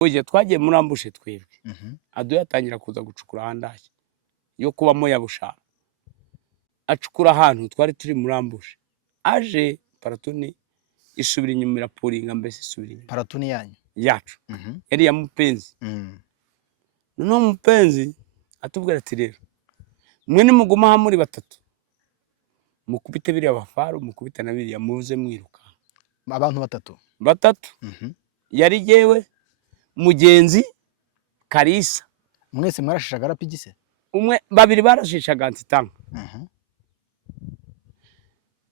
Oje twagiye muri ambushe twebwe. Adu yatangira kuza gucukura handashye yo kubamo yabushaka. Acukura ahantu twari turi muri ambushe. Aje paratuni isubira inyuma irapuringa mbese isubira inyuma. Paratuni yanyu Yacu. Yari ya mupenzi. No mupenzi atubwira ati rero mwe ni muguma ha muri batatu. Mukubite biri abafaru mukubita na biri yamuze mwiruka. Abantu batatu. Batatu. Yari jewe mugenzi Karisa. Mwese mwarashishaga rapigise? Umwe babiri barashishaga antitanga.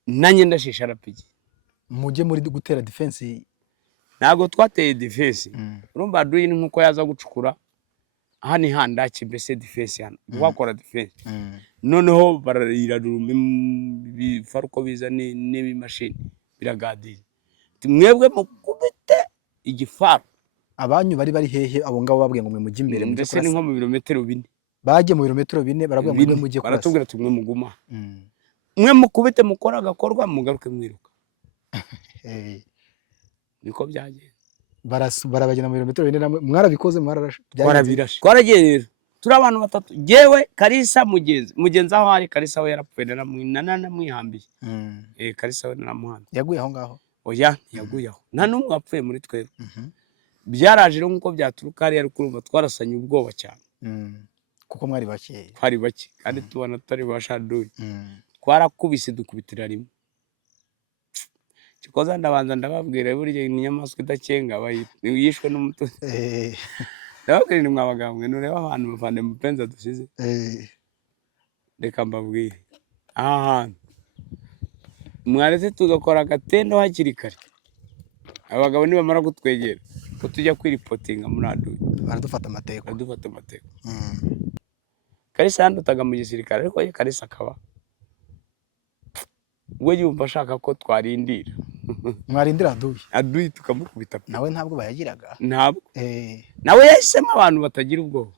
Nanye ndashisha rapigi. Mujye muri gutera defense. Nago twateye defense. Urumva Aduyi nkuko yaza gucukura. Aha ni handaki mbese defense yana. Wakora defense. Noneho bararira bifaruko biza ni machine biragadira. Mwebwe mukubite igifaru. Abanyu bari hehe abo ngabo babwiye ngo mwe mujye imbere mujye kurasa. Ndetse ni nko mu birometero 4. Baje mu birometero 4 barabwiye ngo mwe mujye kurasa. Baratubwira tumwe muguma. Mwe mukubite mukora gakorwa mugaruke mwiruka. Niko byagiye. Barabagena mu birometero 4 namwe mwarabikoze mwararashe. Twarabirashe. Twaragiye turi abantu batatu. Jewe Karisa mugenzi aho ari Karisa we yarapfuye na mwihambiye. Karisa we naramuhambiye. Yaguye aho ngaho. Oya yaguye aho. Nta numwe wapfuye muri twebwe. Byaraje rero nkuko byaturuka ari kurumva twarasanye ubwoba cyane. Kuko mwari bake. Twari bake kandi tubona tari bashaduye. Twarakubise dukubitira rimwe. Cikoza ndabanza ndababwira burije inyamaswa idacenga yishwe n'umutuzi. Ndababwira ni mwabagambwe nureba abantu bavande mupenza dusize. Reka mbabwire. Aha mwareze tugakora gatendo hakiri kare. Abagabo ni bamara gutwegera ko tujya kwiripotinga muri Aduyi. Baradufata amateko. Karisa yandutaga mu gisirikare ariko ye Karisa akaba we yumva ashaka ko twarindira. Mwarindira Aduyi tukamukubita. Nawe ntabwo bayagiraga. Ntabwo. Nawe yahisemo abantu batagira ubwo.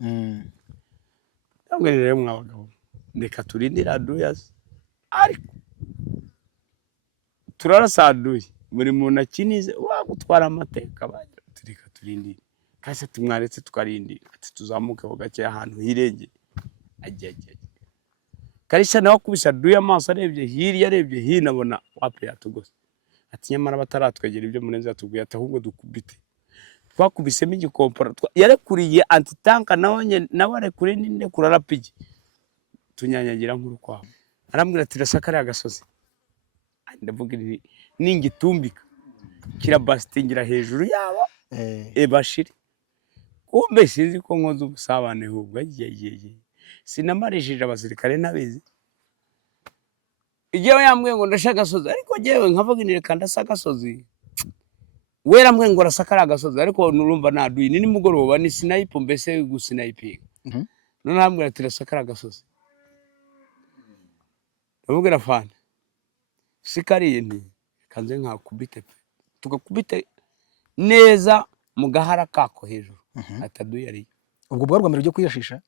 Ntabwo rero mwabagabo. Reka turindira Aduyi ariko turarasa Aduyi. Buri muntu akinize wagutwara amateka bagira tureka turindira. Kase tumwaretse tukarindira. Ati tuzamuke ho gake ahantu hirenge. Ajya. Karisa nawe kubisa Aduyi amaso arebye hiri yarebye hinabona wape yatugose. Ati nyamara bataratwegera ibyo murenze yatubwiye atahubwo dukubite. Twakubisemo igikompora yarekuriye antitanka nawe arekuriye ninde kurarapigi. Tunyanyagira nk'urukwaho. Arambwira ati rasakare agasozi. Ndavuga ningitumbika kirabastingira hejuru yabo bashiri. Kumbe sinzi ko nkoze ubusabane hubwo agiye. Sinamarishije abasirikare nabizi. Igihe yambwiye ngo ndashaka gasozi ariko jewe nkavuga nireka ndasaka gasozi. Wera mbwe ngo rasakara agasozi ariko nurumva na Aduyi ni mugoroba ni sniper mbese gusniper. None ambwira ati rasakara gasozi. Ndavuga rafana. Sikariye nti kanze nkakubite tugakubite neza mu gahara kako hejuru. Ataduyi ari. Ubwo bwarwamira ryo kwiyashisha.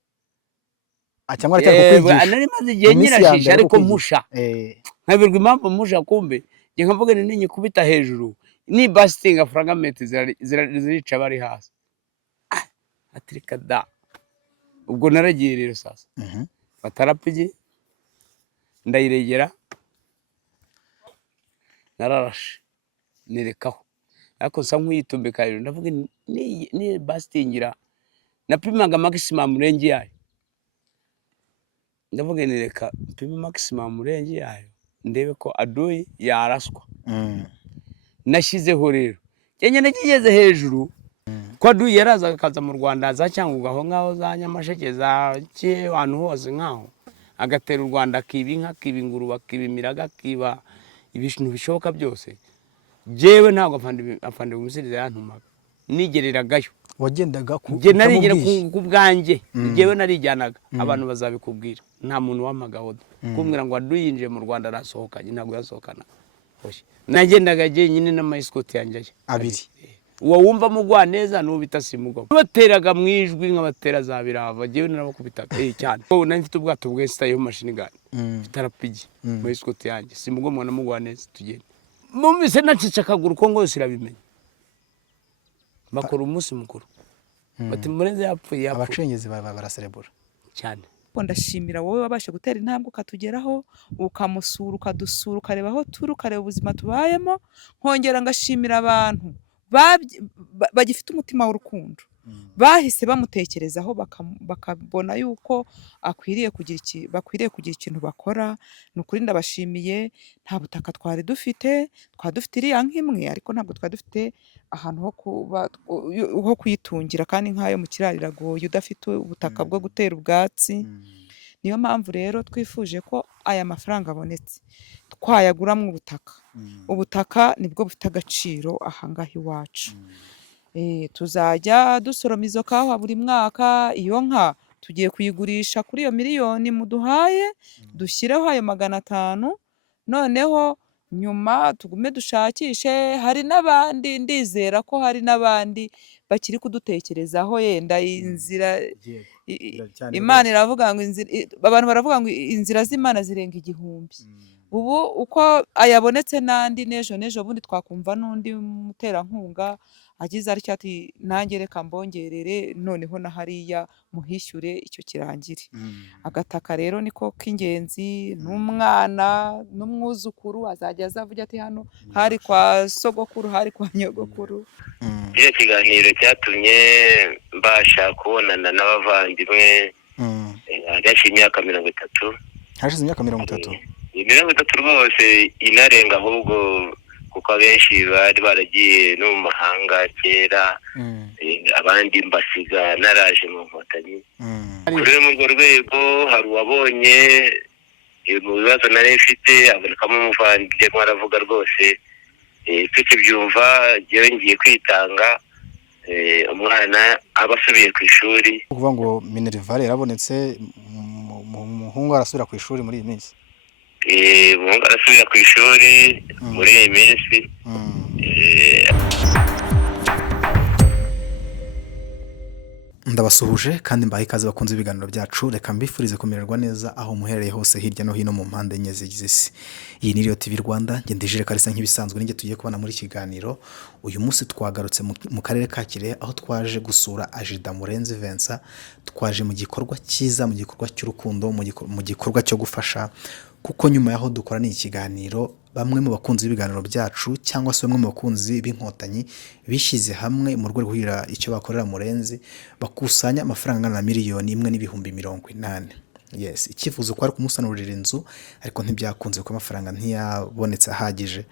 Cyangwa aracyari kukwigisha. Nari maze igihe nyirashisha ariko mpusha. Nkabirwa impamvu mpusha kumbe nge nkavuga ni nyikubita hejuru ni busting fragment zirica bari hasi. Atrika da. Ubwo naragiye rero sasa. Batarapigi ndayiregera nararashe nerekaho ariko nsa nk'uyitumbeka rero ndavuga ni bustingira napimaga maximum range yayo. Ndavuga nereka pima maximum range yayo ndebe ko Aduyi yaraswa. Nashizeho rero kenye nakigeze hejuru ko Aduyi yaraza akaza mu Rwanda za cyangwa aho ngaho za Nyamasheke za cye abantu hose nkaho agatera u Rwanda akiba inka kiba ingurube kiba imiraga kiba ibintu bishoboka byose. Jewe ntabwo afande umusiriza yantumaga nigereragayo. Wagendaga je narigera ku bwanjye. Jewe narijyanaga abantu bazabikubwira. Nta muntu wamagaho kumbwira ngo Aduyi yinjiye mu Rwanda arasohokanye ntabwo yasohokana. Oshi nagendaga je nyine na mayiskoti yanjye abiri. Uwo wumva mugwa neza n'ubita simugo. Bateraga mwijwi nkabatera za birava jewe narabakubitaga cyane. Ko nafite ubwato bwese yo machine gun. Bitarapigi mayiskoti yanjye simugo mwana mugwa neza tugende. Mumise nacica akaguru ko ngose irabimenya. Bakora umunsi mukuru. bati Murenzi yapfuye abacengezi baraserebura cyane. Ndashimira wowe wabashe gutera intambwe ukatugeraho, ukamusura, ukadusura, ukareba aho turi, ukareba ubuzima tubayemo. Nkongera ngashimira abantu bagifite umutima w'urukundo, bahise bamutekerezaho bakabona yuko bakwiriye kugira ikintu bakora. Ni ukuri ndabashimiye. Nta butaka twari dufite iriya nk'imwe, ariko ntabwo twari dufite ahantu ho kuyitungira, kandi nk'ayo mu kiraro iragoye udafite ubutaka bwo gutera ubwatsi. Niyo mpamvu rero twifuje ko aya mafaranga abonetse twayaguramo ubutaka. Ubutaka nibwo bufite agaciro ahangaha iwacu. Tuzajya dusoroma izo kawa buri mwaka. Iyo nka tugiye kuyigurisha kuri iyo miliyoni muduhaye, dushyireho ayo 500, noneho nyuma tugume dushakishe. Hari n'abandi, ndizera ko hari n'abandi bakiri kudutekerezaho. Yenda inzira Imana iravuga ngo abantu baravuga ngo inzira z'Imana zirenga 1000. Ubu uko ayabonetse n'andi n'ejo bundi twakumva n'undi muterankunga agize atya ati nanjye reka mbongerere, noneho na hariya muhishyure icyo kirangire. Agataka rero niko k'ingenzi. N'umwana n'umwuzukuru azajya azavuga ati hano hari kwa sogokuru, hari kwa nyogokuru. Icyo kiganiro cyatumye mbasha kubonana n'abavandimwe hagati y'imyaka 30. hashize imyaka 30 rwose inarenga, ahubwo kuko abenshi bari baragiye no mu mahanga kera, abandi mbasiga naraje mu Nkotanyi. Kuri urwo rwego hari uwabonye mu bibazo nari mfite, abonekamo umuvandimwe aravuga rwose mfite byumva ngewe ngiye kwitanga, umwana aba asubiye ku ishuri. kuvuga ngo minerivare yarabonetse, umuhungu arasubira ku ishuri muri iyi minsi. Umuhungu arasubira ku ishuri muri iyi minsi. Ndabasuhuje kandi mbaye ikaze bakunze ibiganiro byacu. Reka mbifurize kumererwa neza aho muherereye hose hirya no hino mu mpande enye zigize isi. Iyi ni Rio TV Rwanda, nge ndijire Kalisa nk'ibisanzwe ninge tugiye kubana muri kiganiro. Uyu munsi twagarutse mu karere ka Kirehe, aho twaje gusura Ajida Murenzi Vincent. Twaje mu gikorwa cyiza, mu gikorwa cy'urukundo, mu gikorwa cyo gufasha, kuko nyuma yaho dukorana iki kiganiro, bamwe mu bakunzi b'ibiganiro byacu cyangwa se bamwe mu bakunzi b'Inkotanyi bishyize hamwe mu rwego rwo kugira icyo bakorera Murenzi, bakusanya amafaranga angana na 1,80,000. Yes, icyifuzo ko ari kumusanurira inzu, ariko ntibyakunze kuko amafaranga ntiyabonetse ahagije.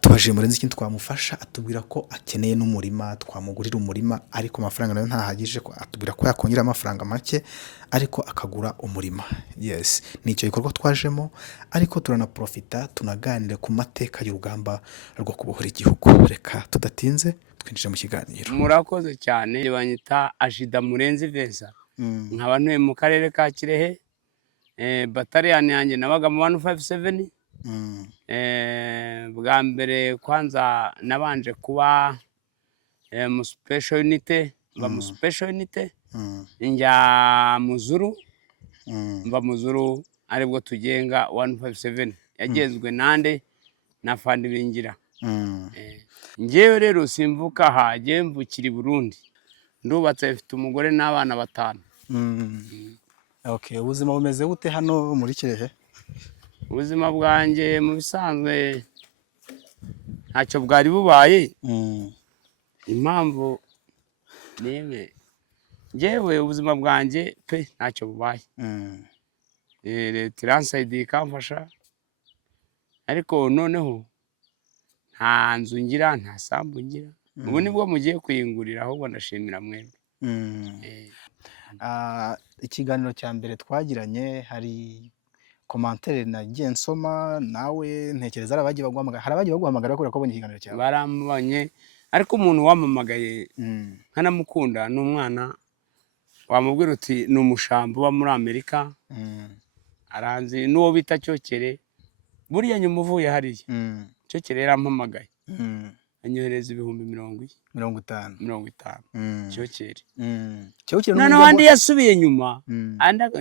Tubaje Murenzi ikintu twamufasha, atubwira ko akeneye n'umurima, twamugurira umurima, ariko amafaranga nayo ntahagije, ko atubwira ko yakongera amafaranga make ariko akagura umurima. Yes, nicyo gikorwa twajemo, ariko turanaprofita tunaganire ku mateka y'urugamba rwo kubohora igihugu. Reka tudatinze twinjire mu kiganiro. Murakoze cyane. Banyita Ajida Murenzi Vincent. Nkaba ntuye mu karere ka Kirehe. Bataliyani yanjye nabaga mu 157. Bwa mbere kwanza nabanje kuba mu special unity, njya muzuru, mba muzuru, aribwo tugenga 157 yagenzwe nande na Fandiringira. Ngewe rero simvuka aha, ngewe mvukira i Burundi, ndubatse mfite umugore n'abana 5. Okay, ubuzima bumeze gute hano muri Kirehe? Ubuzima bwanjye mu bisanzwe ntacyo bwari bubaye. Impamvu niwe ngewe ubuzima bwanjye pe ntacyo bubaye. Transide ikamfasha, ariko noneho nta nzu ngira, nta sambu ngira. Ubu nibwo mugiye kuyingurira, ahubwo ndashimira mwebwe. Ikiganiro cya mbere twagiranye hari commentaire nagiye nsoma, nawe ntekereza arabagiye baguhamagara kubera ko abonye ikiganiro cyawe. Baramubonye, ariko umuntu wamamagaye nkanamukunda n'umwana, wamubwira uti ni umushambo uba muri Amerika, aranzi n'uwo bita Cyokere. Buriya nyuma uvuye hariya Cyokere yarampamagaye, anyohereza 50,000. Cyokere noneho andi yasubiye nyuma,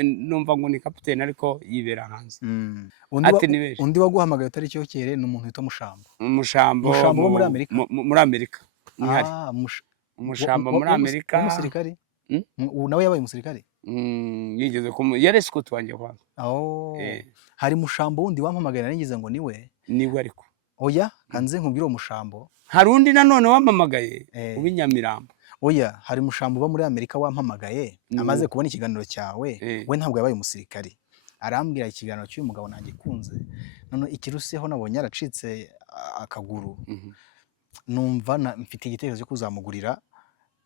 numva ngo ni kapiteni ariko yibera hanze. Undi waguhamagaye utari Cyokere ni umuntu witwa Mushambo. Umushambo wo muri Amerika. Muri Amerika. umushamba muri Amerika. Umusirikari Mm? nawe yabaye umusirikari. Yigeze yari Scott wanjye kwanza. Hari mushambo wundi wampamagaye narigize ngo niwe ariko oya kanze nkubwire uwo mushambo. Hari undi nanone wampamagaye ubinyamirambo. Oya hari mushambo uba muri Amerika wampamagaye amaze kubona ikiganiro cyawe we ntabwo yabaye umusirikari. Arambwira ikiganiro cy'uyu mugabo nanjye kunze none ikiruseho nabonye yaracitse akaguru. Numva mfite igitekerezo cyo kuzamugurira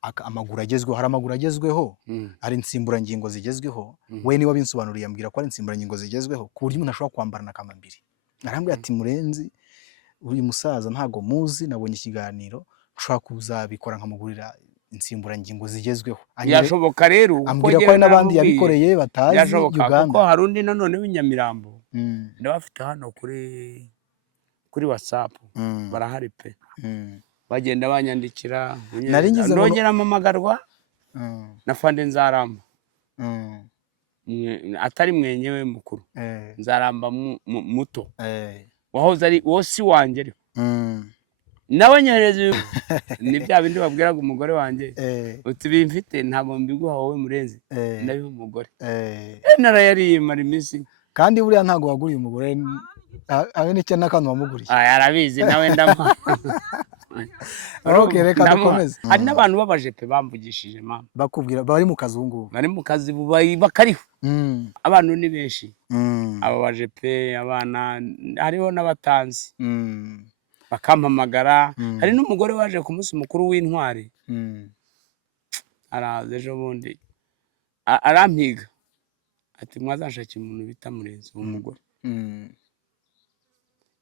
amaguru agezweho. Hari amaguru agezweho ari insimburangingo zigezweho. We niwe binsobanuriye ambwira ko ari insimburangingo zigezweho ku buryo umuntu ashobora kwambara na kamambiri. Arambwira ati Murenzi uyu musaza ntago muzi, nabonye ikiganiro nshobora kuzabikora nkamugurira insimburangingo zigezweho. Yashoboka rero ambwira ko n'abandi yabikoreye batazi Uganda. Kuko hari undi nanone w'inyamirambo ndabafite hano kuri WhatsApp barahari pe. Bagenda banyandikira ndongera amamagarwa na Fande Nzaramba. Atari mwenyewe mukuru. Nzaramba muto. Wahoze ari wosi wanjye ariko. Nawe nyereze ni bya bindi babwiraga umugore wanjye. Uti bimfite ntabwo mbiguha wowe Murenzi. Ndabiha umugore. Narayariye mara iminsi. Kandi buriya ntago waguriye umugore abe n'icyo n'akantu wamuguriye. Arabizi nawe ndama. Reka dukomeze. Hari n'abantu babajepe bamvugishije mama. Bakubwira bari mu kazi ubungubu. Bari mu kazi bakariho. Abantu ni benshi. Aba bajepe abana hariho n'abatanzi. Bakampamagara. Hari n'umugore waje ku munsi mukuru w'intwari. Araza ejo bundi arampiga ati mwazanshakira umuntu bita Murenzi umugore.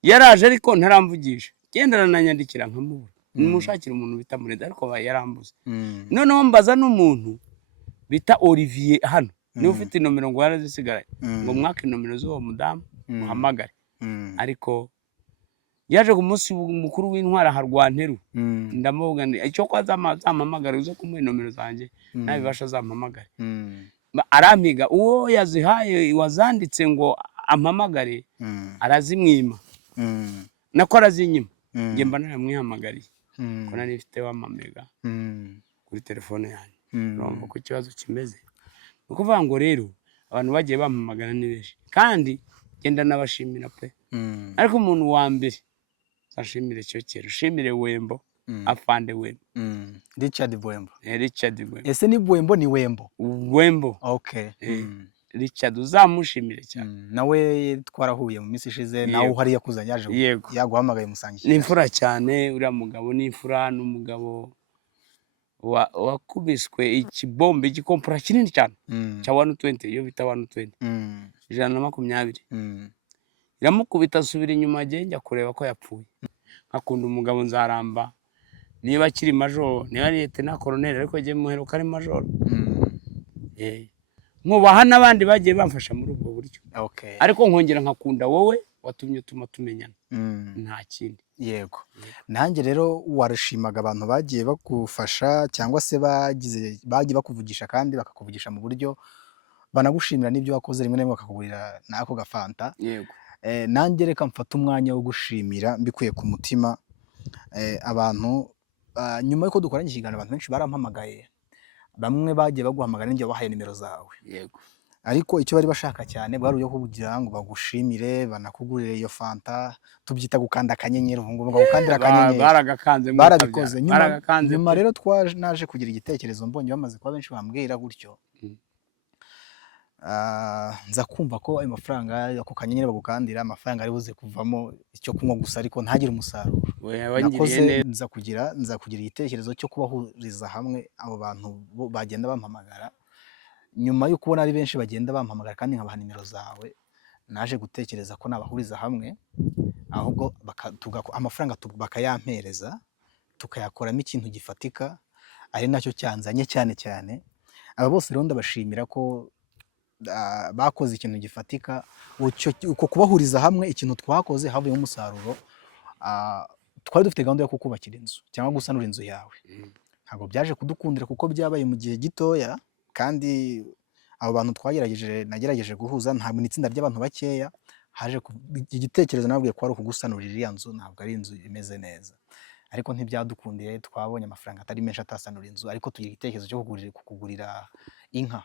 Yaraje ariko ntaramvugisha. Gendana nanyandikira nkamubura. Nimushakira umuntu bita Murenzi ariko yarambuze. Noneho mbaza n'umuntu bita Olivier hano. Ni ufite nomero ngo yarazisigaye. Ngo mwake nomero z'uwo mudamu muhamagare. Ariko yaje ku munsi mukuru w'intwara harwanteru. Ndamuvuga ndi icyo kwa zampamagara uzo kumuha nomero zanjye nabibasha zampamagare. Arampiga uwo yazihaye wazanditse ngo ampamagare arazimwima. Nako arazinyima. Nge mba naramwihamagariye ko nari mfite w'amamega kuri telefone yanjye. Urumva ko ikibazo kimeze. Ukuvuga ngo rero abantu bagiye bampamagara ni benshi kandi genda nabashimira pe. Ariko umuntu wa mbere ashimire Cyokero, shimire Wembo, Afande Wembo. Richard Bwembo. Richard Bwembo. Ese ni Bwembo ni Wembo? Wembo. Okay. Richard uzamushimire cyane. Nawe twarahuye mu minsi ishize nawe uhari yakuzanye yaje yaguhamagaye musangishije. Ni imfura cyane uriya mugabo ni imfura n'umugabo wakubiswe ikibombe igikompora kinini cyane cya 120 iyo bita 120 120 iramukubita asubira inyuma njya kureba ko yapfuye. Akunda umugabo Nzaramba niba akiri major niba ari lieutenant colonel ariko je muheruka ari major. Nkubaha n'abandi bagiye bamfasha muri ubwo buryo. Ariko nkongera nkakunda wowe watumye tumenyana. Nta kindi. Yego. Nanjye rero warushimaga abantu bagiye bakufasha cyangwa se bagiye bakuvugisha kandi bakakuvugisha mu buryo banagushimira n'ibyo wakoze rimwe na rimwe bakakugurira nako gafanta. Yego. Nanjye reka mfata umwanya wo gushimira mbikuye ku mutima abantu nyuma yuko dukoranye ikiganiro abantu benshi barampamagaye. Bamwe bagiye baguhamagara n'ingiye bahaye nimero zawe. Yego. Ariko icyo bari bashaka cyane bwari uyo kugira ngo bagushimire banakugurire iyo fanta tubyita gukanda akanyenyeri ngo bagukandira akanyenyeri. Baragakanze barabikoze nyuma rero naje kugira igitekerezo mbonye bamaze kuba benshi bambwira gutyo. Nza kumva ko ayo mafaranga ako kanyenyeri bagukandira amafaranga ari buze kuvamo icyo kunywa gusa ariko ntagire umusaruro. Nakoze nza kugira igitekerezo cyo kubahuriza hamwe abo bantu bagenda bampamagara. Nyuma yo kubona ari benshi bagenda bampamagara kandi nkabaha nimero zawe naje gutekereza ko nabahuriza hamwe ahubwo amafaranga bakayampereza tukayakoramo ikintu gifatika ari nacyo cyanzanye cyane. Aba bose rero ndabashimira ko bakoze ikintu gifatika uko kubahuriza hamwe ikintu twakoze havuyemo umusaruro. Twari dufite gahunda yo kukubakira inzu cyangwa gusanura inzu yawe. Ntabwo byaje kudukundira kuko byabaye mu gihe gitoya kandi abo bantu nagerageje guhuza ntabwo n'itsinda ry'abantu bakeya haje igitekerezo nabwiye ko ari ukugusanurira iriya nzu ntabwo ari inzu imeze neza. ariko ntibyadukundiye, twabonye amafaranga atari menshi atasanura inzu, ariko tugira igitekerezo cyo kukugurira inka.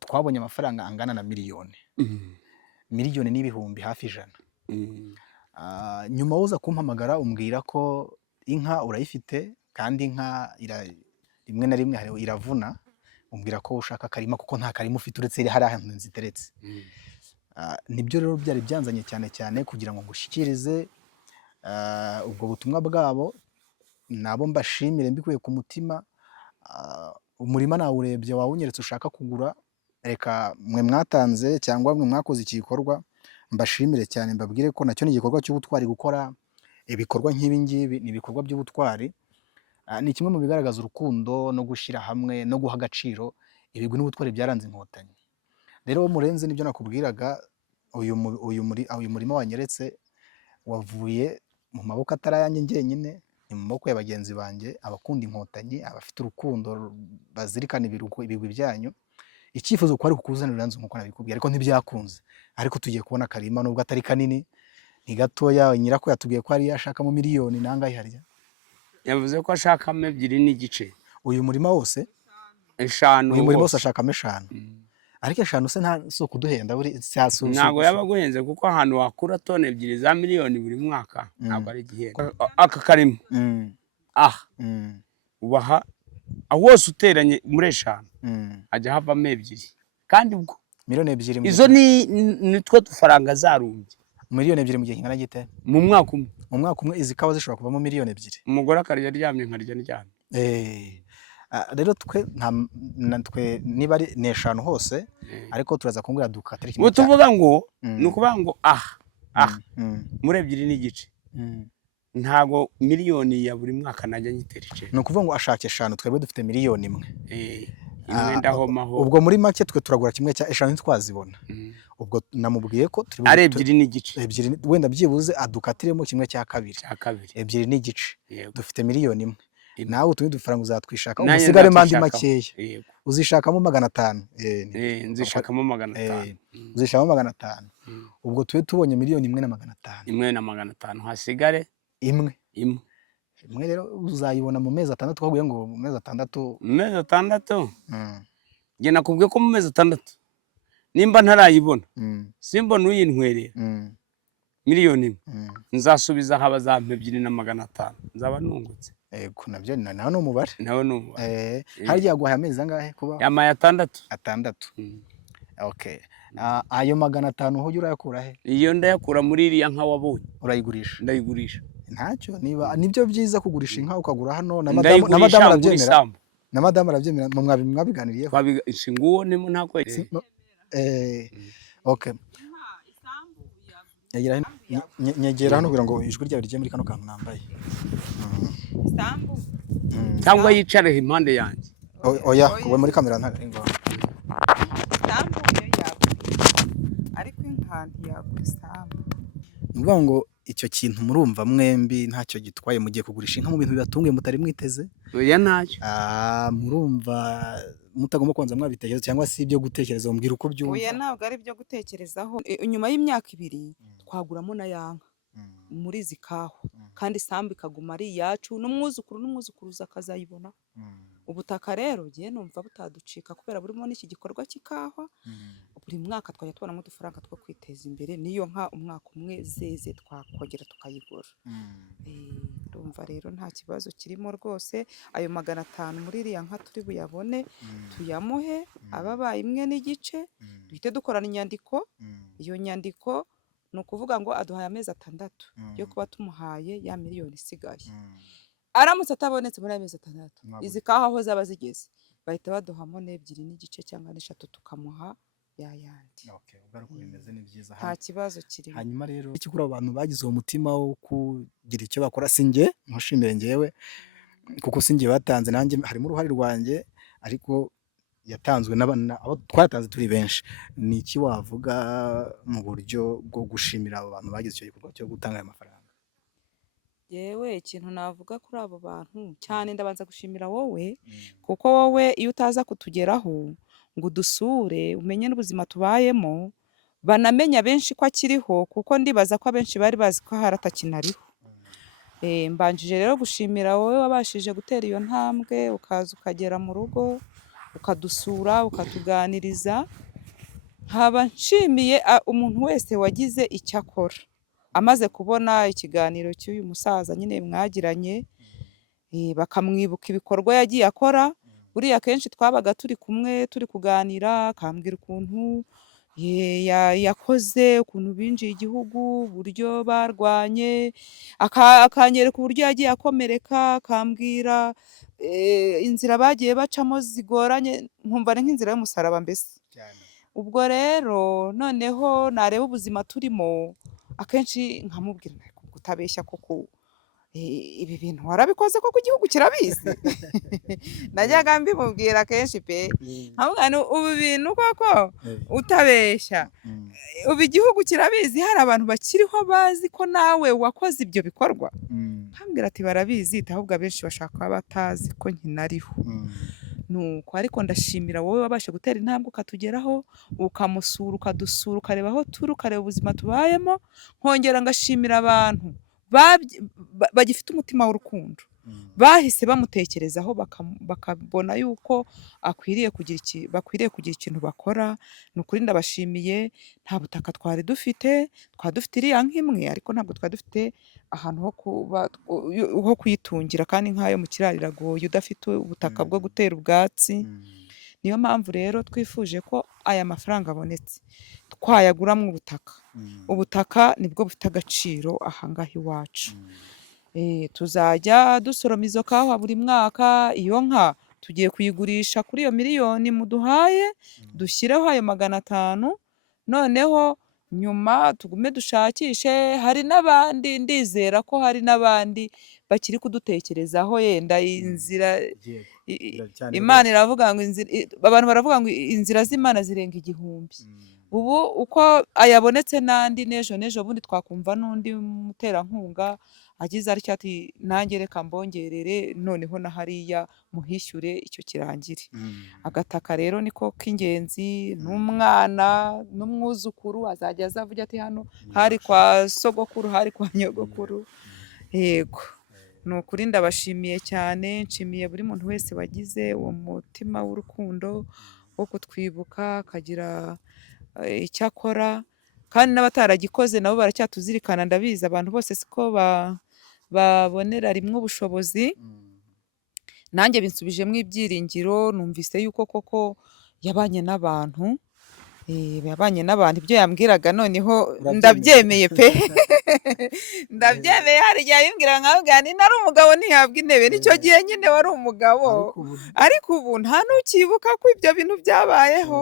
Twabonye amafaranga angana na miliyoni n'ibihumbi hafi 100. Nyuma uza kumpamagara umbwira ko inka urayifite, kandi inka rimwe na rimwe iravuna, umbwira ko ushaka akarima kuko nta karima ufite uretse hari ahantu ziteretse. Nibyo rero byari byanzanye cyane kugira ngo ngushikirize ubwo butumwa bwabo, nabo mbashimire mbikuye ku mutima. Umurima nawe urebye wawunyeretse ushaka kugura, reka mwe mwatanze cyangwa mwe mwakoze iki gikorwa mbashimire cyane, mbabwire ko nacyo ni igikorwa cy'ubutwari. Gukora ibikorwa nk'ibi ngibi ni ibikorwa by'ubutwari, ni kimwe mu bigaragaza urukundo no gushyira hamwe no guha agaciro ibigwi n'ubutwari byaranze Inkotanyi. Rero Murenzi, nibyo nakubwiraga, uyu murima wanyeretse wavuye mu maboko atari ayanjye njyenyine, ni mu maboko ya bagenzi banjye, abakunda Inkotanyi, abafite urukundo, bazirikana ibigwi byanyu. Icyifuzo ko ari kukuzanira inzu nk'uko nabikubwiye, ariko ntibyakunze. Ariko tugiye kubona akarima, nubwo atari kanini, ni gatoya. Nyirako yatubwiye ko ari ashakamo miliyoni nangahe harya? Yavuze ko ashakamo 2 n'igice. Uyu murima wose 5. Uyu murima wose ashakamo 5. Ariko 5 se nta so kuduhenda buri syasu. Ntabwo yabaguhenze, kuko ahantu wakura tone 2 za miliyoni buri mwaka ntabwo ari igihenda. Aka karima ubaha wose uteranye muri 5 ajya havamo 2, kandi ubwo miliyoni 2 izo ni two dufaranga zarumbye. Miliyoni 2 mu gihe kingana gite? Mu mwaka umwe. Mu mwaka umwe izi kawa zishobora kuvamo miliyoni 2. Umugore akarya aryamye nkarya ndyamye. Rero twe niba ari 5 hose, ariko turaza kungura dukatari kimwe. Tuvuga ngo ni ukuvuga ngo muri 2 n'igice ntago miliyoni ya buri mwaka najya nyitera ice. Ni ukuvuga ngo ashake 5, twebwe dufite miliyoni 1. Imwe ndahomaho. Ubwo muri make twe turagura kimwe cya 5 twazibona. Ubwo namubwiye ko turi ari 2 n'igice. 2 wenda byibuze adukatiremo kimwe cya 2. 2 n'igice. Dufite miliyoni 1. Nawe utundi dufaranga uzatwishaka, umusigare mandi makeya. Uzishakamo 500. Nzishakamo 500. Uzishakamo 500. Ubwo tuwe tubonye miliyoni 1,500. 1,500 hasigare imwe. Rero uzayibona mu mezi 6. Twabwiye ngo mu mezi 6. Mu mezi 6? Nge nakubwiye ko mu mezi 6 nimba ntarayibona, simbona uyintwerera miliyoni 1, nzasubiza haba za 2,500, nzaba nungutse. Yego, nabyo nawe ni umubare. Nawe ni umubare. Hari yaguhaye amezi angahe kuba? Yamaye 6. 6. Okay. Ayo 500 ho urayakura he? Iyo ndayakura muri iriya nka wabonye. Urayigurisha? Ndayigurisha. Ntacyo, niba nibyo byiza kugurisha inka ukagura hano, na madamu arabyemera. Na madamu arabyemera, mwabiganiriyeho? Twabishinguwo nimo ntako. Okay. Nyegera hano kugira ngo ijwi ryawe rijye muri kano kantu nambaye. Isambu cyangwa yicare impande yanjye. Oya, kuba muri kamera ntari ngo. Isambu yakugura, ariko inka ntiyagura isambu. Nuvuga ngo icyo kintu murumva mwembi ntacyo gitwaye, mugiye kugurisha inka mu bintu bibatunge mutari mwiteze. Oya ntacyo. Murumva mutagomba kwanza mwabitekereza, cyangwa si ibyo gutekereza umbwira uko byumva. Oya, ntabwo ari byo gutekerezaho. Nyuma y'imyaka 2 twaguramo na yanka muri zikaho, kandi isambu ikaguma ari iyacu, n'umwuzukuruza akazayibona. Ubutaka rero giye numva butaducika, kubera burimo n'iki gikorwa cy'ikawa. Buri mwaka twajya tubonamo udufaranga two kwiteza imbere, niyo nka umwaka umwe zeze twakongera tukayigura. Ndumva rero nta kibazo kirimo rwose. Ayo 500 muri iriya nka turi buyabone tuyamuhe, ababaye 1 n'igice, duhite dukorana inyandiko. Iyo nyandiko ni ukuvuga ngo aduhaye amezi 6 yo kuba tumuhaye ya miliyoni isigaye. Aramutse atabonetse muri amezi 6, izi kawa aho zaba zigeze bahita baduhamo 2 n'igice cyangwa 3 tukamuha yayandi. Okay, ugaruko bimeze ni byiza. Nta kibazo kirimo. Hanyuma rero iki kuri abantu bagize uwo mutima wo kugira icyo bakora, singe ntushimire ngewe, kuko singe batanze, nanjye harimo uruhare rwanjye, ariko yatanzwe abo twatanze turi benshi. Ni iki wavuga mu buryo bwo gushimira abo bantu bagize icyo gikorwa cyo gutanga aya mafaranga? Yewe ikintu navuga kuri abo bantu cyane, ndabanza gushimira wowe, kuko wowe iyo utaza kutugeraho ngo udusure umenye n'ubuzima tubayemo, banamenya benshi ko akiriho, kuko ndibaza ko abenshi bari bazi ko haratakinariho. Mbanjije rero gushimira wowe wabashije gutera iyo ntambwe ukaza ukagera mu rugo ukadusura ukatuganiriza, nkaba nshimiye umuntu wese wagize icyo akora amaze kubona ikiganiro cy'uyu musaza nyine mwagiranye, bakamwibuka ibikorwa yagiye akora. Buriya akenshi twabaga turi kumwe turi kuganira akambwira ukuntu yakoze, ukuntu binjiye igihugu, uburyo barwanye, akanyereka uburyo yagiye akomereka, akambwira inzira bagiye bacamo zigoranye, nkumva ni nk'inzira y'umusaraba mbese. Ubwo rero noneho nareba ubuzima turimo, akenshi nkamubwira kutabeshya koko ibi bintu warabikoze koko igihugu kirabizi. Najyaga mbimubwira kenshi pe, nkamubwira ubu bintu koko utabeshya ubu igihugu kirabizi, hari abantu bakiriho bazi ko nawe wakoze ibyo bikorwa. Nkambwira ati barabizi, ahubwo abenshi bashaka kuba batazi ko nkinariho. Nuko ariko ndashimira wowe wabashe gutera intambwe ukatugeraho, ukamusura ukadusura ukareba aho turi, ukareba ubuzima tubayemo. Nkongera ngashimira abantu bagifite umutima w'urukundo, bahise bamutekerezaho bakabona yuko bakwiriye kugira ikintu bakora. Ni ukuri ndabashimiye. Nta butaka twari dufite iriya nk'imwe, ariko ntabwo twari dufite ahantu ho kuyitungira, kandi nk'ayo mu kiraro iragoye udafite ubutaka bwo gutera ubwatsi. Niyo mpamvu rero twifuje ko aya mafaranga abonetse twayaguramo ubutaka. Ubutaka nibwo bufite agaciro ahangaha iwacu. Tuzajya dusoroma izo kawa buri mwaka. Iyo nka tugiye kuyigurisha kuri iyo miliyoni muduhaye, dushyireho ayo 500, noneho nyuma tugume dushakishe. Hari n'abandi, ndizera ko hari n'abandi bakiri kudutekerezaho, yenda inzira Imana iravuga ngo abantu baravuga ngo inzira z'Imana zirenga 1000. Ubu uko ayabonetse n'andi n'ejo bundi twakumva n'undi muterankunga agize atya ati nanjye reka mbongerere, noneho na hariya muhishyure icyo kirangire. Agataka rero niko k'ingenzi, n'umwana n'umwuzukuru azajya azavuga ati hano hari kwa sogokuru, hari kwa nyogokuru. Yego, ni ukuri ndabashimiye cyane. Nshimiye buri muntu wese wagize uwo mutima w'urukundo wo kutwibuka akagira icyo akora, kandi n'abataragikoze nabo baracyatuzirikana. Ndabizi abantu bose siko babonera rimwe ubushobozi. Nanjye binsubijemo ibyiringiro, numvise yuko koko yabanye n'abantu, ibyo yambwiraga noneho ndabyemeye pe. Ndabyemeye. Hari igihe yimbwira nkabwira ni nari umugabo ntihabwa intebe, nicyo gihe nyine wari umugabo, ariko ubu nta n'ukibuka ko ibyo bintu byabayeho.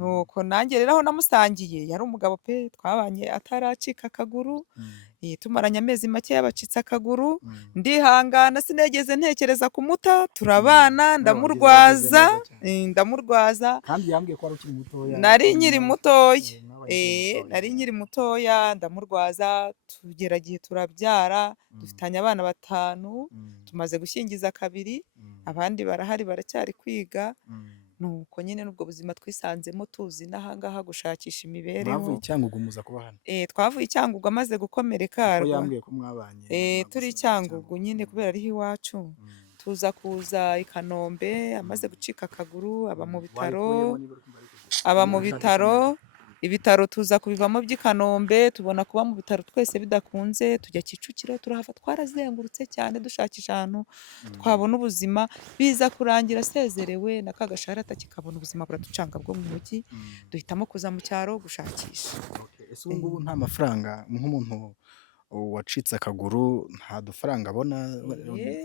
Nuko nanjye rero aho namusangiye yari umugabo pe, twabanye ataracika akaguru. Tumaranye amezi make yabacitse akaguru, ndihangana sinigeze ntekereza kumuta. Turabana, ndamurwaza. Kandi yambwiye ko wari ukiri mutoya. Nari nkiri mutoya, ndamurwaza. Tugera igihe turabyara, dufitanye abana 5, tumaze gushyingiza 2, abandi barahari baracyari kwiga. Nuko nyine n'ubwo buzima twisanzemo tuzi n'ahangaha gushakisha imibereho. Mwavuye Cyangugu muza kuba hano? Twavuye Cyangugu amaze gukomereka. Yambwiye ko mwabanye. Turi Cyangugu nyine kubera ariho iwacu. Tuza kuza i Kanombe amaze gucika akaguru, aba mu bitaro. Ibitaro tuza kubivamo by'i Kanombe, tubona kuba mu bitaro twese bidakunze, tujya Kicukiro turahava. Twarazengurutse cyane dushakisha ahantu twabona ubuzima, biza kurangira asezerewe na kagashahara atakikabona. Ubuzima buraducanga bwo mu mujyi, duhitamo kuza mu cyaro gushakisha. Ese ubu ngubu nta mafaranga nk'umuntu wacitse akaguru, nta dufaranga abona?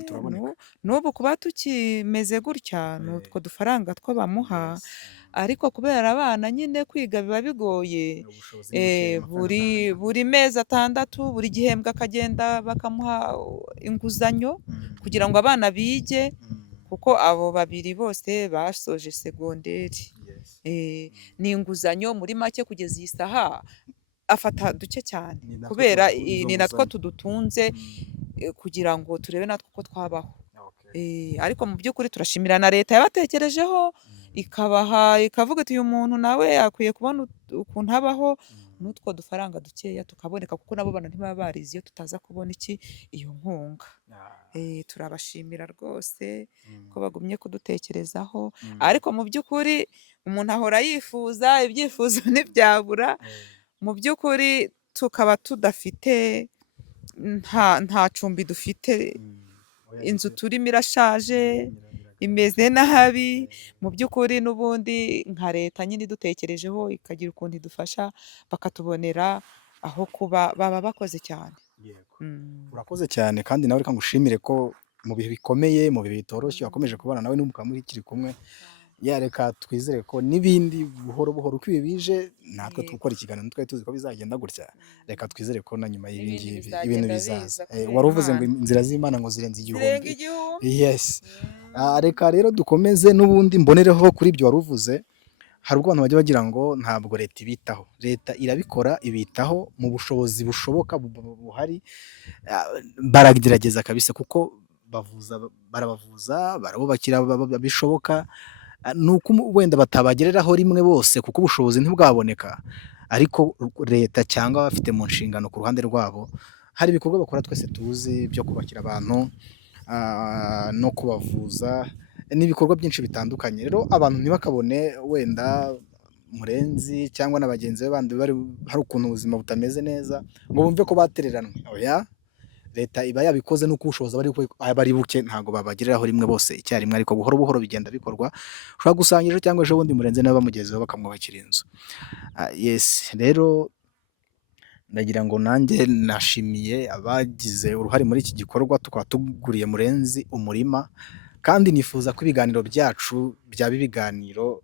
Turaboneka n'ubu kuba tukimeze gutya, n'utwo dufaranga two bamuha, ariko kubera abana nyine kwiga biba bigoye. Buri mezi 6 buri gihembwe akagenda bakamuha inguzanyo kugira ngo abana bige, kuko abo 2 bose basoje segonderi. Ni inguzanyo muri make kugeza iyi saha afata duke cyane, kubera ni natwo tudutunze kugira ngo turebe natwo ko twabaho. Ariko mu by'ukuri turashimira na leta yabatekerejeho ikavuga ati uyu muntu nawe akwiye kubona ukuntu abaho. n'utwo dufaranga dukeya tukaboneka kuko nabo bana ntibaba barize iyo tutaza kubona iyo nkunga. Turabashimira rwose ko bagumye kudutekerezaho, ariko mu by'ukuri umuntu ahora yifuza, ibyifuzo ntibyabura, mu by'ukuri tukaba tudafite, nta cumbi dufite, inzu turimo irashaje, imeze nabi, mu by'ukuri n'ubundi nka leta nyine idutekerejeho ikagira ukuntu idufasha bakatubonera aho kuba, baba bakoze cyane. urakoze cyane kandi nawe reka ngushimire ko mu bihe bikomeye, mu bihe bitoroshye wakomeje kubana nawe n'umukaba muri kumwe. Reka twizere ko n'ibindi buhoro buhoro uko ibi bije natwe tukora ikiganiro twari tuzi ko bizagenda gutya, reka twizere ko na nyuma y'ibi ngibi ibintu bizaza. Wari uvuze ngo inzira z'Imana ngo zirenze igihumbi. Yes. Reka rero dukomeze n'ubundi mbonereho kuri ibyo wari uvuze. Hari ubwo abantu bajya bagira ngo ntabwo leta ibitaho. Leta irabikora, ibitaho mu bushobozi bushoboka buhari, baragerageza kabisa kuko barabavuza, barabubakira bishoboka, nuko wenda batabagereraho rimwe bose kuko ubushobozi ntibwaboneka, ariko leta cyangwa abafite mu nshingano ku ruhande rwabo hari ibikorwa bakora twese tuzi byo kubakira abantu no kubavuza n'ibikorwa byinshi bitandukanye. Rero abantu ntibakabone wenda Murenzi cyangwa na bagenzi be bandi hari ukuntu ubuzima butameze neza ngo bumve ko batereranwe. Oya, leta iba yabikoze nuko ubushobozi bari buke, ntabwo babagiriraho rimwe bose icyarimwe, ariko buhoro buhoro bigenda bikorwa. Ushobora gusanga ejo cyangwa ejo bundi Murenzi nawe bamugezeho bakamwubakira inzu. Yes, rero ndagira ngo nanjye nashimiye abagize uruhare muri iki gikorwa, tukaba tuguriye Murenzi umurima, kandi nifuza ko ibiganiro byacu byaba ibiganiro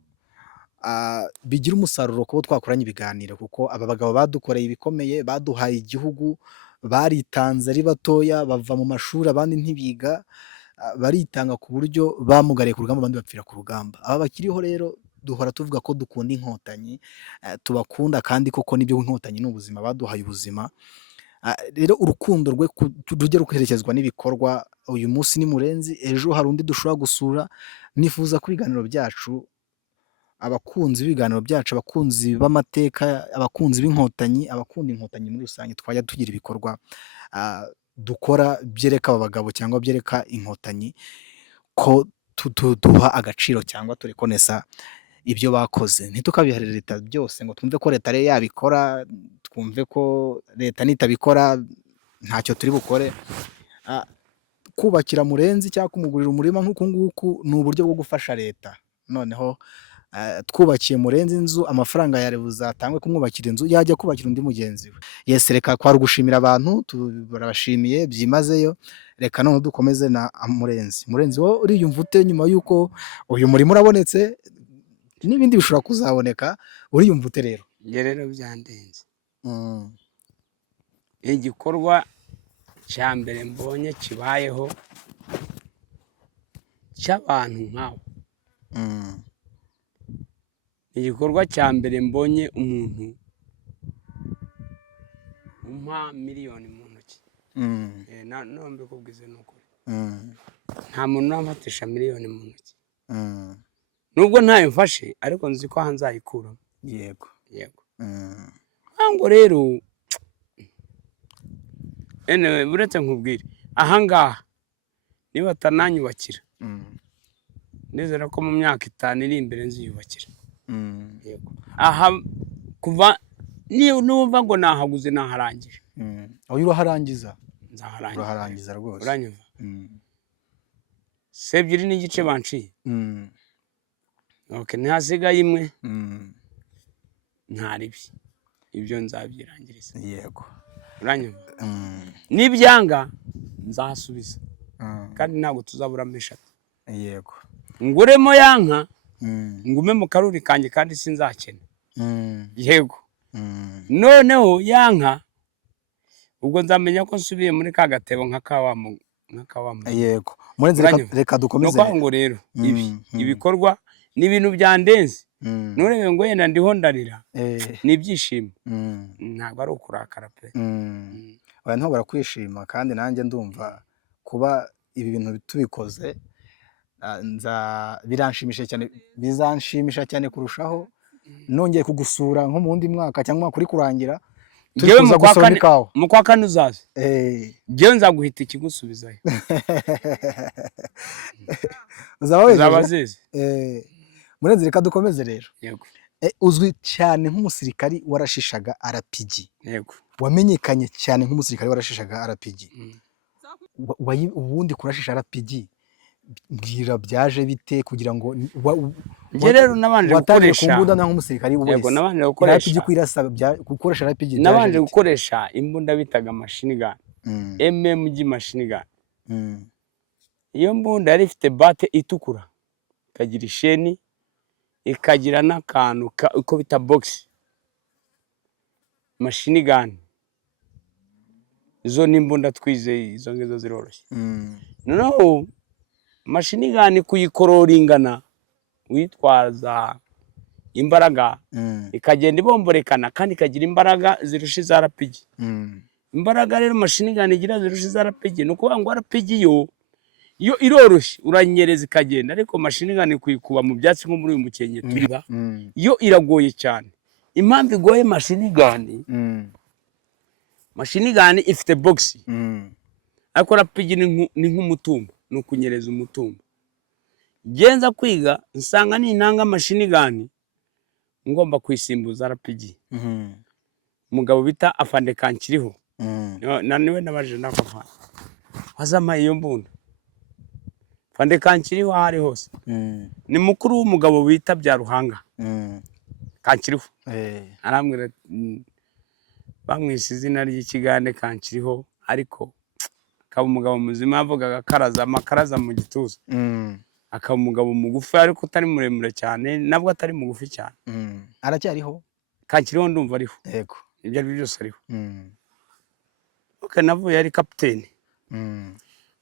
bigira umusaruro kubo twakoranye ibiganiro, kuko aba bagabo badukoreye ibikomeye, baduhaye igihugu, baritanze ari batoya, bava mu mashuri abandi ntibiga, baritanga ku buryo bamugariye ku rugamba abandi bapfira ku rugamba. Aba bakiriho rero duhora tuvuga ko dukunda inkotanyi, tubakunda kandi koko nibyo, inkotanyi ni ubuzima, baduhaye ubuzima. Rero urukundo rwe rujye ruherekezwa n'ibikorwa. Uyu munsi ni Murenzi, ejo hari undi dushobora gusura. Nifuza ko ibiganiro byacu, abakunzi b'ibiganiro byacu, abakunzi b'amateka, abakunzi b'inkotanyi, abakunda inkotanyi muri rusange, twajya tugira ibikorwa dukora byereka aba bagabo cyangwa byereka inkotanyi ko duha agaciro cyangwa turekonesa ibyo bakoze. Ntitukabiharire leta byose ngo twumve ko leta rero yabikora, twumve ko leta nitabikora ntacyo turi bukore. Kubakira Murenzi cyangwa kumugurira umurima nk'uku nguku ni uburyo bwo gufasha leta. Noneho twubakiye Murenzi inzu, amafaranga ya leta buzatangwe kumwubakira inzu, yajya kubakira undi mugenzi we. Yes, reka kwari gushimira abantu, barabashimiye byimazeyo. Reka none dukomeze na Murenzi. Murenzi wowe uriyumva ute nyuma y'uko uyu murimo urabonetse n'ibindi bishobora kuzaboneka, uriyumva ute rero? Njye rero byandenze. Igikorwa cya mbere mbonye kibayeho cy'abantu nkawe, igikorwa cya mbere mbonye umuntu umpa miliyoni mu ntoki. None mbikubwize ni ukuri, nta muntu uramfatisha miliyoni mu ntoki, nubwo ntayo mfashe ariko nzi ko aha nzayikuramo. Yego. Ntabwo rero buretse nkubwire, ahangaha niba atananyubakira, nizera ko mu myaka 5 iri imbere nziyubakira. Yego. Aha kuva numva ngo nahaguze naharangije. Oya, uraharangiza? Nzaharangiza. Uraharangiza rwose. Uranyumva? 2 n'igice banciye. Okay, ntihasigaye imwe. Ntaribi. Ibyo nzabyirangiriza. Yego. Uranyumva? Nibyanga nzasubiza. Kandi ntabwo tuzaburamo 3. Yego. Nguremo yanka, ngume mu karuri kanjye kandi sinzakena. Yego. Noneho yanka ubwo nzamenya ko nsubiye muri ka gatebo nka kawamu. Yego. Murenzi reka dukomeze. No ngo rero ibikorwa ni ibintu byandenze. Nurebe ngo yenda ndiho ndarira, ni ibyishimo, ntabwo ari ukurakara pe. Oya, ntabwo barakwishima, kandi nanjye ndumva kuba ibi bintu tubikoze biranshimisha cyane, bizanshimisha cyane kurushaho nongeye kugusura nko mu wundi mwaka cyangwa umwaka uri kurangira Njyewe kuza gusoroma ikawa. mu kwa kane uzaze njyewe nzaguhita ikigusubizayo uzaba zizi. Murenzi reka dukomeze rero. Yego. Uzwi cyane nk'umusirikari warashishaga RPG. Yego. Wamenyekanye cyane nk'umusirikari warashishaga RPG. Ubundi kurashisha RPG mbwira byaje bite kugira ngo njye rero nabanje gukoresha imbunda nk'umusirikari wese. Yego, nabanje gukoresha RPG kwirasa gukoresha RPG. Nabanje gukoresha imbunda bitaga machine gun. MMG machine gun. Iyo mbunda yari ifite bate itukura, ikagira isheni, ikagira n'akantu uko bita box. Machine gun izo nimbunda twizeye, izo ngizo ziroroshye. Noneho machine gun kuyikororingana witwaza imbaraga, ikagenda ibomborekana kandi ikagira imbaraga zirusha za RPG. Imbaraga rero machine gun igira zirusha za RPG, nuko ngo RPG yo iroroshye uranyereza ikagenda, ariko machine gun kuyikuba mu byatsi nko muri uyu mukenye turiba yo iragoye cyane. Impamvu igoye machine gun, machine gun ifite box, ariko RPG ni nk'umutumba, nukunyereza umutumba. Genza kwiga nsanga ni intanga machine gun ngomba kwisimbuza RPG. Umugabo bita Afande Kankiriho, naniwe nabaje nakafana wazama iyo mbunda. Afande Kankiriho hari hose, ni mukuru w'umugabo bita Byaruhanga. Kankiriho arambwira bamwise izina ry'ikigande Kankiriho, ariko akaba umugabo muzima, avugaga karaza mu gituza. Akaba umugabo mugufi ariko utari muremure cyane, nabwo atari mugufi cyane. Aracyariho Kankiriho, ndumva ariho. Yego, ibyo ari byose ariho. Navuye ari kapiteni.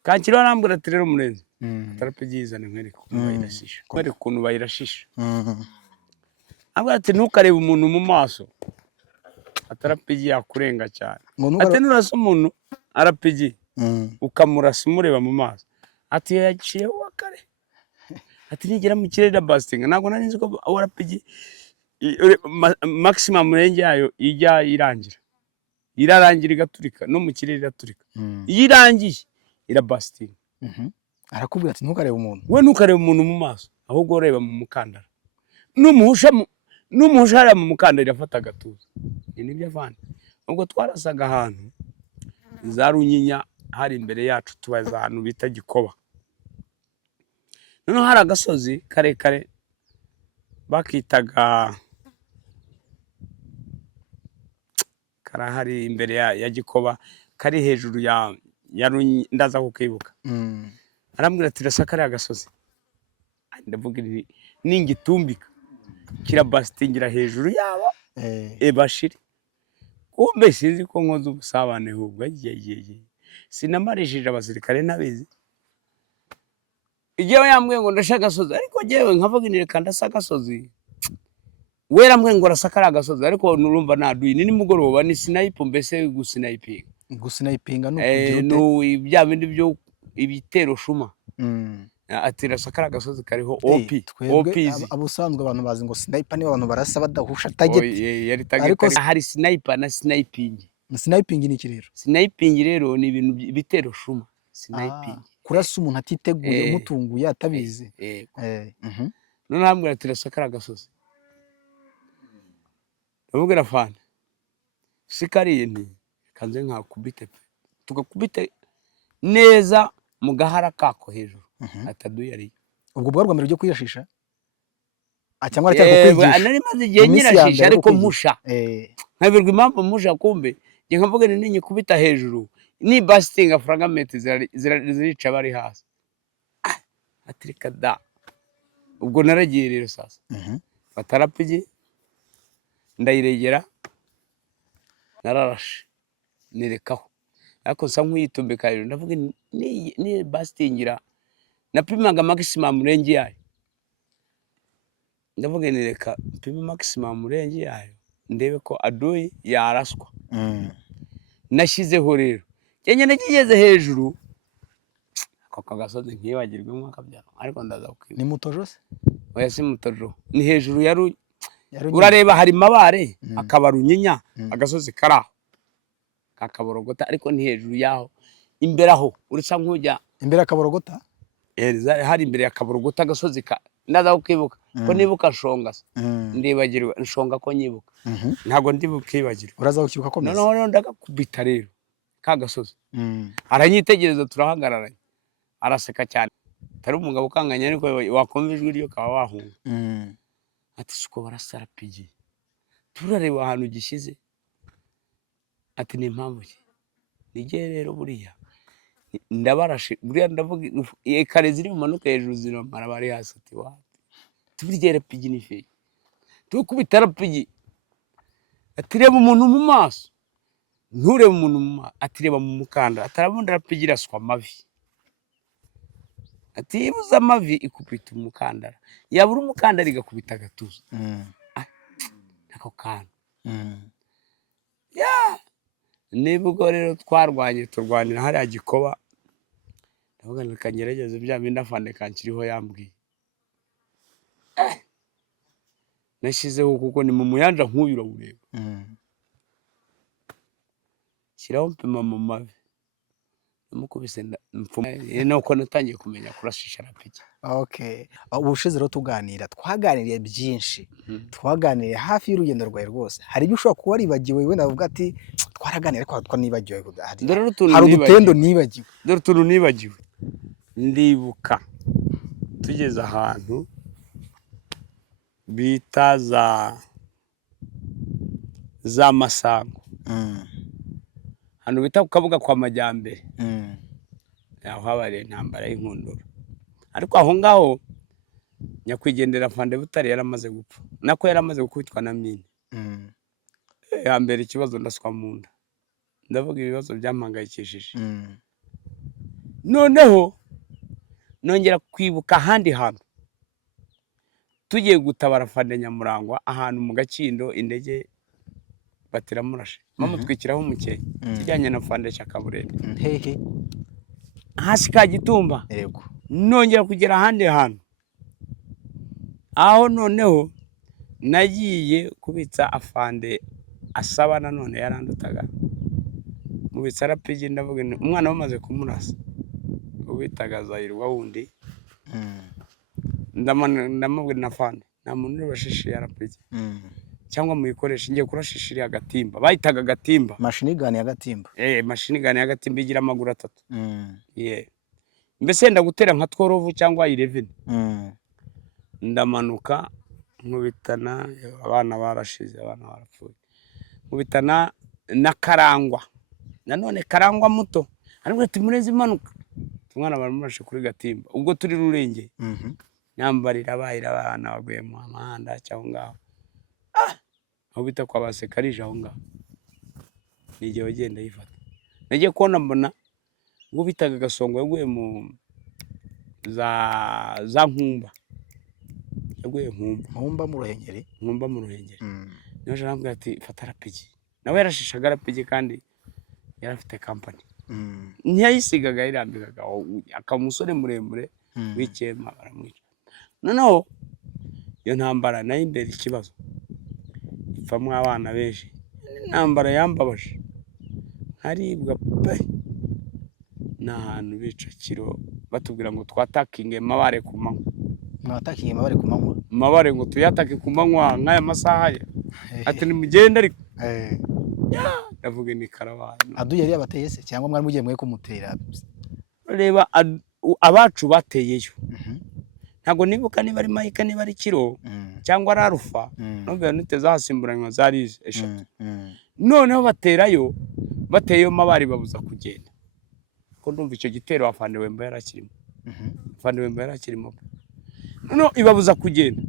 Kankiriho arambwira ati rero Murenzi, atarapigizane nkwereke ukuntu bayirashisha, nkwereke ukuntu bayirashisha. Ambwira ati ntukarebe umuntu mu maso, atarapigi yakurenga cyane. Ati nurasa umuntu arapigi ukamurasa umureba mu maso, ati yaciyeho wakare. Ati nigera mu kirere bastinga, ntabwo nari nzi ko arapigi maximum range yayo ijya irarangira igaturika, no mu kirere iraturika. Iyo irangiye irabastinga. Arakubwira ati ntukarebe umuntu, we ntukarebe umuntu mu maso, ahubwo ureba mu mukandara. N'umuhusha mu mukandara irafata agatuza. Nibyo avana. Ubwo twarasaga ahantu za Runyinya, hari imbere yacu tubaza ahantu bita Gikoba. Noneho hari agasozi karekare bakitaga karahari imbere ya Gikoba, kari hejuru ya ndaza kukibuka. Arambwira ati rasakara agasozi. Ndavuga ningitumbika kirabastingira hejuru yabo ebashiri. Kumbe sinzi ko nkoze ubusabane hubwo sinamarishije abasirikare nabizi. Igihe yambwiye ngo ndashaka agasozi, ariko jewe nkavuga nireka ndasa agasozi. Wera mbwe ngo rasakara agasozi, ariko nurumva naduye ni nimugoroba, ni sniper, mbese gusnipinga no ibya bindi byo ibitero shuma. Ati rasakara agasozi kariho OP. Abusanzwe abantu bazi ngo sniper ni abantu barasa badahusha target. Ariko hari sniper na sniping. Sniping ni kirero. Sniping rero ni ibintu bitero shuma. Sniping kurasa umuntu atiteguye umutunguye atabizi. None hambwira ati rasakara agasozi. Ndamubwira Afande, sikariye nti kanze nkakubite pe, tugakubite neza mu gahara kako hejuru. Ataduye ari ubwo bwarwamira ryo kwiyashisha cyangwa aracyari kukwigisha. Nari maze igihe nyirashisha ariko musha nkabirwa impamvu musha. Kumbe nge nkavuga ninye kubita hejuru ni bastinga fragment zirica bari hasi. Atirika da. Ubwo naragiye rero sasa batarapigi ndayiregera nararashe nirekaho, ariko nsa nk'uyitumbika rero ndavuga ni bastingira. Napimaga maximum range yayo, ndavuga nireka mpime maximum range yayo ndebe ko adoyi yaraswa. Nashyizeho rero kenye nagigeze hejuru ako kagasozi nkibagirwe mwaka byaro, ariko ndaza kwibuka. Ni Mutojo se? Oya si Mutojo, ni hejuru urareba hari mabare akaba Runyinya agasozi karaho kakaborogota ariko ni hejuru yaho imbere aho urisa nk'ujya imbere akaborogota hari imbere ya kaborogota agasozi ndaza kwibuka ko nibuka Nshonga ndibagirwa Nshonga ko nyibuka ntago ndibukibagirwa uraza ukibuka ko meze noneho ndagakubita rero ka gasozi aranyitegereza turahagararanye araseka cyane tari umugabo ukanganya ariko wakumva ijwi ryo kaba wahunga ati suko barasara pigi turareba ahantu gishize ati ni impamvu ki nige rero buriya ndabarashe buriya ndavuga ekare ziri mumanuka hejuru ziramara bari hasi ati wa tubigere pigi ni fe tukubita pigi atireba umuntu mu maso ntureba umuntu mu maso atireba mu mukanda atarabunda pigi raswa amavi ati ibuza amavi ikupita umukandara yabura umukandara igakubita agatuza ako kantu nibwo rero twarwanye turwanira hariya Gikoba ndavuga nkagerageza bya bindi afande kankiriho yambwiye nashizeho kuko ni mu muyanja nk'uyu ureba shyiraho mpima mu mavi mukubise nuko natangiye kumenya kurashisha rapiki. Okay, ubushize rero tuganira twaganiriye byinshi twaganiriye hafi y'urugendo rwawe rwose hari ibyo ushobora kuba waribagiwe we navuga ati twaraganira ariko twanibagiwe hari udutendo nibagiwe dore tuntu nibagiwe ndibuka tugeze ahantu bita za Masango hano bita ku kabuga kwa Majyambere aho habariye intambara y'inkundura ariko aho ngaho nyakwigendera Fande Butare yaramaze gupfa nako yaramaze gukubitwa na mine hambere ikibazo ndaswa mu nda ndavuga ibibazo byampangayikishije noneho nongera kwibuka ahandi hantu tugiye gutabara Fande Nyamurangwa ahantu mu Gakindo indege batiramurashe bamutwikiraho umukenke kijyanye na Fande Cyakaburende hehe hasi ka Gitumba yego nongera kugera ahandi hantu aho noneho nagiye kubitsa afande asaba nanone yarandutaga mubitsa rapigi ndavuga umwana bamaze kumurasa ubitaga Zahirwa wundi ndamubwira na Fande nta muntu urashishiye rapigi cyangwa muyikoresha ngiye kurashishira agatimba bayitaga agatimba mashini gani ya gatimba mashini gani ya gatimba igira amaguru 3 mbese ndagutera nka tworovu cyangwa 11 ndamanuka nkubitana abana barashize abana barapfuye nkubitana na Karangwa nanone Karangwa muto ariko ati murezi manuka umwana baramurashe kuri gatimba ubwo turi rurenge nyambarira bayira abana baguye mu mahanda cyangwa ngaho aho bita kwa basekarije aho ngaho nige wagenda yifata nagiye kubona mbona ngo bitaga Gasongo yaguye mu za Nkumba yaguye Nkumba mu Ruhengeri niyo jarambwa ati fata rapigi nawe yarashishaga rapigi kandi yarafite company ntiyayisigaga irambikaga akamusore muremure w'ikema baramwica noneho iyo ntambara nayo imbere ikibazo ipfamwe abana benshi intambara yambabaje haribwa pe n'ahantu bica kiro batubwira ngo twatakinge Mabare ku manywa mwatakinge Mabare ku manywa Mabare ngo tuyatake ku manywa nk'aya masaha ye ati ni mugende ariko ndavuga ni Karabaye adu yari abateye se cyangwa mwari mugiye mwe kumutera reba abacu bateyeyo ntago nibuka niba ari Mayika niba ari Kiro cyangwa ari Arufa nubwo niteza hasimburanywa zarize eshatu noneho baterayo bateyeyo Mabare babuza kugenda ko ndumva icyo gitero Afande Wemba yarakirimo Afande Wemba yarakirimo noneho ibabuza kugenda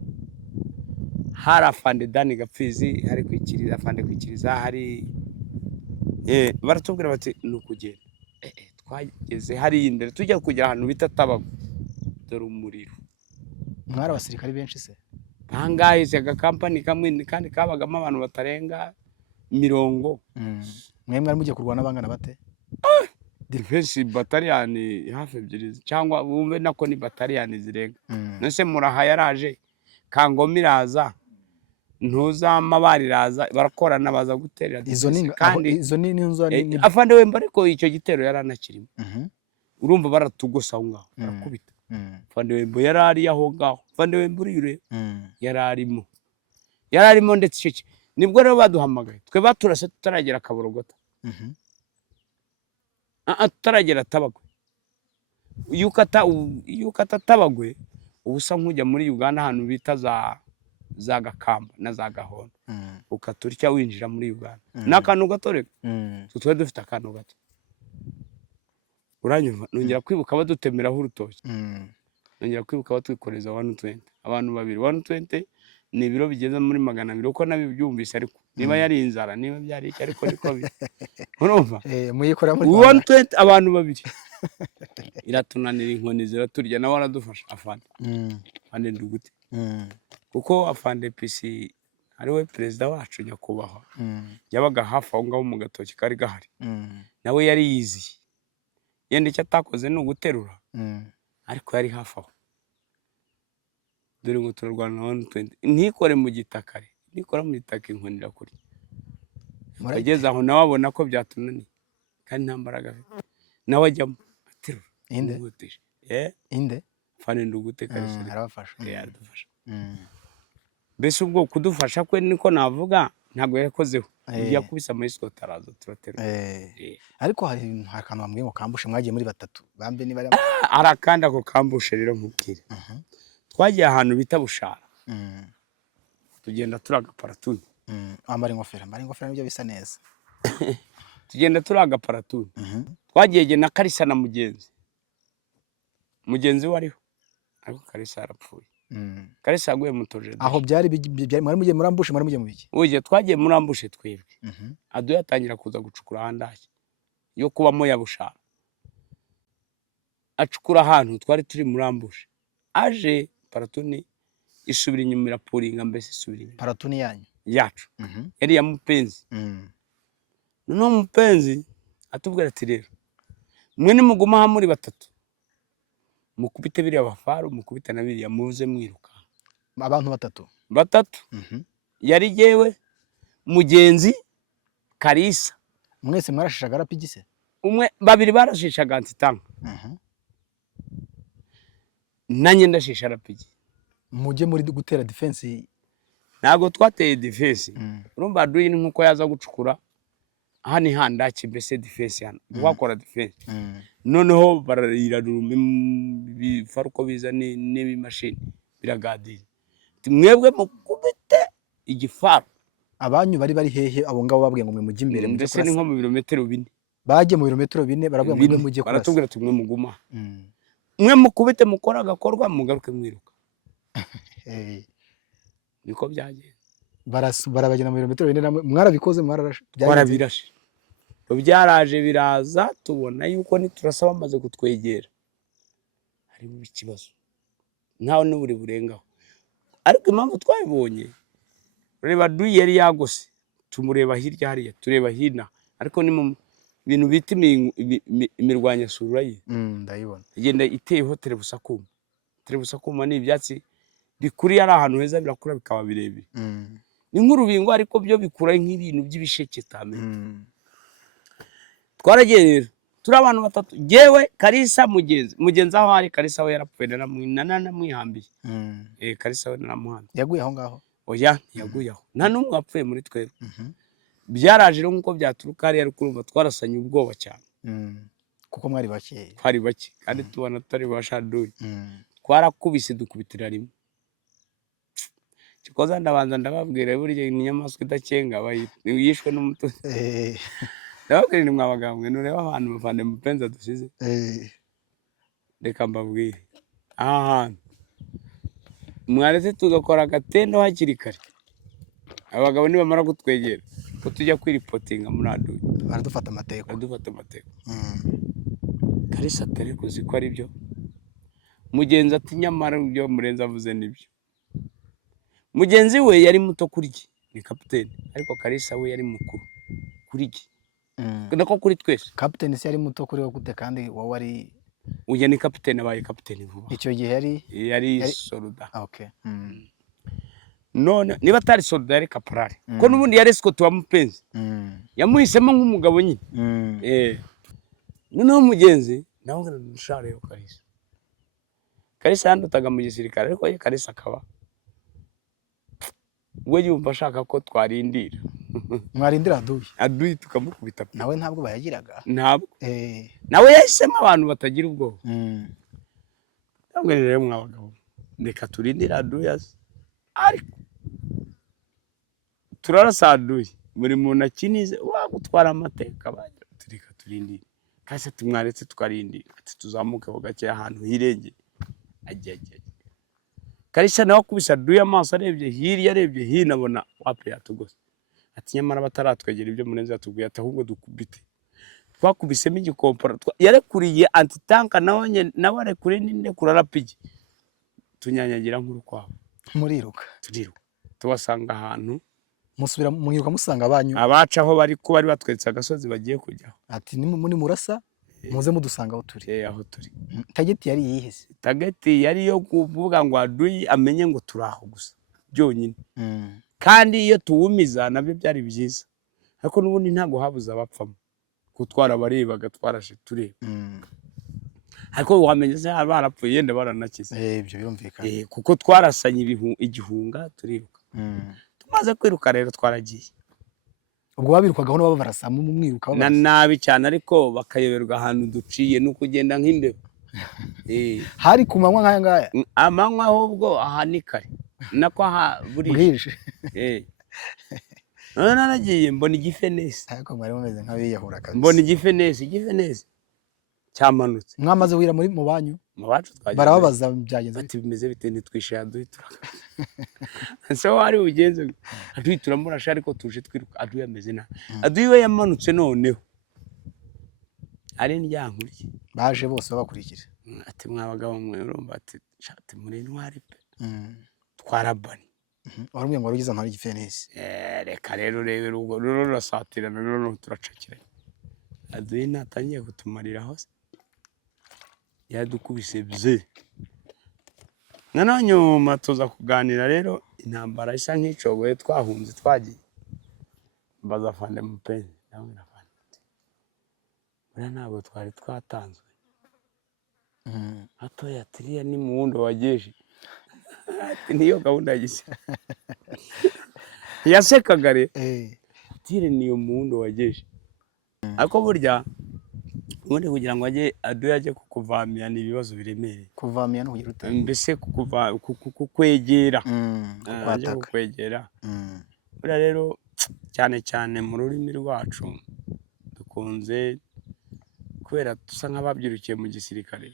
hari Afande Dani Gapfizi hari kwikiriza Afande kwikiriza hari baratubwira bati nukugenda twageze hari imbere tujya kujya ahantu bita Tabago dore umuriro mwari abasirikari benshi se bangahe zaga company kamwe kandi kabagamo abantu batarenga 70 mwe mwari mugiye kurwana bangana bate defense battalion hafi ebyiri cyangwa bumve nako ni battalion zirenga nese muraha yaraje Kangoma iraza ntuzama bariraza barakorana baza guterera kandi izo ni inzo ni afande Wemba ariko icyo gitero yaranakirimo urumva baratugosa aho ngaho barakubita afande Wemba yarari aho ngaho afande Wemba uri yararimo ndetse icyo nibwo rero baduhamagaye twe baturase tutaragera Kaborogota tutaragera Tabagwe iyo ukata Tabagwe ubusa nkujya muri Uganda ahantu bita za Gakamba na za Gahondo ukaturya winjira muri Uganda n'akantu gato reka twe dufite akantu gato uranyumva nongera kwibuka badutemeraho urutoki nongera kwibuka batwikoreza 120 abantu babiri 120 ni ibiro bigeze muri 200 uko nabibyumvise ariko niba yari inzara niba byari iki ariko niko biri urumva muyikora muri 120 abantu babiri iratunanira inkoni ziraturya nawe aradufasha afande afande Ndugute kuko afande PC ari we perezida wacu nyakubahwa yabaga hafi aho ngaho mu gatoki kari gahari nawe yari yiziye yenda icyo atakoze ni uguterura ariko yari hafi aho dore ngo turarwana na 120 ntikore mu gitaka nikora mu gitaka inkoni irakurya ageze aho nawe abona ko byatunaniye kandi nta mbaraga nawe ajyamo aterura inde afande Ndugute karishye arabafasha yaradufasha mbese ubwo kudufasha kwe niko navuga ntago yakozeho yakubise amayisko taraza turaterura ariko hari akantu bambwiye ngo kambushe mwagiye muri batatu bambe ni bari arakanda ako kambushe rero nkubwire twagiye ahantu bita Bushara tugenda turaga paratuni ambara ingofero nibyo bisa neza tugenda turaga paratuni twagiye na Karisa na mugenzi wariho ariko Karisa arapfuye Karisa yaguye mu toje aho byari mwari mugiye muri ambushe mwari mugiye mu biki uje twagiye muri ambushe twebwe ado yatangira kuza gucukura handashye yo kubamo ya Bushara acukura ahantu twari turi muri ambushe aje paratuni isubira inyuma irapuringa mbese isubira inyuma paratuni yanyu yacu yari ya Mupenzi no Mupenzi atubwira ati rero mwe ni muguma muri batatu mukubite biriya bafaru mukubita na biriya muze mwiruka abantu batatu yari jewe mugenzi Karisa mwese mwarashishaga rapigise umwe babiri barashishaga antitanga nanye ndashisha rapigi mujye muri gutera defense nago twateye defense urumva duyi nkuko yaza gucukura hani handaki mbese defense yana wakora defense noneho bararira bifaruko biza ni machine biragadira mwebwe mukubite igifaru abanyu bari hehe abo ngabo babwiye ngo mwe mujye imbere mbese ni nko mu birometero 4 baje mu birometero 4 barabwiye ngo mujye kurasa baratubwira tumwe muguma mwe mukubite mukora gakorwa mugaruke mwiruka niko byagiye barabagena mu birometero 4 namwe mwarabikoze mwarabirashe byaraje biraza tubona yuko niturasaba amaze kutwegera hari ikibazo ntaho n'uburi burengaho ariko impamvu twabibonye reba duyi yari yagose tumureba hirya hariya tureba hina ariko ni mu bintu bita imirwanya sura ye ndayibona igenda iteyeho terebusakuma ni ibyatsi bikuri ari ahantu heza birakura bikaba birebire ni nk'urubingo ariko byo bikura nk'ibintu by'ibisheke tamenye twaragiye rero turi abantu batatu jewe Karisa mugenzi aho ari Karisa we yarapfuye namwihambiye Karisa we naramuhambiye yaguye aho ngaho oya yaguye aho nta numwe wapfuye muri twebwe byaraje rero nkuko byaturuka ari ari kurumva twarasanye ubwoba cyane kuko mwari bake kandi tubona tutari bashaduye twarakubise dukubitira rimwe kikoza ndabanza ndababwira burya inyamaswa idakenga yishwe n'umutuzi ndababwira ni mwabagambwe nureba abantu bavande Mupenzi dusize reka mbabwire aha mwaretse tugakora agatendo hakiri kare abagabo nibamara kutwegera ko tujya kwiripotinga muri aduye baradufata amateko Karisa atari kuzi ko ari byo mugenzi ati nyamara ibyo murenza avuze nibyo mugenzi we yari muto kuryi ni kapiteni ariko Karisa we yari mukuru kuryi nako kuri twese kapiteni se yari muto kuri wo gute kandi wowe ari uya ni kapiteni abaye kapiteni vuba icyo gihe yari soruda okay none niba atari soda yari kaporari ko n'ubundi yari Scott wa Mupenzi yamuhisemo nk'umugabo nyine noneho mugenzi nawe ngana dushare yo Kalisa yandutaga mu gisirikare ariko ye Kalisa akaba we yumva ashaka ko twarindira mwarindira aduyi tukamukubita nawe ntabwo bayagiraga ntabwo nawe yahisemo abantu batagira ubwoba ntabwo rero mwabagabo reka turindira aduyi ariko turarasa aduyi buri muntu akinize wagutwara amateka bagira tureka turindira kase tumwaretse tukarindira ati tuzamuke ho gake ahantu hirenge ajya Kalisa nawe akubise aduyi amaso arebye hirya arebye hino abona wape yatugose ati nyamara bataratwegera ibyo Murenzi yatubwiye ati ahubwo dukubite twakubisemo igikompora yarekuriye antitanka nawe arekuriye n'inde kurarapigi tunyanyagira nk'urukwabo muriruka tubasanga ahantu musubira mwiruka musanga abanyu abacaho bari batwetse agasozi bagiye kujyaho ati muri murasa muze mudusanga aho turi aho turi tageti yari yihise tageti yari yo kuvuga ngo aduyi amenye ngo turaho gusa byonyine kandi iyo tuwumiza nabyo byari byiza ariko n'ubundi ntago habuze abapfamo gutwara barebaga twarashe tureba ariko wamenye se barapfuye yenda baranakize ibyo birumvikana kuko twarasanye igihunga turiruka tumaze kwiruka rero twaragiye ubwo babirukaga nabo barasa mu mwiruka nabi cyane ariko bakayoberwa ahantu duciye no kugenda nk'imbeba hari ku manywa nkaya ngaya amanywa ahubwo aha ni kare nako aha burije naragiye mbona igifenesi ariko mwari mumeze nk'abiyahura kabisa mbona igifenesi cyamanutse mwamaze wira mu banyu mu bacu twagiye barababaza byagenze ati bimeze bite ntitwishyira duhitura so wari ugenze aduhitura murasha ariko tuje twiruka aduye ameze nabi aduye we yamanutse noneho ari ndyankuriye baje bose babakurikira ati mwabagabo mwe urumva ati shati muri intwari pe twarabani warumwe ngo rugize ntari igifenesi reka rero urebe ruro rasatirana ruro turacakiranye aduye natangiye kutumarira hose yadukubise bye nyuma tuza kuganira rero intambara isa nk'icogoye twahunze twagiye mbaza Fande Mupenzi nawe nafande buriya ntabwo twari twatanzwe hatoya tiriya ni muwundo wageje ati niyo gahunda yagise yasekaga rero tire niyo muwundo wageje ariko burya ubundi kugira ngo aduye ajye kukuvamira ni ibibazo biremereye kuvamira no kugira utari mbese kukwegera ajye kukwegera buriya rero cyane mu rurimi rwacu dukunze kubera dusa nk'ababyirukiye mu gisirikare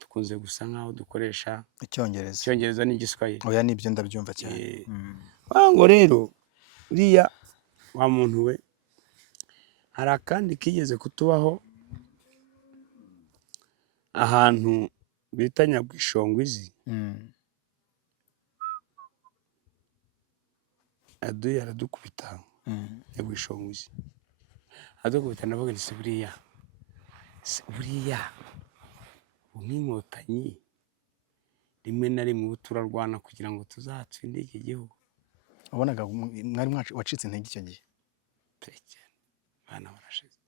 dukunze gusa nk'aho dukoresha icyongereza n'igiswahili oya nibyo ndabyumva cyane ngo rero uriya wa muntu we hari akandi kigeze kutubaho ahantu bita Nyabwishongwizi aduye aradukubita Nyabwishongwizi adukubita navuga nti buriya nk'inkotanyi rimwe na rimwe ubu turarwana kugira ngo tuzatsinde iki gihugu wabonaga mwari wacitse intege icyo gihe bana barashize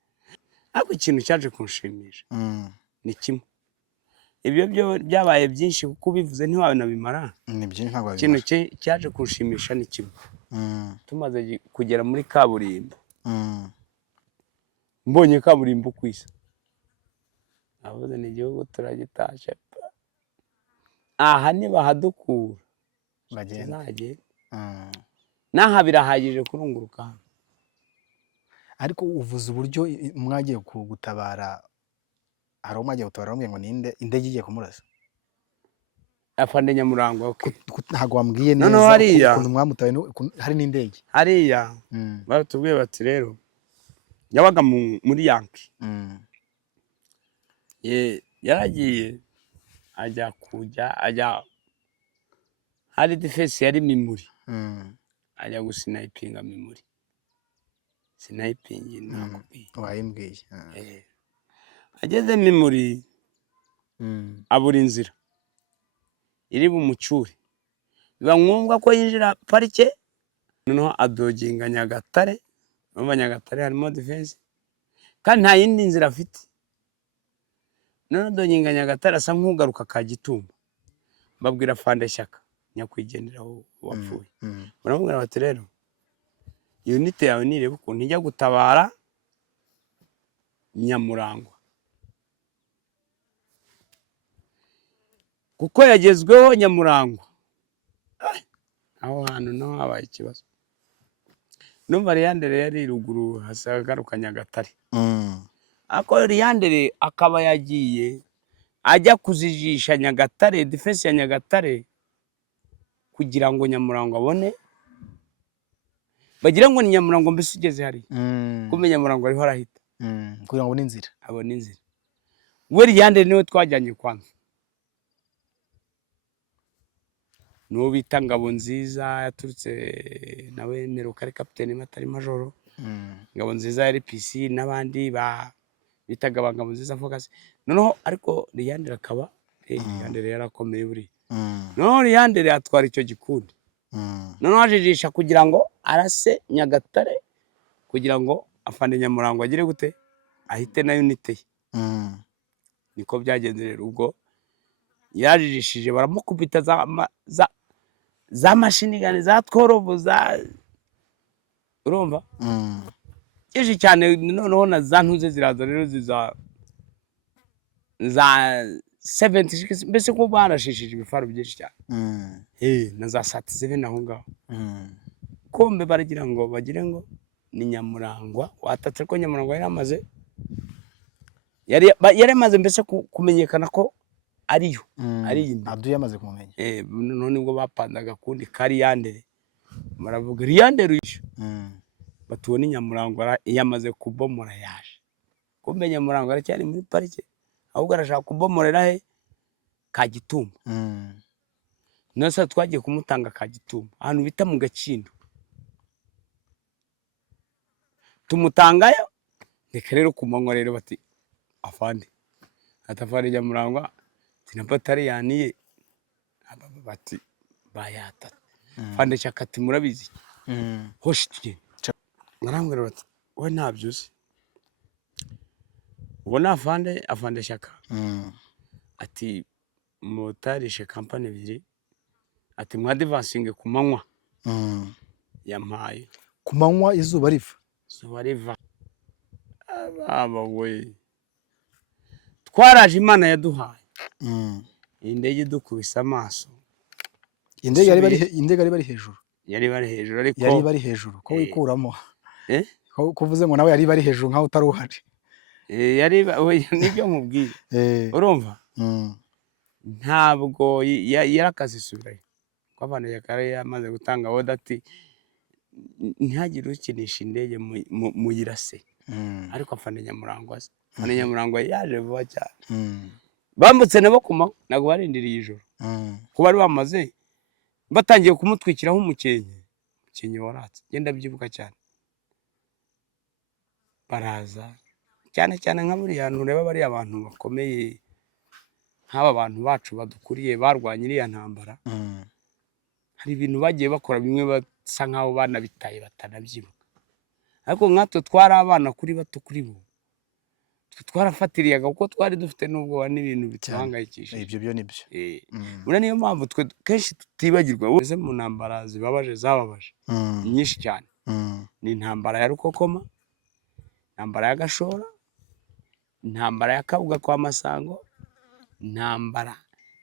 ariko ikintu cyaje kunshimisha ni kimwe ibyo byabaye byinshi kuko bivuze ntiwabinabimara ni byinshi ntabwo ikintu cyaje kunshimisha ni kimwe tumaze kugera muri kaburimbo mbonye kaburimbo kwisa avuze ni igihugu turagitashe aha nibahadukura bagenda n'aha birahagije kurunguruka hano ariko uvuze uburyo mwagiye gutabara hari umwagiye gutabara bamwe ngo ninde indege igiye kumurasa Afande Nyamurangwa ntago wambwiye neza ukuntu mwamutaye hari n'indege hariya baratubwiye bati rero yabaga muri Yankee yaragiye ajya hari defense yari Mimuri ajya gusinayipinga Mimuri sinayipingi nakubwiye wayimbwiye ageze Mimuri abura inzira iri bumucyure biba ngombwa ko yinjira parike, noneho adoginga Nyagatare. Urumva Nyagatare harimo defense kandi nta yindi nzira afite. Noneho adoginga Nyagatare asa nk'ugaruka Kagitumba, babwira Fande Shyaka nyakwigendera wapfuye. Baramubwira bati rero unite yawe nireba ukuntu ijya gutabara Nyamurangwa, kuko yagezweho Nyamurangwa. Aho hantu no habaye ikibazo. Numva Liyandere yari ruguru hasagaruka Nyagatare. Ako Liyandere akaba yagiye ajya kuzijisha Nyagatare, defense ya Nyagatare, kugira ngo Nyamurangwa abone, bagira ngo ni Nyamurangwa mbese ugeze hari kumenya Nyamurangwa ariho arahita kugira ngo n'inzira abone inzira. We Liyandere niwe twajyanye kwanza, n'uwo bita Ngabonziza yaturutse nawe meruka ari kapiteni matari majoro. Ngabonziza yari PC n'abandi bitaga Ngabonziza focus. Noneho ariko Liyandere akaba Liyandere yarakomeye buri. Noneho Liyandere atwara icyo gikundi. Noneho ajijisha kugira ngo arase Nyagatare, kugira ngo Afande Nyamurangwa agire gute ahite na unite. Niko byagenze rero. Ubwo yajijishije baramukubita za mashini gani za tworovu za urumva cyinshi cyane. Noneho na za ntuze ziraza rero za 70 mbese ko barashishije ibifaru byinshi cyane. Na za 37 naho ngaho. Kombe baragira ngo bagire ngo ni Nyamurangwa watatse, ko Nyamurangwa yari amaze mbese kumenyekana ko ariyo ari Abdu yamaze kumenya. None nibwo bapandaga kundi kari Liyandere, baravuga Liyandere uyu batubona Nyamurangwa yamaze kubomora yaje. Kumbe Nyamurangwa aracyari muri parike, ahubwo arashaka kubomorera he Kagitumba. Nose twagiye kumutanga Kagitumba ahantu bita mu Gakindo, tumutangayo. Reka rero kumanywa rero bati Afande atafari Nyamurangwa tinapatari yaniye bati bayata. Fande Shyaka ati murabizi hoshi tugende. Narambwira bati we ntabyo uzi. Ubona Afande Shyaka ati mutarishe kampani 2 ati mwadivansinge ku manywa yampaye ku manywa izuba riva. Aba we twaraje Imana yaduhaye indege dukubise amaso. Indege yari bari hejuru. Yari bari hejuru ko wikuramo kuvuze ngo nawe yari bari hejuru nkaho utari uhari. Nibyo mubwiye. Urumva ntabwo yarakazisubirayo ko Afande yakare yamaze gutanga oda ati ntihagire ukinisha indege muyirase. Ariko Afande Nyamurangwa yaje vuba cyane. Bambutse nabo kumaho ntabwo barindiriye ijoro, ko bari bamaze batangiye kumutwikiraho umukenke waratse. Genda byibuka cyane. Baraza cyane cyane nka buriya ntureba bari abantu bakomeye nk'aba bantu bacu badukuriye barwanye iriya ntambara. Hari ibintu bagiye bakora bimwe basa nkaho banabitaye batanabyibuka, ariko nkatwe twari abana kuri bato kuri bo twarafatiriyaga kuko twari dufite n'ubwoba n'ibintu bituhangayikishije. Ibyo byo nibyo. Buriya niyo mpamvu twe kenshi tutibagirwa wese mu ntambara zababaje nyinshi cyane. Ni intambara ya Rukokoma, intambara ya Gashora, intambara ya Kabuga kwa Masango, intambara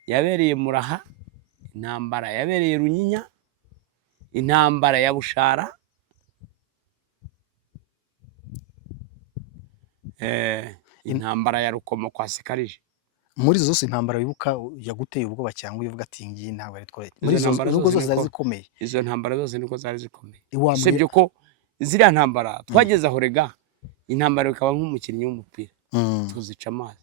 yabereye Muraha, intambara yabereye Runyinya, intambara ya Bushara, intambara ya Rukomo kwa Sekarije. Muri zose intambara wibuka yaguteye ubwoba cyangwa uvuga ati ngiyi ntabwo ari twe. Muri zose zari zikomeye. Izo ntambara zose niko zari zikomeye. Sebyo ko ziriya ntambara twageze aho rega intambara ikaba nk'umukinnyi w'umupira tuzica amazi.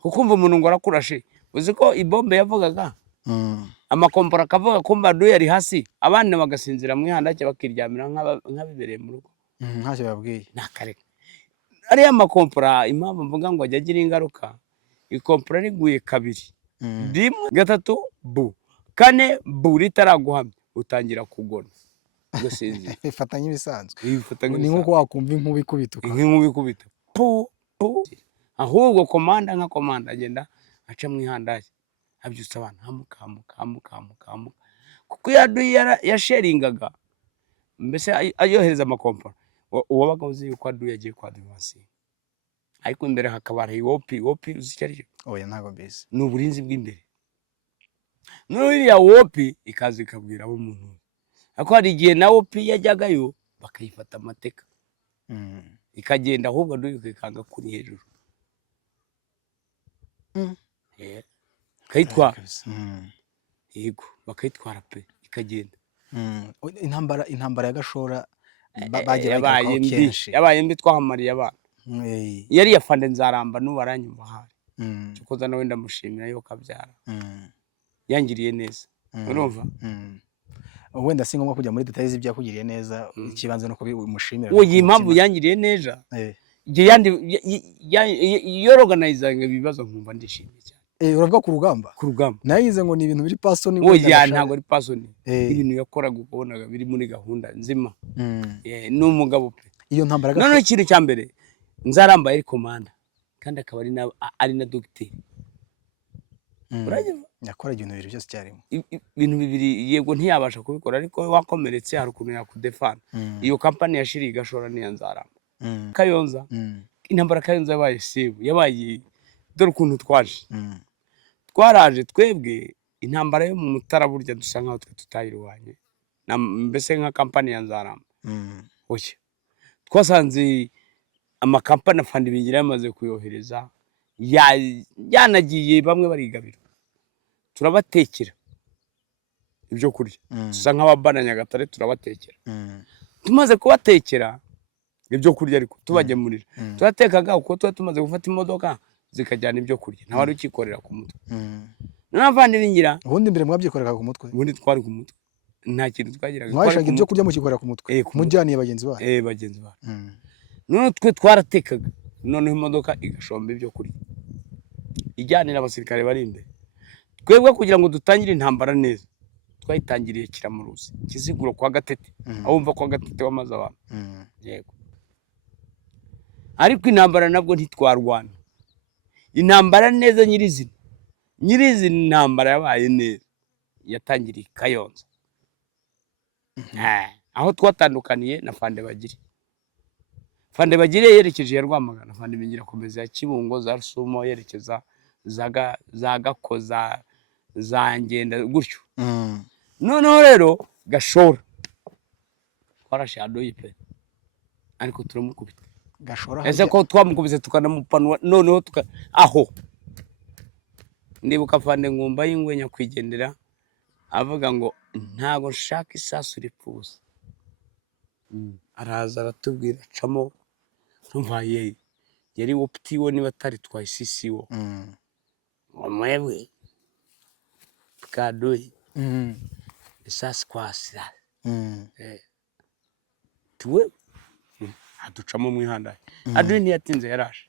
Kuko umva umuntu ngo arakurashe, uzi ko ibombe yavugaga amakompora akavuga ko mbadu yari hasi, abana bagasinzira mu ihandake bakiryamira nk'abibereye mu rugo. Ntacyo babwiye. Nakareka ariya makompora impamvu mvuga ngo ajya agira ingaruka, ikompora riguye kabiri, rimwe gatatu bu kane buri itaraguhamya utangira kugona ugasinzira. Bifata nk'ibisanzwe. Bifata Ni nk'ibisanzwe. nk'uko wakumva inkuba ikubita Nk'inkuba ikubita pu pu. Ahubwo komanda nka komanda agenda aca mu ihandashya abyutsa abantu hamuka kuko yaduye yasheringaga mbese ayohereza amakompani uwabaga uzi yuko aduye agiye kwa divansi, ariko imbere hakaba hari wopi uzi icyo ari cyo? Oya ntabwo mbizi. Ni uburinzi bw'imbere. N'uriya wopi ikaza ikabwira abo muntu, ariko hari igihe na wopi yajyagayo bakayifata amateka ikagenda ahubwo aduye ikikanga kuri hejuru kayitwara. Yego bakayitwara pe ikagenda. Intambara ya Gashora yabaye mbi twahamariye abana. Yari yafande Nzaramba n'ubu aranyumva ahari. Cyokoza nawe ndamushimira yo kabyara. Yangiriye neza. Urumva? Wenda si ngombwa kujya muri details ibyo yakugiriye neza, ikibanze no kubimushimira. Uwo impamvu yangiriye neza. Igihe yorganizinga ibibazo nkumva ndishimye cyane. Uravuga ku rugamba? Ku rugamba. Nayize ngo ni ibintu biri person. Oya ntabwo ari person. Ibintu yakoraga ukobonaga biri muri gahunda nzima. N'umugabo pe. Iyo ntambara none ikintu cya mbere Nzaramba yari komanda kandi akaba ari na dogiteri. Uranyumva? Yakora ibintu bibiri byose cyarimo. Ibintu bibiri yego ntiyabasha kubikora, ariko wakomeretse hari ukuntu yakudefana. Iyo kampani yashiriye Gashora ni Nzaramba. Kayonza intambara Kayonza yabaye sebu yabaye dore ukuntu twaraje twebwe intambara yo mu Mutara burya dusa nkaho tutayirwanye mbese nka kampani ya Nzaramba. Oya twasanze amakampani afandi bingira yamaze kuyohereza yanagiye bamwe barigabira, turabatekera ibyo kurya dusa nk'ababana Nyagatare turabatekera. Tumaze kubatekera ibyo kurya ariko tubagemurira turatekaga uko tumaze gufata imodoka zikajyana ibyo kurya nta wari ukikorera ku mutwe. N'abandi bingira ubundi mbere mwabyikorera ku mutwe. Ubundi twari ku mutwe nta kintu twagiraga. Mwashaka ibyo kurya mukikorera ku mutwe mujyaniye bagenzi bacu. Bagenzi bacu. None twe twaratekaga noneho imodoka igashomba ibyo kurya ijyanira abasirikare bari imbere. Twebwe kugira ngo dutangire intambara neza twayitangiriye Kiramuruzi Kiziguro kwa Gatete aho wumva kwa Gatete wamaze abantu. Yego ariko intambara nabwo ntitwarwana. Intambara neza nyirizina intambara yabaye neza yatangiriye Kayonza aho twatandukaniye na Fande Bagire. Fande Bagire yerekeje ya Rwamagana, Fande Bingira komeza ya Kibungo za Rusumo yerekeza za Gakoza za Ngenda gutyo. Noneho rero Gashora twarashadoye pe ariko turamukubita. Gashora ese ko twamukubise tukanamupanwa noneho aho ndibuka Fande Ngumba y'ingwe nyakwigendera avuga ngo ntago nshaka isasu ripfuza. Araza aratubwira camo numva yari optiwo niba atari twayisisiwo mwebwe kadoyi isasu kwasira tuwe aducamo mu ihanda. Aduye ntiyatinze yaraje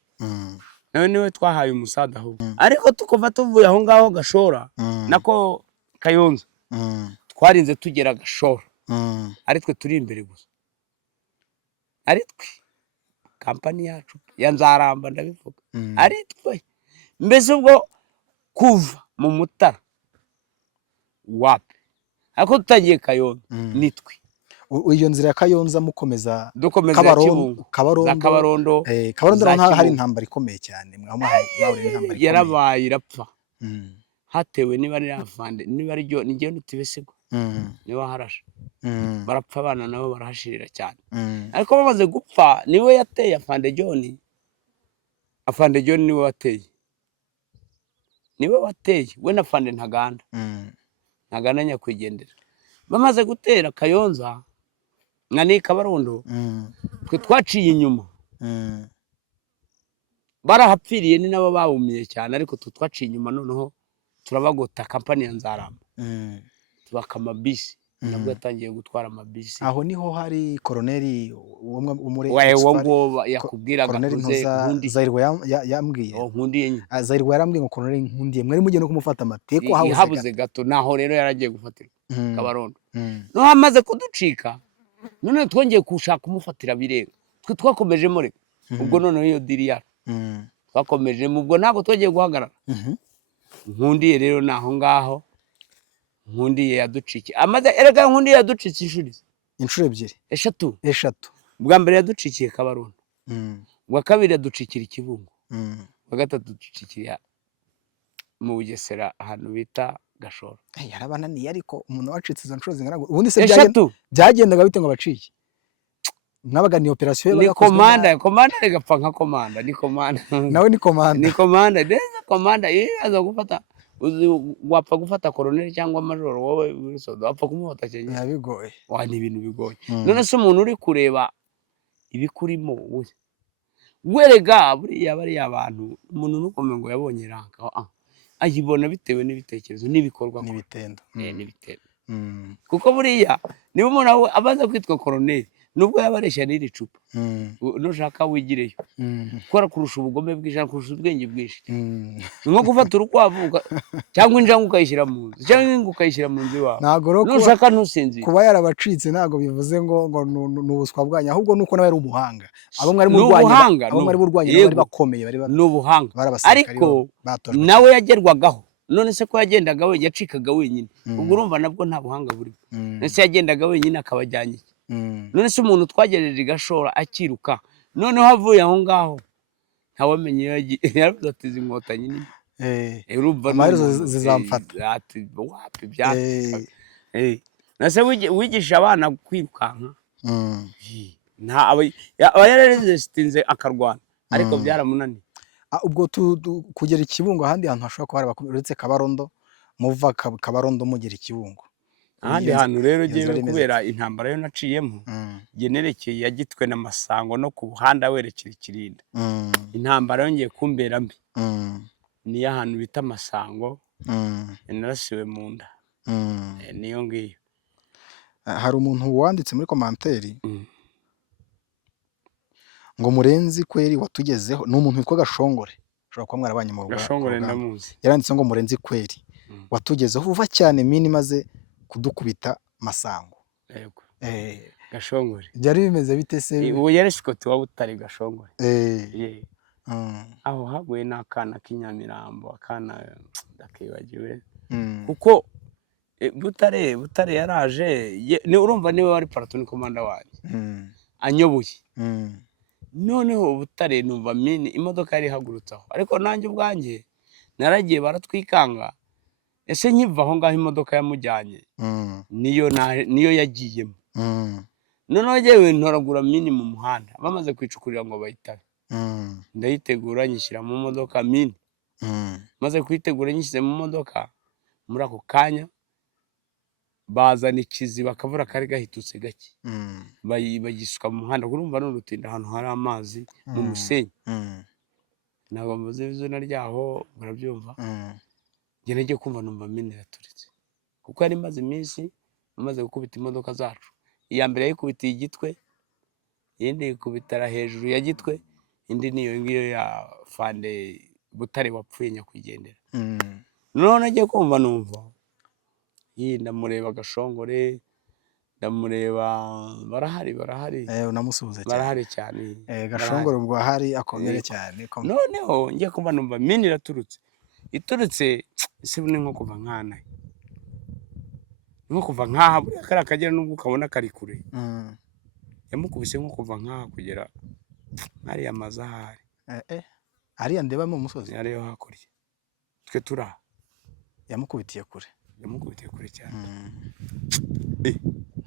nawe niwe twahaye umusada ahubwo. Ariko tukuva tuvuye aho ngaho Gashora nako Kayonza twarinze tugera Gashora ari twe turi imbere gusa, ari twe kampani yacu ya Nzaramba ndabivuga ari twe mbese ubwo kuva mu Mutara wapi ariko tutagiye Kayonza ni twe. Iyo nzira ya Kayonza mukomeza Kabarondo hari intambara ikomeye cyane yarabaye irapfa hatewe niba ari Afande niba ari ryo ngiye nutibesigo niba harasha barapfa abana nabo barahashirira cyane. Ariko bamaze gupfa niwe yateye Afande John niwe wateye we na Afande Ntaganda nyakwigendera. Bamaze gutera Kayonza nani Kabarondo twe twaciye inyuma barahapfiriye ni nabo bawumiye cyane, ariko twaciye inyuma noneho turabagota kampani ya Nzaramba tubakama bisi nabwo yatangiye gutwara amabisi. aho niho hari koroneri umure Wowe ngo yakubwiraga koroneri ntuze nkundi Zairwa yambwiye nkundiye nyine Zairwa yarambwiye ngo koroneri nkundiye mwari mugiye no kumufata amateko habuze gato naho rero yaragiye gufatira Kabarondo. No gato. hamaze kuducika none twongeye kushaka kumufatira birenga twe twakomeje muri ubwo noneho iyo diri yacu twakomeje ubwo ntabwo twagiye guhagarara. Nkundiye rero naho ngaho Nkundiye yaducikiye amaze erega Nkundiye yaducikiye inshuro ebyiri eshatu. bwa mbere yaducikiye Kabarondo, bwa kabiri yaducikira Ikibungo, bwa gatatu ducikira mu Bugesera ahantu bita Gashora. Yarabananiye ariko umuntu wacitse izo nshuro zingana ubundi se byagendaga bite ngo bacike mwabaga ni operation ni komanda regapfa nka komanda ni komanda nawe ni komanda neza komanda yaza gufata wapfa gufata koroneli cyangwa majoro wowe Wilson wapfa kumufata cyane yabigoye ni ibintu bigoye. None se umuntu uri kureba ibikurimo werega buriya bari abantu umuntu nukomeye ngo yabonye ranka ayibona bitewe n'ibitekerezo n'ibikorwa n'ibitendo kuko buriya niba umuntu abaza kwitwa koroneli nubwo yabaresha n'iri cupa nushaka wigireyo ukora kurusha ubugome bwinshi kurusha ubwenge bwinshi nko gufata urukwavu cyangwa injangwe ukayishyira mu nzu cyangwa inka ukayishyira mu nzu iwawe nushaka ntusinzire. Kuba yarabacitse ntabwo bivuze ngo n'ubuswa bwanyu ahubwo nuko nawe ari umuhanga abo mwari burwanya bari bakomeye bari n'ubuhanga ariko nawe yagerwagaho. None se ko yagendaga we yacikaga wenyine ubwo urumva nabwo nta buhanga buri nese yagendaga wenyine akabajyanye. None se umuntu twagereje Gashora akiruka noneho havuye aho ngaho ntawamenye yaravuze ati izi Nkotanyi ni urumva amaherezo zizamfata ati wapi byatse nase wigisha abana kwirukanka aba yararesistinze akarwana ariko byaramunaniye. Ubwo kugera Ikibungo ahandi hantu hashobora kuba uretse Kabarondo muva Kabarondo mugera Ikibungo ahandi hantu rero giye kubera intambara yo naciyemo generekeye yagitwe n'amasango no ku buhanda werekera Ikirinda intambara yongeye kumbera mbi ni ahantu bita amasango narasiwe mu nda niyo ngiyo. Hari umuntu wanditse muri komanteri ngo Murenzi kweri watugezeho ni umuntu witwa Gashongore ushobora kuba mwarabanye mu Gashongore ndamuzi yaranditse ngo Murenzi kweri watugezeho vuba cyane mini maze kudukubita Masango. Yego Gashongore byari bimeze bite se ubu yari Scott wa Butare Gashongore aho haguye n'akana k'inyamirambo akana ndakibagiwe kuko Butare yaraje ni urumva niwe wari paratoni komanda wanjye anyoboye noneho Butare numva mini imodoka yari hagurutsaho ariko nanjye ubwanjye naragiye baratwikanga ese nkiva aho ngaho imodoka yamujyanye niyo yagiyemo noneho yewe ntoragura mini mu muhanda bamaze kwicukurira ngo bayitabe ndayitegura nyishyira mu modoka mini maze kuyitegura nyishyize mu modoka muri ako kanya bazana ikiziba akavura kari gahitutse gake bagisuka mu muhanda urumva n'urutinda ahantu hari amazi mu musenyi ntabwo mvuze izina ryaho murabyumva njye nagiye kumva numva mini iraturitse kuko yari imaze iminsi amaze gukubita imodoka zacu iya mbere yayikubitiye Igitwe iyindi yikubitara hejuru ya Gitwe indi niyo ngiyo ya Fande Butare wapfuye nyakwigendera. None nagiye kumva numva ndamureba Gashongore ndamureba barahari unamusuhuza cyane barahari cyane Gashongore ubwo ahari akomere cyane noneho ngiye kumva numva mini iturutse ese ni nko kuva nkana nko kuva nkaha buri kari akagera nubwo ukabona kari kure yamukubise nko kuva nkaha kugera hariya mazahari hariya ndeba mu musozi hariyo hakurya twe turaha yamukubitiye kure cyane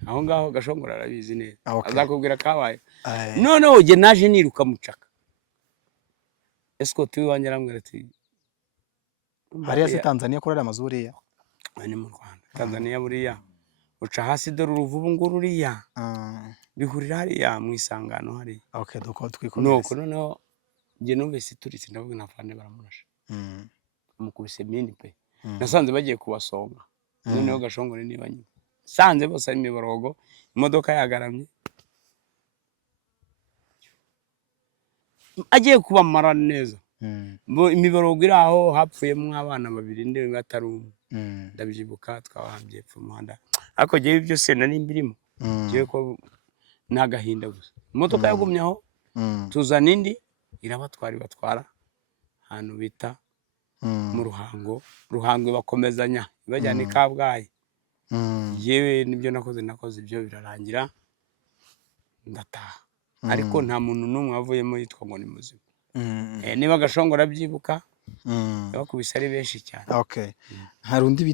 aho ngaho Gashongora arabizi neza azakubwira kabaye noneho je naje niruka mucaka Escort wiwanjye aramwira ati hariya se Tanzania kurara amazuriya ni mu Rwanda Tanzania buriya uca hasi dore uruvubu ngururiya bihurira hariya mu isangano hari duko twikomeza noneho nge numvise turitse ndavuga na Fande baramurasha mukubise mini pe nasanze bagiye kubasonga noneho Gashongore niba nyine sanze bose ari imiborogo, imodoka yagaramye, agiye kubamara neza. Imiborogo iri aho hapfuyemo abana babiri ndi batari umwe, ndabyibuka twabahambye epfo umuhanda, ariko jewe ibyo se nari mbirimo, jewe ko nagahinda gusa. Imodoka yagumye aho, tuzana indi batwara ahantu bita mu Ruhango bakomezanya ibajyana i Kabgayi. Yewe nibyo nakoze ibyo birarangira ndataha, ariko nta muntu n'umwe wavuyemo yitwa ngo ni muzima. Niba Gashongora byibuka bakubise ari benshi cyane. Okay. Hari undi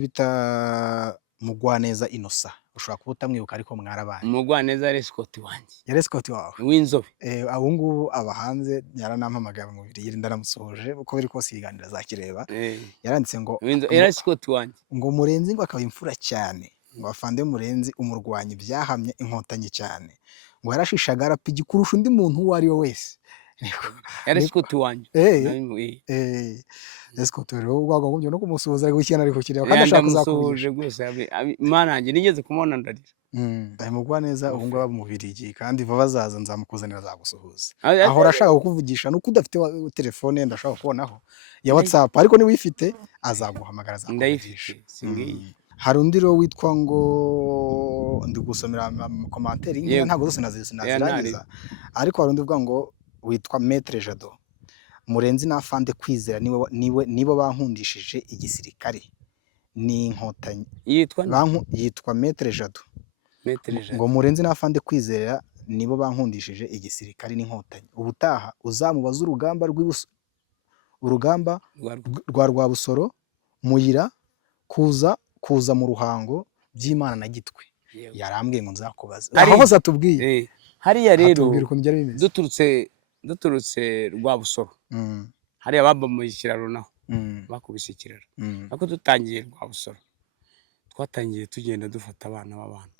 bita Mugwaneza Innocent, ushobora kuba utamwibuka ariko mwarabanye. Mugwaneza yari escort wanjye. Yari escort wawe w'inzobe. Abo ngubu aba hanze yaranampamagaye mu mubiri yiri ndaramusohoje uko biri kose yiganira zakireba. Yaranditse ngo yari escort wanjye, ngo Murenzi ngo akaba imfura cyane, ngo afande Murenzi umurwanyi byahamye inkotanyi cyane, ngo yarashishaga arapigi kurusha undi muntu uwo ari we wese. Yari escort wanjye. Escort rero ugwaga ngumye no kumusuhuza ariko cyane ariko kireba kandi ashaka kuzakuvugisha gose. Imana yanjye nigeze kumubona ndarira. Mugwaneza ubu ngaba mu Birigi kandi vuba bazaza nzamukuzanira zagusuhuza. Ahora ashaka kukuvugisha nuko udafite telefone ndashaka kubonaho ya WhatsApp, ariko ni wifite azaguhamagara zakuvugisha. Hari undi rero witwa ngo ndi gusomera commentaire ngiye ntabwo zose nazirangiza, ariko hari undi uvuga ngo witwa Maître Jado, Murenzi na Afande Kwizera nibo bankundishije igisirikare n'inkotanyi. Yitwa Maître Jado. Ngo Murenzi na Afande Kwizera nibo bankundishije igisirikare n'inkotanyi. Ubutaha uzamubaza urugamba rwa Rwabusoro, Muyira, kuza mu Ruhango by'Imana na Gitwe. Yarambwiye ngo nzakubaza. Aho hose atubwiye. Hariya rero duturutse Rwabusoro. Hariya babomoye ikiraro naho. Bakubise ikiraro. Ariko dutangiye Rwabusoro, twatangiye tugenda dufata abana b'abantu.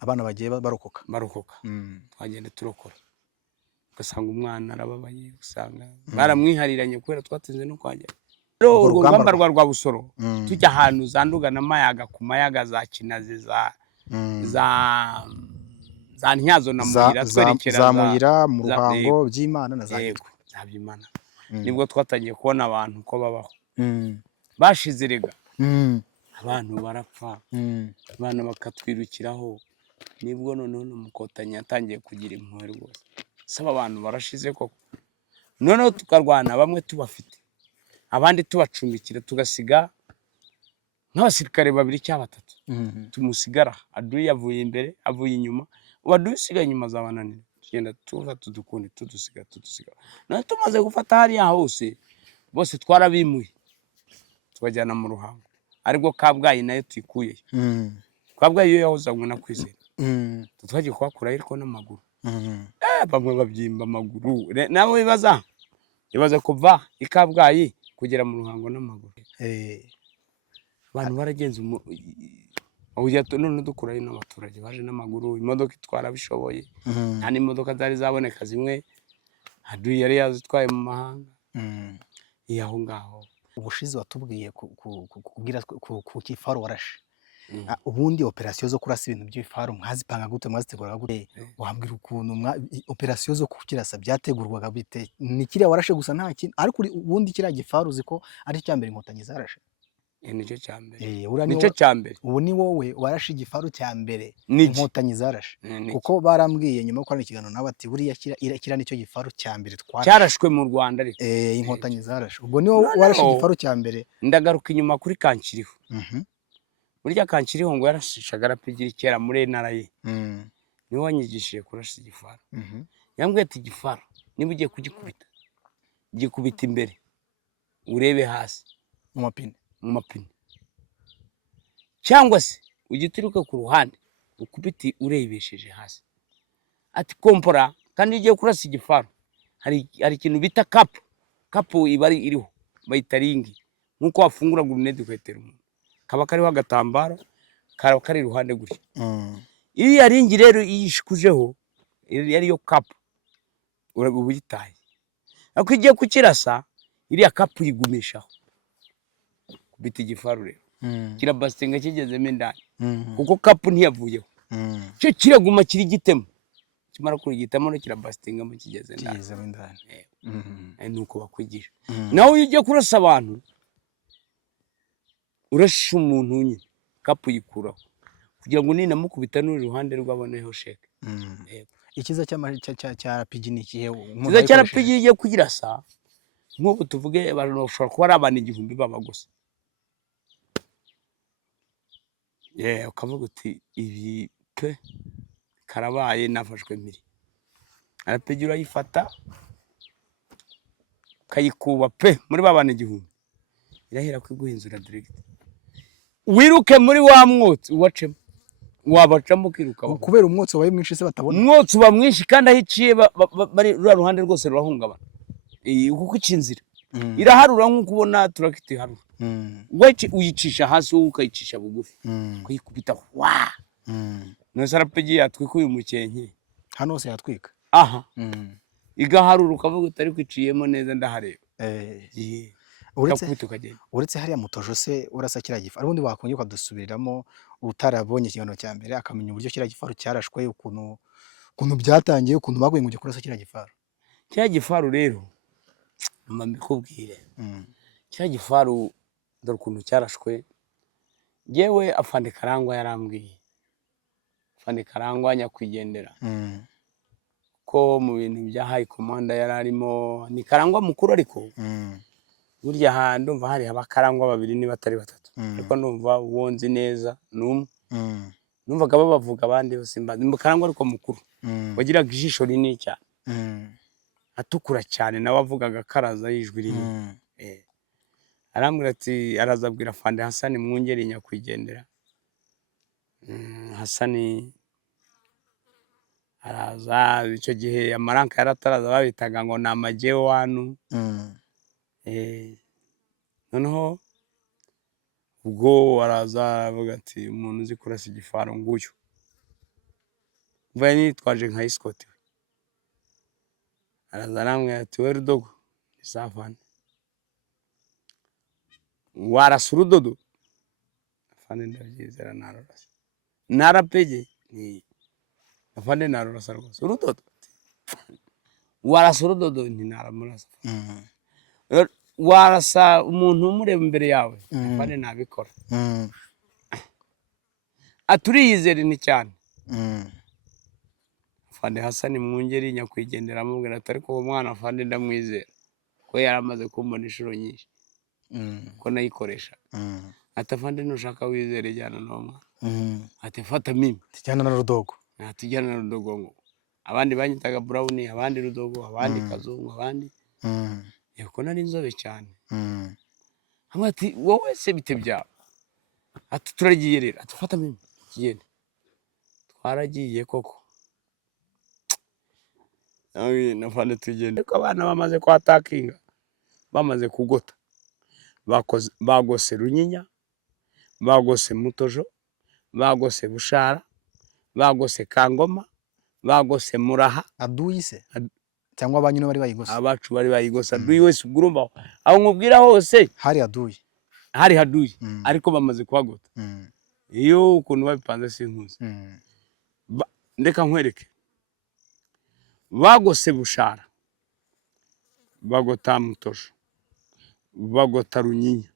Abana bagiye barokoka. Twagenda turokora. Ugasanga umwana arababaye, usanga baramwihariranye kubera twatinze no kwagera. Urugamba rwa Rwabusoro tujya ahantu zandugana amayaga ku mayaga za Kinazi za Ntyazo na Muyira twerekera za Muyira mu Ruhango by'Imana na za Gitwe. By'Imana. Nibwo twatangiye kubona abantu ko babaho. Bashize rega. Abantu barapfa. Abana bakatwirukiraho. Nibwo noneho n'umukotanyi yatangiye kugira impuhwe rwose. Saba abantu barashize koko. Noneho tukarwana bamwe tubafite, abandi tubacumbikira, tugasiga nk'abasirikare babiri cyangwa batatu. Tumusigara Aduyi yavuye imbere, avuye inyuma, Aduyi usigaye inyuma zabananira. Tugenda tufata udukundi tudusiga. Naho tumaze gufata hariya hose bose twarabimuye tubajyana mu Ruhango, ariko Kabgayi nayo tuyikuyeyo. Kabgayi yo yahozanywe na Kwizera. Twagiye kuhakura ariko n'amaguru. Bamwe babyimba amaguru. Nawe bibaza kuva i Kabgayi kugera mu Ruhango n'amaguru. Abantu baragenze none dukurayo n'abaturage baje n'amaguru, imodoka itwara bishoboye. Nta n'imodoka zari zaboneka zimwe Aduyi yari yazitwaye mu mahanga. Aho ngaho ubushize watubwiye kubwira ku kifaru warashe. Ubundi operasiyo zo kurasa ibintu by'ifaru mwazipanga gute, mwaziteguraga gute? Wambwira ukuntu operasiyo zo kukirasa byategurwaga bite? Ni kiriya warashe gusa nta kintu, ariko ubundi kiriya gifaru ziko ari cyambere inkotanyi zarashe. Nicyo cyambere. Nicyo cyambere. Ubu ni wowe warashe igifaru cyambere inkotanyi zarashe. Kuko barambwiye nyuma yo gukora ikiganiro nawe ati buriya kira nicyo gifaru cyambere cyarashwe mu Rwanda ariko. Inkotanyi zarashe. Ubwo ni wowe warashe igifaru cyambere. Ndagaruka inyuma kuri Kankiriho. Burya Kankiriho ngo yarashishaga arapigira kera muri NRA. Niwe wanyigishije kurasa igifaru. Yambwiye ati igifaru niba ugiye kugikubita, gikubita imbere urebe hasi mu mapine, cyangwa se ugituruke ku ruhande ukubiti urebesheje hasi. Ati kompora kandi ugiye kurasa igifaru hari ikintu bita kapu ibari iriho bayita ringi, nkuko wafungura grenade kwetera umuntu, kaba kariho agatambaro kaba kari iruhande gutya. Iriya ringi rero iyishikujeho yariyo kapu urabuyitaye, ariko igiye kukirasa iriya kapu yigumishaho kubita igifaru rero. kirabasitinga kigezemo indani kuko kapu ntiyavuyeho cyo kiraguma kiri gitemo kimara kurigitamo no kirabasitingamo kigeze indani nuko bakwigisha nawe iyo ujya kurasa abantu urashisha umuntu nyine kapu yikuraho kugira ngo ninamukubita n'uri ruhande rw'aboneho sheke. Ikiza cya RPG ni ikihe? Ikiza cya RPG igiye kugirasa nk'ubu tuvuge abantu bashobora kuba ari abantu 1000 baba gusa ukavuga uti ibi pe karabaye nafashwe mpiri RPG urayifata kayikuba pe muri babana 1000 irahera kwiguhinzura direct wiruke muri wa mwotsi wacemo wabacamo kiruka kubera umwotsi wabaye mwinshi se batabona umwotsi uba mwinshi kandi ahiciye bari ruhande rwose rurahungabana kuko icinzira iraharura nk'uko ubona turakiti harura uyicisha hasi wowe ukayicisha bugufi kuyikubita wa nose RPG yatwika uyu mukenke hano hose yatwika igaharura ukavuga utari kwiciyemo neza ndahareba uretse hariya mutojo se urasa kiriya gifaru ubundi wakongera ukadusubiriramo utarabonye ikiganiro cya mbere akamenya uburyo kiriya gifaru cyarashwe ukuntu byatangiye ukuntu baguye ngo ujye kurasa kiriya gifaru. Kiriya gifaru rero mbikubwire kiriya gifaru dore ukuntu cyarashwe yewe afande Karangwa yarambwiye afande Karangwa nyakwigendera ko mu bintu bya high commander yararimo ni Karangwa mukuru ariko burya ha ndumva hari abakarangwa babiri ni batari batatu ariko ndumva wonzi neza numwe numvaga babavuga abandi bose Karangwa ariko mukuru wagiraga ijisho rinini cyane atukura cyane nawe avugaga karaza yijwi rinini arambwira ati arazabwira afande Hasani Mwungeri nyakwigendera Hasani araza icyo gihe amaranka yarataraza babitaga ngo na majeyo wanu noneho ubwo araza avuga ati umuntu uzi kurasa igifaru nguyu mvaye nitwaje nka escort we araza namwe ati we Rudogo isafane warasa urudodo afande ndabyizera narorasa narapege ni afande narorasa rwose urudodo warasa urudodo ni naramurasa warasa umuntu umureba imbere yawe afande nabikora aturiyizere ni cyane afande Hasani Mwungeri nyakwigendera amubwira ati ariko uwo mwana afande ndamwizera ko yaramaze kumbona inshuro nyinshi ko nayikoresha ati afande nushaka wizere jyana no mwana ati fata mimi tijyana na Rudogo tijyana na Rudogo ngo abandi banyitaga Brown abandi Rudogo abandi Kazungu abandi yako nari inzobe cyane hamwe ati wowe se bite byawe ati turagiye rero ati fata mimi kigende twaragiye koko nafande tugende ko abana bamaze kwatakinga bamaze kugota bagose Runyinya bagose Mutojo bagose Bushara bagose Kangoma bagose Muraha Aduyi se cyangwa abanyine bari bayigose abacu bari bayigose Aduyi wese ugurumba aho nkubwira hose hari Aduyi hari Aduyi ariko bamaze kuhagota iyo ukuntu babipanze sinkuzi ndeka nkwereke bagose Bushara bagota Mutojo bagota Runyinya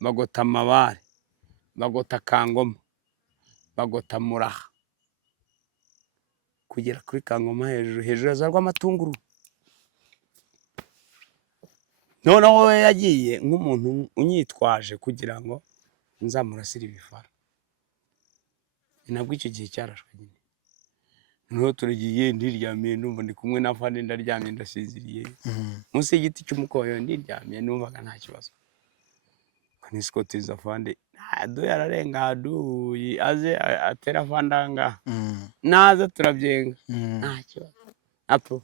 bagota Mabare bagota Kangoma bagota Muraha kugera kuri Kangoma hejuru za rw'amatunguru noneho we yagiye nk'umuntu unyitwaje kugira ngo nzamurasire ibifara nabwo icyo gihe cyarashwe nyine noneho turagiye ndiryamiye numva ndi kumwe n'afande ndaryamye ndasinziriye munsi y'igiti cy'umukoyo ndiryamiye numvaga nta kibazo ni Scott afande Aduyi ararenga Aduyi aze atera afande anga naza turabyenga nta kibazo apo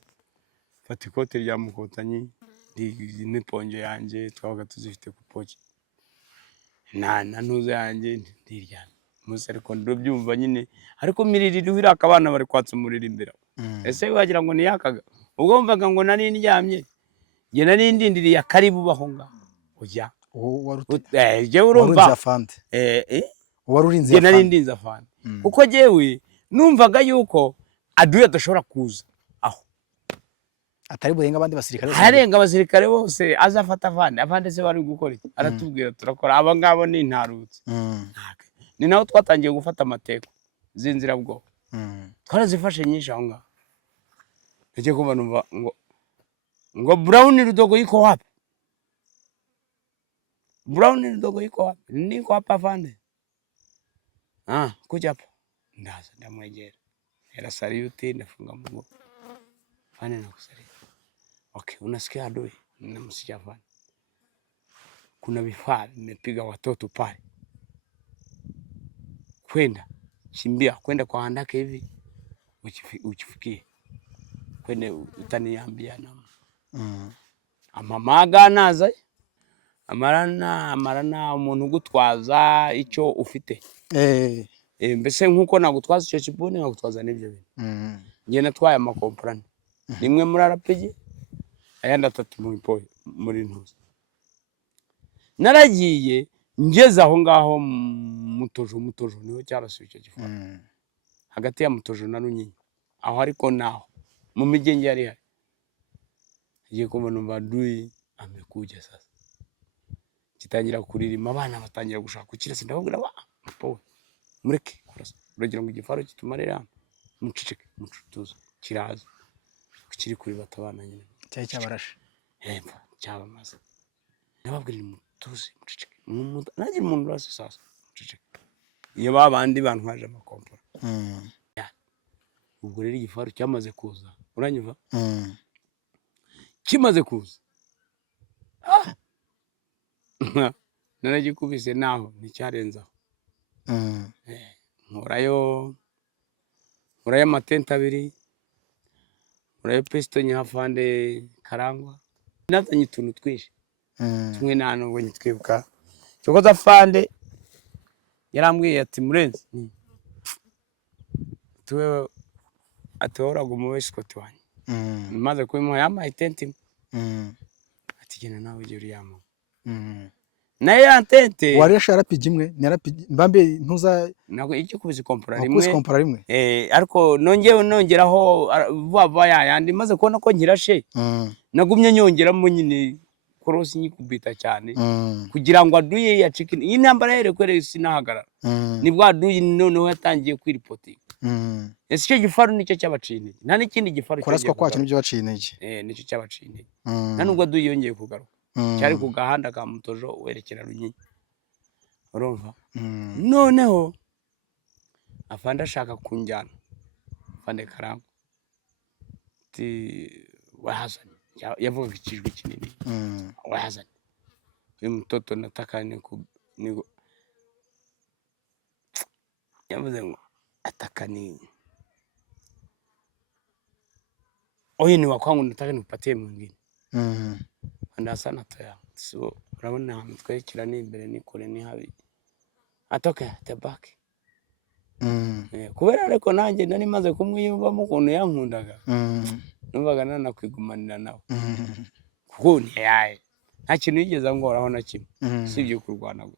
fata ikote rya Mukotanyi n'iponje yanjye twabaga tuzifite ku poke na ntuze yanjye ndiryamye munsi ariko ndabyumva nyine ariko miririro iraka abana bari kwatsa umuriro imbere ese wagira ngo ni yakaga ubwo mvaga ngo nari ndyamye nge nari ndindiriye akaribu baho ngaho ujya jewe urumva wari urinze ya nari ndinze afande kuko jewe numvaga yuko aduye adashobora kuza aho atari burenga abandi basirikare harenga abasirikare bose azafata afande se bari gukora iki aratubwira turakora aba ngabo ni ntarutse ni naho twatangiye gufata amateko zinzira bwo twarazifashe nyinshi aho ngaho nje kuba numva ngo Brown Rudogo yiko wapi Brown Rudogo yiko wapi niko hapa afande kuja hapo ndaza ndamwegera era salute nafunga mguu afande nakusalia okay unasikia adui namsikia afande kuna vifaa vimepiga watoto pale kimbia kwenda kwa handake hivi uchifikie kwende utaniambia na amamaga naza amarana umuntu gutwaza icyo ufite mbese nkuko nagutwaza icyo kibuni nagutwaza n'ibyo bintu ngiye natwaye amakomporane nimwe muri arapege ayandi 3 muri ntuzi naragiye ngeze aho ngaho mutojo niho cyarasuye icyo gifana hagati ya mutojo na Runyinya aho ariko naho mu migenge yari hari ngiye kumva numva Dui amekuja sasa kitangira kuririma abana batangira gushaka kukirasa ndababwira po mureke kurasa uragira ngo igifaro kitumarira muciceke mucutuza kiraza kiri kuri batabana nyine cyari cyabarashe cyabamaze ndababwira mutuzi muciceke nagira umuntu rase sasa muciceke iyo babandi bantwaje amakompora ubwo rero igifaro cyamaze kuza uranyumva kimaze kuza naragikubise naho nicyarenzaho nkurayo amatente 2 nkurayo pesto nyafande Karangwa nazanye utuntu twinshi tumwe nano ngo nyitwibuka cyo za fande yarambwiye ati Murenzi tuwe atora gumubeshe ko twanye maze kubimuha yamaye tente ati gena nawe uje uriyamo naye antente wari sharapigi imwe narapigi mbambe ntuza nago icyo kubise kompora rimwe ariko nongeraho vava yandi maze kubona ko nkirashe nagumye nyongeramo nyine korosi nyikubita cyane kugira ngo aduye ya chicken intambara yere kwere sinahagarara nibwo aduye noneho yatangiye kwiripoti ese cyo gifaru nicyo cyabacine nta n'ikindi gifaru koraswa kwacu nibyo bacine nicyo cyabacine nta nubwo aduye yongeye kugaruka cyari ku gahanda ka mutojo werekera Runyinya urumva noneho afande ashaka kunjyana afande Karangwa ti wahazanye yavuga ikijwi kinini wahazanye uyu mtoto nataka nigo yavuze ngo ataka ni oye ni wakwangu nataka nikupatie mwingine ndasana toya so urabona twekira ni imbere ni kure ni habi atoke tabaki kubera ariko nanjye nari maze kumwiyumvamo ukuntu yankundaga numvaga nanakwigumanira nawe kuko ni yaye nta kintu yigeze ngoraho na kimwe sibyo kurwana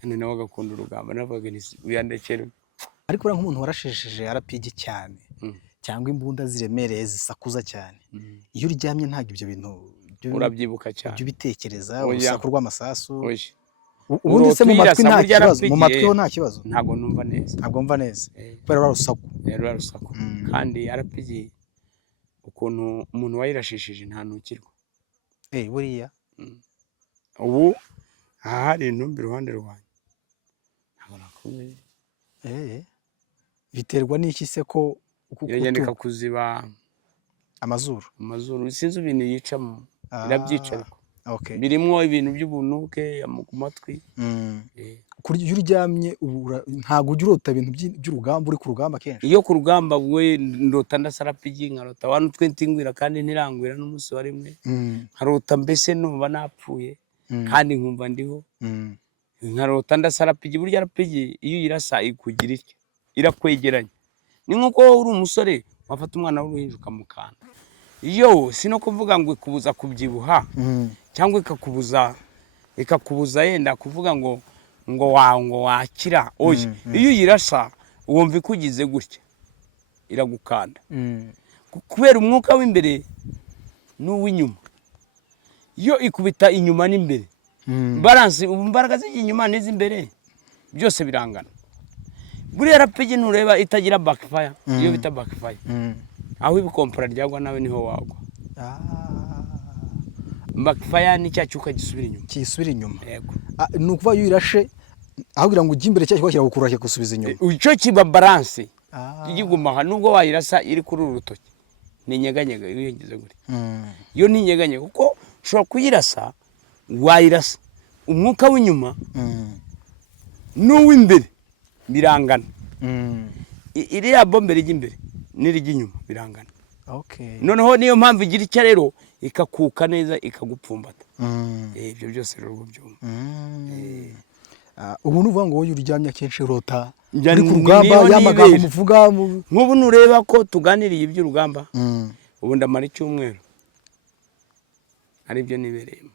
kandi nawe agakunda urugamba navuga ni uyandekere ariko ura nk'umuntu warashesheje arapigi cyane cyangwa imbunda ziremereye zisakuza cyane iyo uryamye ntago ibyo bintu urabyibuka cyane ibyo bitekereza urusaku rw'amasasu ubundi se mu matwi nta kibazo mu matwi ho nta kibazo ntago numva neza kubera rusaku kandi arapigi ukuntu umuntu wayirashishije nta nukirwa buriya ubu hari intumbi iruhande rwanjye ntabwo nakomeye biterwa n'iki se ko yanyandika kuziba amazuru sinzi ibintu yicamo irabyica ariko birimo ibintu by'ubunuke ku matwi iyo uryamye ntabwo ujya urota ibintu by'urugamba uri ku rugamba kenshi iyo ku rugamba we ndota ndasarapigi nkarota wanu twintingwira kandi ntirangwira n'umunsi wa rimwe nkarota mbese numva napfuye kandi nkumva ndiho nkarota ndasarapigi burya arapigi iyo uyirasa ikugira iki irakwegeranya ni nkuko uri umusore wafata umwana w'uruhinja ukamukanda iyo si no kuvuga ngo ikubuza kubyibuha cyangwa ikakubuza ikakubuza yenda kuvuga ngo wakira oye iyo uyirasa wumva ikugize gutya iragukanda kubera umwuka w'imbere n'uw'inyuma iyo ikubita inyuma n'imbere balance imbaraga z'inyuma n'iz'imbere byose birangana buriya rapigi ntureba itagira backfire iyo bita backfire aho ibikompora ryagwa nawe niho wagwa backfire ni cya cyuka gisubira inyuma yego ni ukuvuga iyo irashe aho kugira ngo ujye imbere cya cyuka kiragukurura kigusubiza inyuma icyo kiba balance igigumaha nubwo wayirasa iri kuri urutoki ninyeganyega iyo yigeze guri iyo ninyeganyega kuko ushobora kuyirasa wayirasa umwuka w'inyuma n'uw'imbere birangana iriya bombe rijya imbere n'irijya inyuma birangana noneho niyo mpamvu igira icyo rero ikakuka neza ikagupfumbata ibyo byose rero byumva ubu nuvuga ngo wowe uryamye akenshi urota uri ku rugamba y'amagambo muvuga nk'ubu nureba ko tuganiriye iby'urugamba ubu ndamara icyumweru aribyo nibereyemo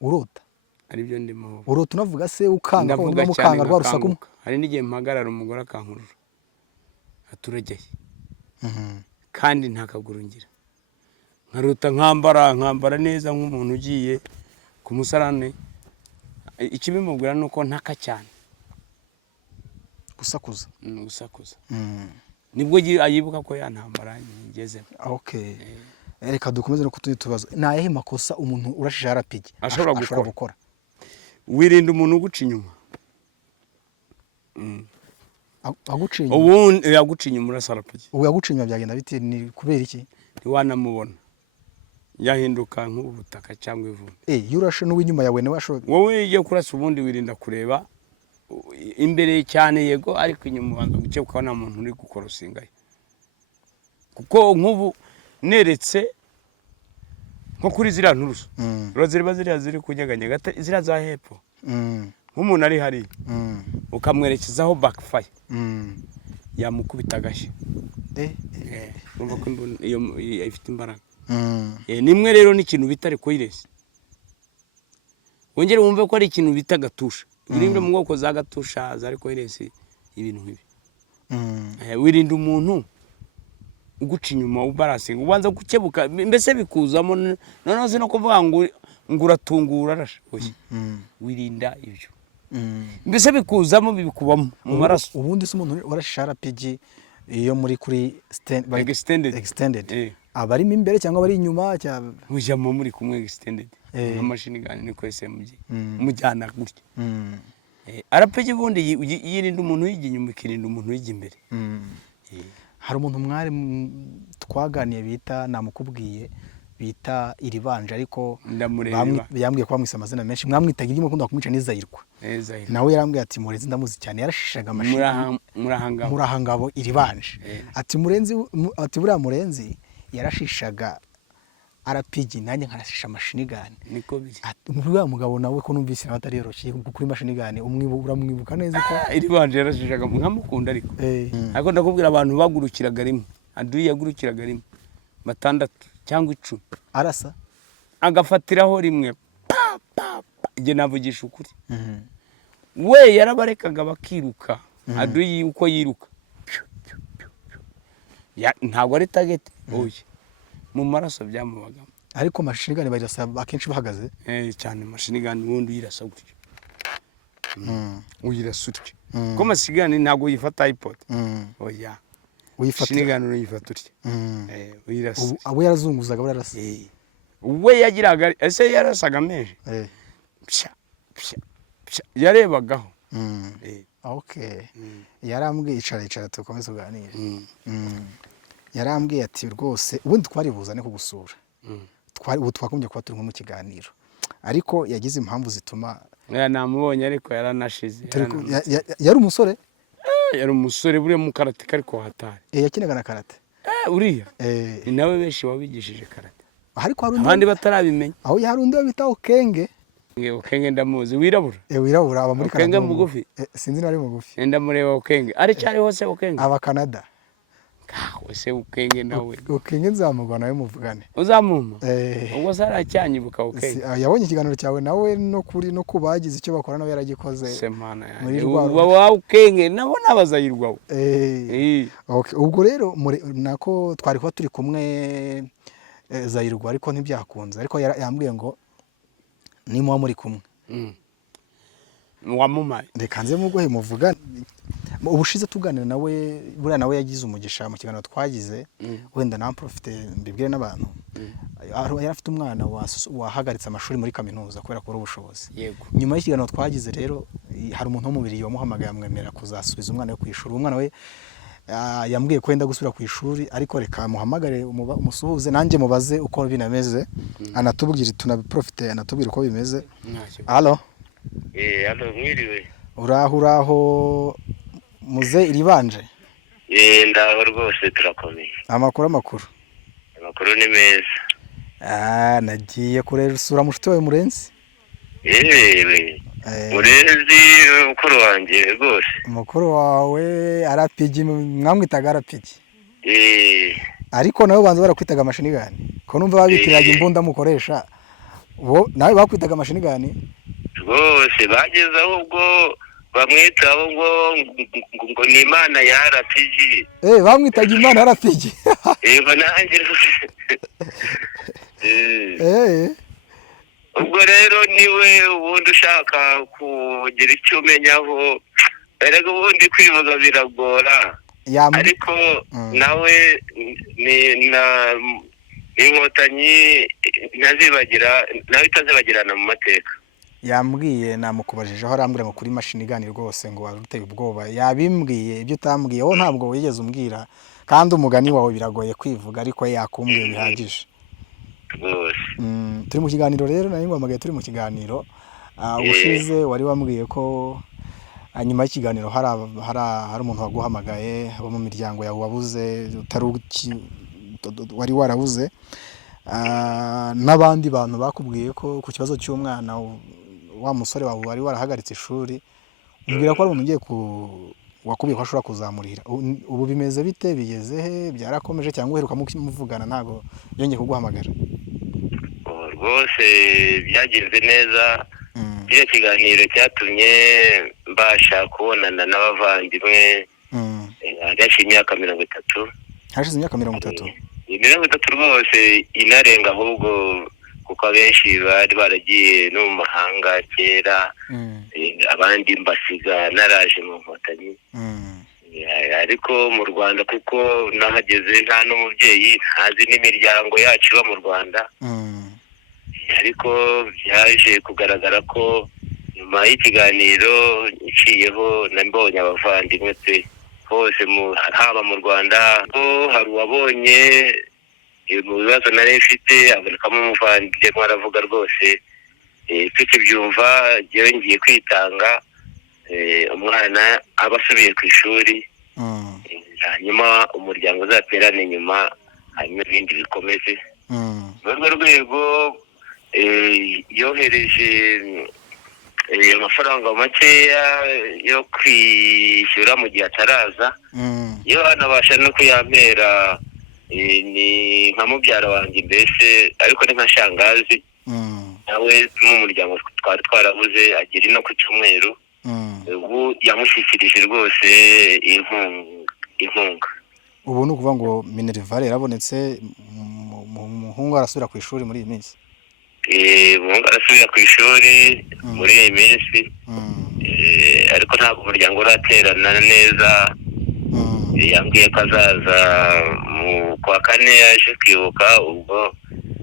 urota aribyo ndimo urota unavuga se ukanga ko mukanga rwa rusaku hari n'igihe mpagarara umugore akankurura aturageye kandi nta kaguru ngira nkarota nkambara neza nk'umuntu ugiye ku musarane ikibimubwira nuko ntaka cyane gusakuza nibwo ayibuka ko yantambara ngezemo reka dukomeze no kutundi tubazo nayehe makosa umuntu urashije arapigi ashobora gukora wirinda umuntu uguca inyuma aguca inyuma ubundi yaguca inyuma urasarapigi ubu yaguca inyuma byagenda bite ni kubera iki ntiwanamubona yahinduka nk'ubutaka cyangwa ivumbi iyo urashe n'uw'inyuma yawe nawe ashobora wowe iyo kurasa ubundi wirinda kureba imbere cyane yego ariko inyuma ubanza gukeka ko nta muntu uri gukorosingayo kuko nk'ubu neretse nko kuri ziriya nturusu urazireba ziriya ziri kunyeganyega ziriya za hepfo nk'umuntu ari hariya ukamwerekezaho backfire yamukubita agashyi urumva ko iyo ifite imbaraga nimwe rero n'ikintu bita recoilless wongere wumve ko ari ikintu bita gatusha wirinde mu bwoko za gatusha za recoilless ibintu nk'ibi wirinda umuntu uguca inyuma ubalancing ubanza gukebuka mbese bikuzamo noneho no kuvuga ngo uratungura arasha wirinda ibyo mbese bikuzamo bibikubamo mu maraso ubundi se umuntu warashara pigi iyo muri kuri extended abarimo imbere cyangwa bari inyuma ujyamo muri kumwe extended amashini gani niko SMG mujyana gutya arapege bundi yirinda umuntu yijya inyuma ikirinda umuntu yijya imbere hari umuntu mwari twaganiye bita namukubwiye bita iribanje ariko yambwiye ko bamwise amazina menshi mwamwitaga ibyo mukunda kumwica n'izayirwa nawe yarambwiye ati murenzi ndamuzi cyane yarashishaga amashini murahangabo iribanje ati murenzi ati buriya murenzi yarashishaga arapigi nanjye nkarashisha mashini gani niko biri buriya mugabo nawe ko numvise nawe atari yoroshye kuri mashini gani uramwibuka neza ko iribanje yarashishaga nkamukunda ariko ndakubwira abantu bagurukiraga rimwe aduye yagurukiraga rimwe batandatu cyangwa 10 arasa agafatiraho rimwe igihe navugisha ukuri we yarabarekaga bakiruka aduye uko yiruka ntabwo ari target oye mu maraso byamubagamo ariko mashini gani bayirasa akenshi bahagaze cyane mashini gani wundi yirasa gutyo uyirasa utyo ko mashini gani ntabwo yifata iPod oya mashini gani uyifata utyo uyirasa abo yarazunguzaga bararasa we yagiraga ese yarasaga menshi yarebagaho yarambwiye icara tukomeze uganire yarambwiye ati rwose ubundi twaribuzane kugusura ubu twakomeje kuba turi mu kiganiro ariko yagize impamvu zituma namubonye ariko yaranashize yari umusore yari umusore buriya mu karate ariko hatari yakinaga na karate uriya ni nawe benshi wabigishije karate ariko hari abandi batarabimenya aho hari undi bita Okenge Okenge ndamuzi wirabura wirabura aba muri Canada Okenge mugufi sinzi nari mugufi ndamureba Okenge ari cyari hose Okenge aba Canada ese ukenge nawe ukenge nzamugwa nawe muvugane uzamuma ubwo saracyanyibuka ukenge yabonye ikiganiro cyawe nawe no kubagize icyo bakora nawe yaragikoze semana yanjye wa ukenge nabo nabazayirwaho ubwo rero nako twari kuba turi kumwe Zayirwa ariko ntibyakunze ariko yambwiye ngo nimuba muri kumwe wamumaye reka nze mugohe muvugane ubushize tuganira nawe buriya nawe yagize umugisha mu kiganiro twagize wenda na profite mbibwire n'abantu yari afite umwana wahagaritse amashuri muri kaminuza kubera ko ubushobozi nyuma y'ikiganiro twagize rero hari umuntu w'umubiri wamuhamagaye amwemera kuzasubiza umwana we ku ishuri umwana we yambwiye ko yenda gusubira ku ishuri ariko reka muhamagare umusuhuze nanjye mubaze uko binameze anatubwire tunabiprofite anatubwire uko bimeze allo allo mwiriwe uraho muze iribanje ndaho rwose turakomeye amakuru ni meza nagiye kurera usura mushiti wawe Murenzi Murenzi mukuru wanjye rwose mukuru wawe arapigi mwamwitaga arapigi ariko nawe banza barakwitaga amashinigani ko numva babitiraga imbunda mukoresha bo nawe bakwitaga amashinigani rwose bageze ahubwo bamwitaho ngo ni Imana ya RPG bamwitaga Imana ya RPG nanjye ubwo rero niwe ubundi ushaka kugira icyo umenyaho erega ubundi kwivuga biragora ariko nawe ni inkotanyi nawe itazibagirana mu mateka yambwiye namukubajije aho arambwira ngo kuri mashini igani rwose ngo waruteye ubwoba yabimbwiye ibyo utambwiye wowe ntabwo wigeze umbwira kandi umugani wawe biragoye kwivuga ariko yakumbwiye bihagije turi mu kiganiro rero nari ngwamagaye turi mu kiganiro ubushize wari wambwiye ko nyuma y'ikiganiro hari umuntu waguhamagaye abo mu miryango yawe wabuze wari warabuze n'abandi bantu bakubwiye ko ku kibazo cy'umwana wa musore wawe wari warahagaritse ishuri umbwira ko ari umuntu ugiye wakubwiye ko ashobora kuzamurira ubu bimeze bite bigeze he byarakomeje cyangwa uheruka muvugana ntago yongeye kuguhamagara rwose byagenze neza kiriya kiganiro cyatumye mbasha kubonana n'abavandimwe hashize imyaka 30 hashize imyaka 30 rwose inarenga ahubwo kuko abenshi bari baragiye no mu mahanga kera abandi mbasiga naraje mu nkotanyi ariko mu Rwanda kuko nahageze nta n'umubyeyi ntazi n'imiryango yacu iba mu Rwanda ariko byaje kugaragara ko nyuma y'ikiganiro iciyeho nambonye abavandimwe pe hose haba mu Rwanda ko hari uwabonye mu bibazo nari mfite abonekamo umuvandimwe aravuga rwose mfite ibyumva ngiye kwitanga umwana aba asubiye ku ishuri hanyuma umuryango uzaterane nyuma hanyuma ibindi bikomeze muri urwo rwego yohereje amafaranga makeya yo kwishyura mu gihe ataraza iyo anabasha no kuyampera ni nka mubyara wanjye mbese ariko ni nka shangazi nawe mu muryango twari twarabuze agira no ku cyumweru ubu yamushyikirije rwose inkunga ubu ni ukuvuga ngo minerivare yarabonetse umuhungu arasubira ku ishuri muri iyi minsi umuhungu arasubira ku ishuri muri iyi minsi ariko ntabwo umuryango uraterana neza yambwiye ko azaza mu kwa kane yaje kwibuka ubwo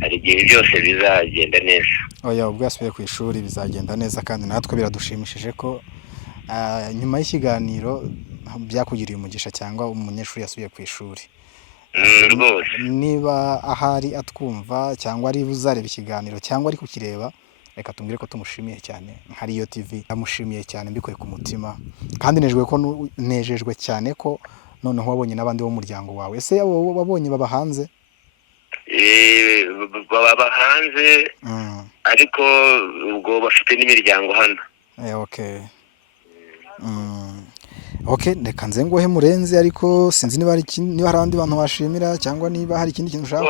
hari igihe byose bizagenda neza ubwo yasubiye ku ishuri bizagenda neza kandi natwe biradushimishije ko nyuma y'ikiganiro byakugiriye umugisha cyangwa umunyeshuri yasubiye ku ishuri niba ahari atwumva cyangwa ari buzareba ikiganiro cyangwa ari kukireba reka tumwire ko tumushimiye cyane nka Riyo TV ndamushimiye cyane mbikuye ku mutima kandi nejejwe cyane ko noneho wabonye n'abandi bo mu muryango wawe ese wabonye baba hanze baba hanze ariko ubwo bafite n'imiryango hano Okay, reka nze nguhe Murenzi ariko sinzi niba hari abandi bantu bashimira cyangwa niba hari ikindi kintu ushaka.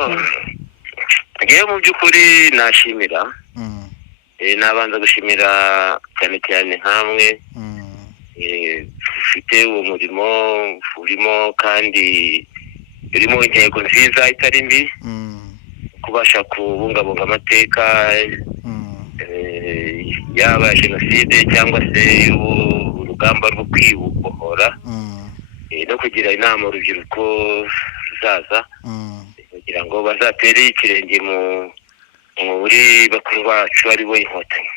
Ngewe mu by'ukuri nashimira. Nabanza gushimira cyane cyane nkamwe. Ufite uwo murimo urimo kandi urimo intego nziza itari mbi. Kubasha kubungabunga amateka yaba jenoside cyangwa se urugamba rwo kwibohora no kugira inama urubyiruko ruzaza kugira ngo bazatere ikirenge muri bakuru bacu ari bo Inkotanyi.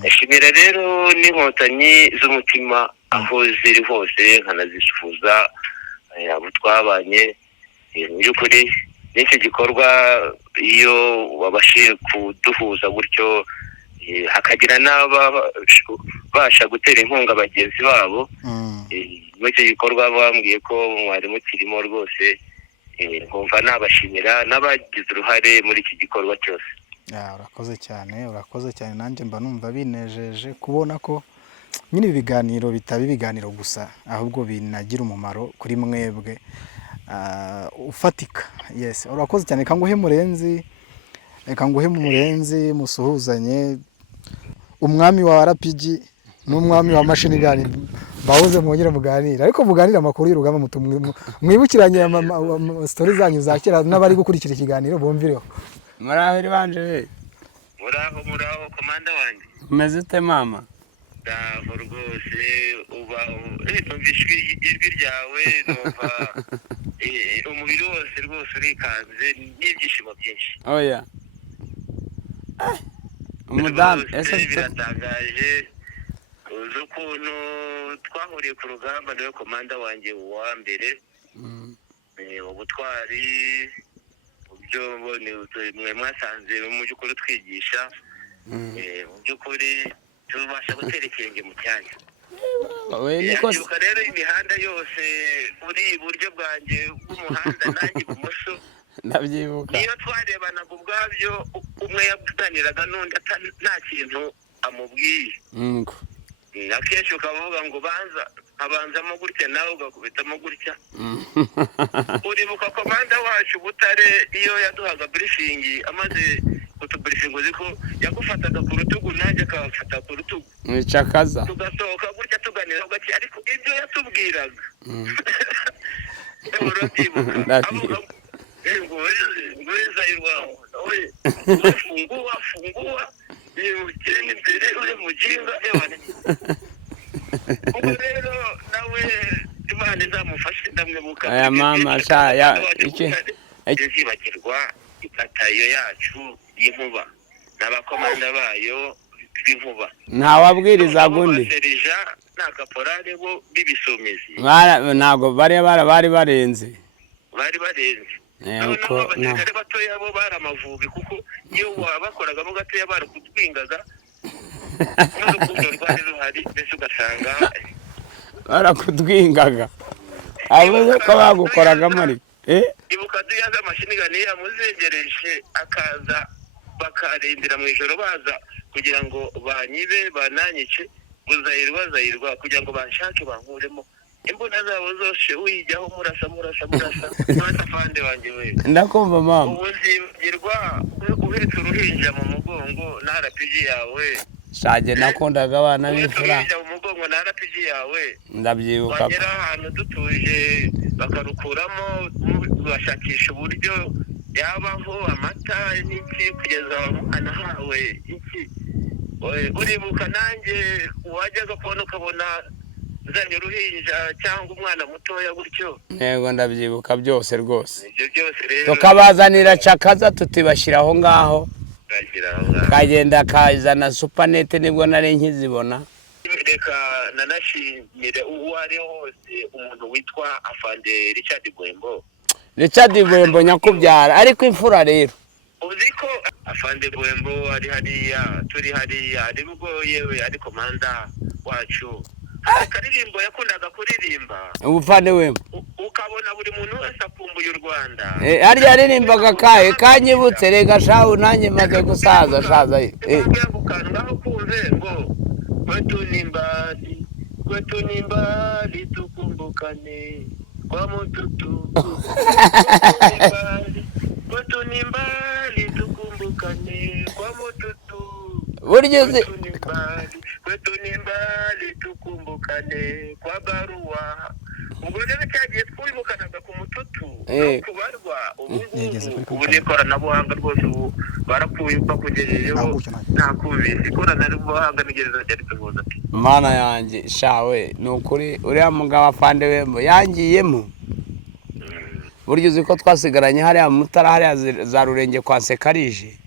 Ndashimira rero n'Inkotanyi z'umutima aho ziri hose nkanazisuhuza abo twabanye. Mu by'ukuri n'iki gikorwa iyo wabashije kuduhuza gutyo hakagira n'ababasha gutera inkunga bagenzi babo, muri icyo gikorwa bambwiye ko mwari mukirimo rwose, nkumva nabashimira n'abagize uruhare muri iki gikorwa cyose. Urakoze cyane nanjye mba numva binejeje kubona ko nyine ibiganiro bitaba ibiganiro gusa ahubwo binagira umumaro kuri mwebwe ufatika. Yes, urakoze cyane. Reka nguhe Murenzi musuhuzanye umwami wa RPG n'umwami wa mashini gani bahuze mwongera muganira, ariko muganira amakuru y'urugamba mwibukiranye story zanyu za kera n'abari gukurikira ikiganiro bumvireho. Muraho banje we. Muraho komanda wanjye. Umeze ute mama? Ndaho rwose uba numvishwe ijwi ryawe numva umubiri wose rwose urikanze n'ibyishimo byinshi. Oya. Umudamu ese biratangaje uzi ukuntu twahuriye ku rugamba nawe komanda wanjye wa mbere. Ubutwari byo mwe mwasanze mu by'ukuri twigisha, mu by'ukuri tubasha gutera ikirenge mu cyanya. Ndibuka rero imihanda yose uri iburyo bwanjye bw'umuhanda nanjye ibumoso ndabyibuka. Niyo twarebanaga ubwabyo umwe yaganiraga n'undi nta kintu amubwiye. Akenshi ukavuga ngo abanzamo gutya nawe ugakubitamo gutya. Uribuka komanda wacu Butare iyo yaduhaga briefing amaze kutuburifinga uzi ko yagufataga ku rutugu nanjye akafata ku rutugu. Mwicakaza. Tugasohoka gutya tuganira gake ariko ibyo yatubwiraga. Urabyibuka. Ngweza irwaho. Fungua. Ukirenge imbere uri mujinga ewane. Ubu rero nawe Imana izamufashe ndamwibuka. Aya mama sha izibagirwa ibatayo yacu y'inkuba n'abakomanda bayo b'inkuba. Ntawabwiriza gundi. Serija na kaporale bo bibisumizi. Ntago bari barenze. Nuko abasirikare batoya bo baramavubi kuko iyo wabakoragamo gatoya barakutwingaga n'urukundo rwari ruhari mbese ugasanga barakutwingaga abo ko bagukoragamo ari ibuka duyaza amashini gani yamuzengereje akaza bakarindira mu ijoro baza kugira ngo banyibe bananyice Zayirwa kugira ngo banshake bankuremo imbona zabo zose uyijyaho murasa n'atafande wanjye we. Ndakumva mama. Ubuzibwirwa uhetse uruhinja mu mugongo na RPG yawe. Shaje nakundaga abana b'imfura. Uruhinja mu mugongo na RPG yawe. Ndabyibuka. Bagera ahantu dutuje bakarukuramo bashakisha uburyo yabaho amata n'iki kugeza umwana hawe iki. Uribuka nanjye wajyaga kubona ukabona zanye uruhinja cyangwa umwana mutoya gutyo. Yego ndabyibuka byose rwose. Ibyo byose rero tukabazanira cakaza tutibashira aho ngaho. Kagenda kazana supanete nibwo nari nkizibona. Reka nanashimire uwo ari hose umuntu witwa Afande Richard Bwembo nyakubyara ariko imfura rero. Uziko Afande Bwembo ari hariya turi hariya nibwo yewe ari komanda wacu. Akaririmbo yakundaga kuririmba. Ubufande wembo. Ukabona buri muntu wese akumbuye u Rwanda. Ari aririmbaga kahe kanyibutse rega shahu nanjye maze gusaza. Ngaho kunze ngo kwetu nimbati kwetu ni mbali, tukumbukane kwa mututu. Kwetu ni mbali, tukumbukane kwa mututu. buryo se Kwetu ni mbali, tukumbukane kwa barua. Ubwo rero cyagiye twibukanaga ku mututu no kubarwa. Ubu ni ikoranabuhanga rwose, ubu barapfuye bakugejejeho nta kubisi. Ikoranabuhanga nigeze ryari tubuza ati mana yanjye shawe ni ukuri uriya mugabo afande wembo yangiyemo. Buryo uzi ko twasigaranye hariya mutara hariya za Rurenge kwa Sekarije,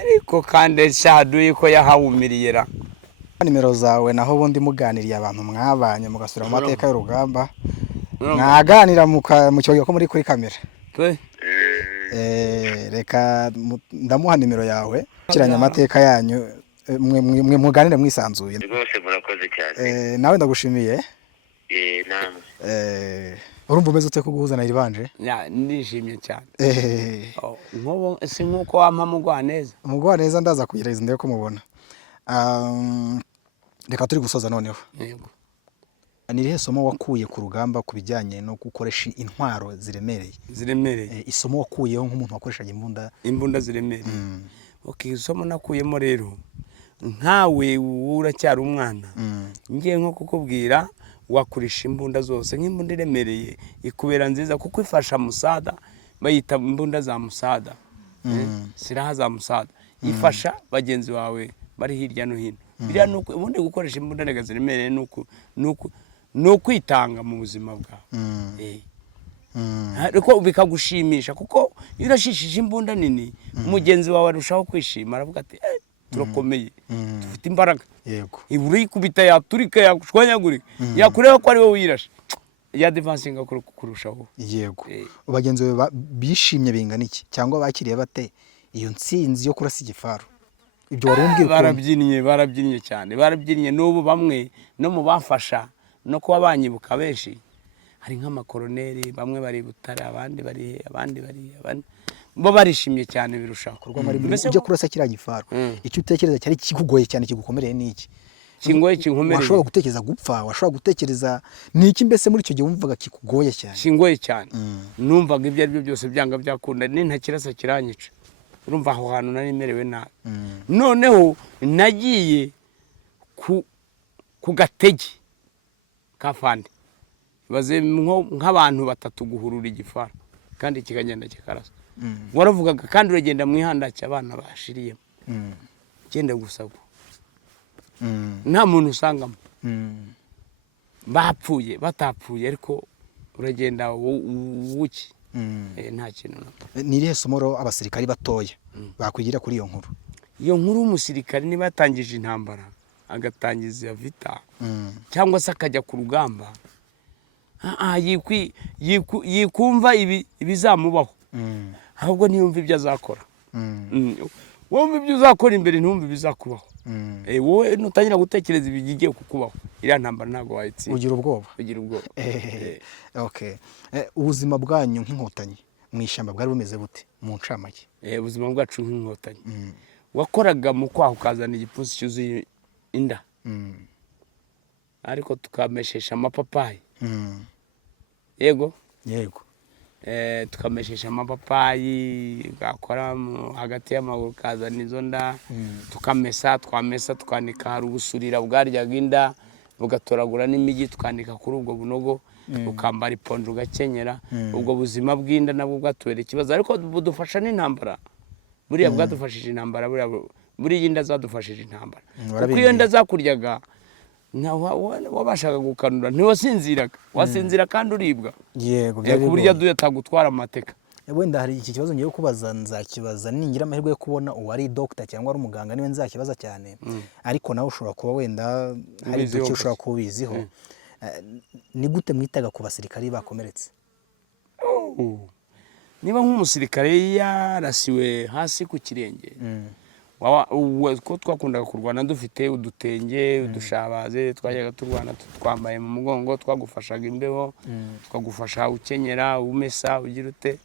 ariko kandi shaduye ko yahawumiriye ra. Nimero zawe naho ubundi muganiriye abantu mwabanye mugasura mu mateka y'urugamba, mwaganira mu cyoyo ko muri kuri kamera. Reka ndamuha nimero yawe kiranya amateka yanyu, mwe muganire mwisanzuye. rwose murakoze cyane. Nawe ndagushimiye. Namwe Urumva umeze ute kuguhuza na Iribanje? Ndishimye cyane. Nkobo si nkuko wampa mugwaneza. Mugwaneza ndaza kugereza ndebe ko mubona. Reka turi gusoza noneho. Yego. Ni rihe somo wakuye ku rugamba kubijyanye no gukoresha intwaro ziremereye? Isomo wakuyeho nk'umuntu wakoreshaje imbunda ziremereye. Okay, isomo nakuyemo rero nkawe uracyari umwana. Ngiye nko kukubwira wakurisha imbunda zose, nk'imbunda iremereye ikubera nziza kuko ifasha musada, bayita imbunda za musada. Siraha za musada ifasha bagenzi bawe bari hirya no hino. Biriya nuko ubundi gukoresha imbunda ziremereye nuko kwitanga mu buzima bwawe. Ariko bikagushimisha kuko iyo urashishije imbunda nini umugenzi wawe arushaho kwishima, aravuga ati turakomeye, dufite imbaraga. Yego. Iburi kubita yaturika yakushwanyagurika, yakureba ko ari wowe wirashe, ya devansinga kurushaho. Yego. Abagenzi bishimye bingana iki cyangwa bakiriye bate iyo ntsinzi yo kurasa igifaru? Ibyo warumbwiye ko barabyinnye cyane, barabyinnye n'ubu bamwe no mu bafasha no kuba banyibuka benshi. Hari nk'amakoroneri bamwe bari Butare, abandi bari bo barishimye cyane birushaho. Mbese ujye kurasa kiriya gifaru, icyo utekereza cyari kikugoye cyane kigukomereye n'iki? Kingoye washobora gutekereza gupfa, washobora gutekereza n'iki mbese muri icyo gihe wumvaga kikugoye cyane? Kingoye cyane. Numvaga ibyo ari byo byose byanga byakunda, nta kirasa kiranyica. Urumva aho hantu nari merewe nabi. Noneho nagiye ku gatege kafande, baze nk'abantu batatu guhurura igifaru kandi kikagenda kikarasa. Waravugaga kandi uragenda mwihandaki abana bashiriyemo. Genda gusaba. Nta muntu usangamo. Bapfuye batapfuye ariko uragenda wuki. Nta kintu. Ni rihe somo abasirikari batoya bakwigira kuri iyo nkuru? Iyo nkuru umusirikari niba yatangije intambara agatangiza vita cyangwa se akajya ku rugamba, yikumva ibizamubaho, ahubwo ntiyumva ibyo azakora. Wumva ibyo uzakora imbere, ntumva ibizakubaho. Wowe nutangira gutekereza ibigiye kukubaho, iriya ntambara ntago wayitsinda. Ugira ubwoba. Okay. Ubuzima bwanyu nk'inkotanyi mu ishyamba bwari bumeze bute mu ncamake? Ubuzima bwacu nk'inkotanyi wakoraga mu kwaha ukazana igipfunsi cyuzuye inda, ariko tukameshesha amapapayi. Yego. Tukameshesha amapapayi, gakora hagati y'amaguru kazana izo nda, twamesa tukanika hari ubusurira bwaryaga inda, bugatoragura n'imigi tukanika kuri ubwo bunogo, ukambara iponjo ugakenyera. Ubwo buzima bw'inda nabwo bwatubera ikibazo, ariko budufasha n'intambara. Buriya bwadufashije intambara, buriya inda zadufashije intambara. Kuko iyo nda zakuryaga wabashaga gukanura, ntiwasinziraga, wasinzira kandi uribwa. Yego. Ku buryo atagutwara amateka. Wenda hari iki kibazo ngiye kubaza, nzakibaza ningira amahirwe yo kubona uwari doctor cyangwa ari umuganga, niwe nzakibaza cyane. Ariko nawe ushobora kuba wenda hari ibyo ushobora kubiziho. Ni gute mwitaga ku basirikari bakomeretse? Niba nk'umusirikare yarasiwe hasi ku kirenge, ko twakundaga kurwana dufite udutenge, udushabaze, twajyaga turwana twambaye mu mugongo, twagufashaga imbeho, twagufasha ukenyera, umesa, ugira ute,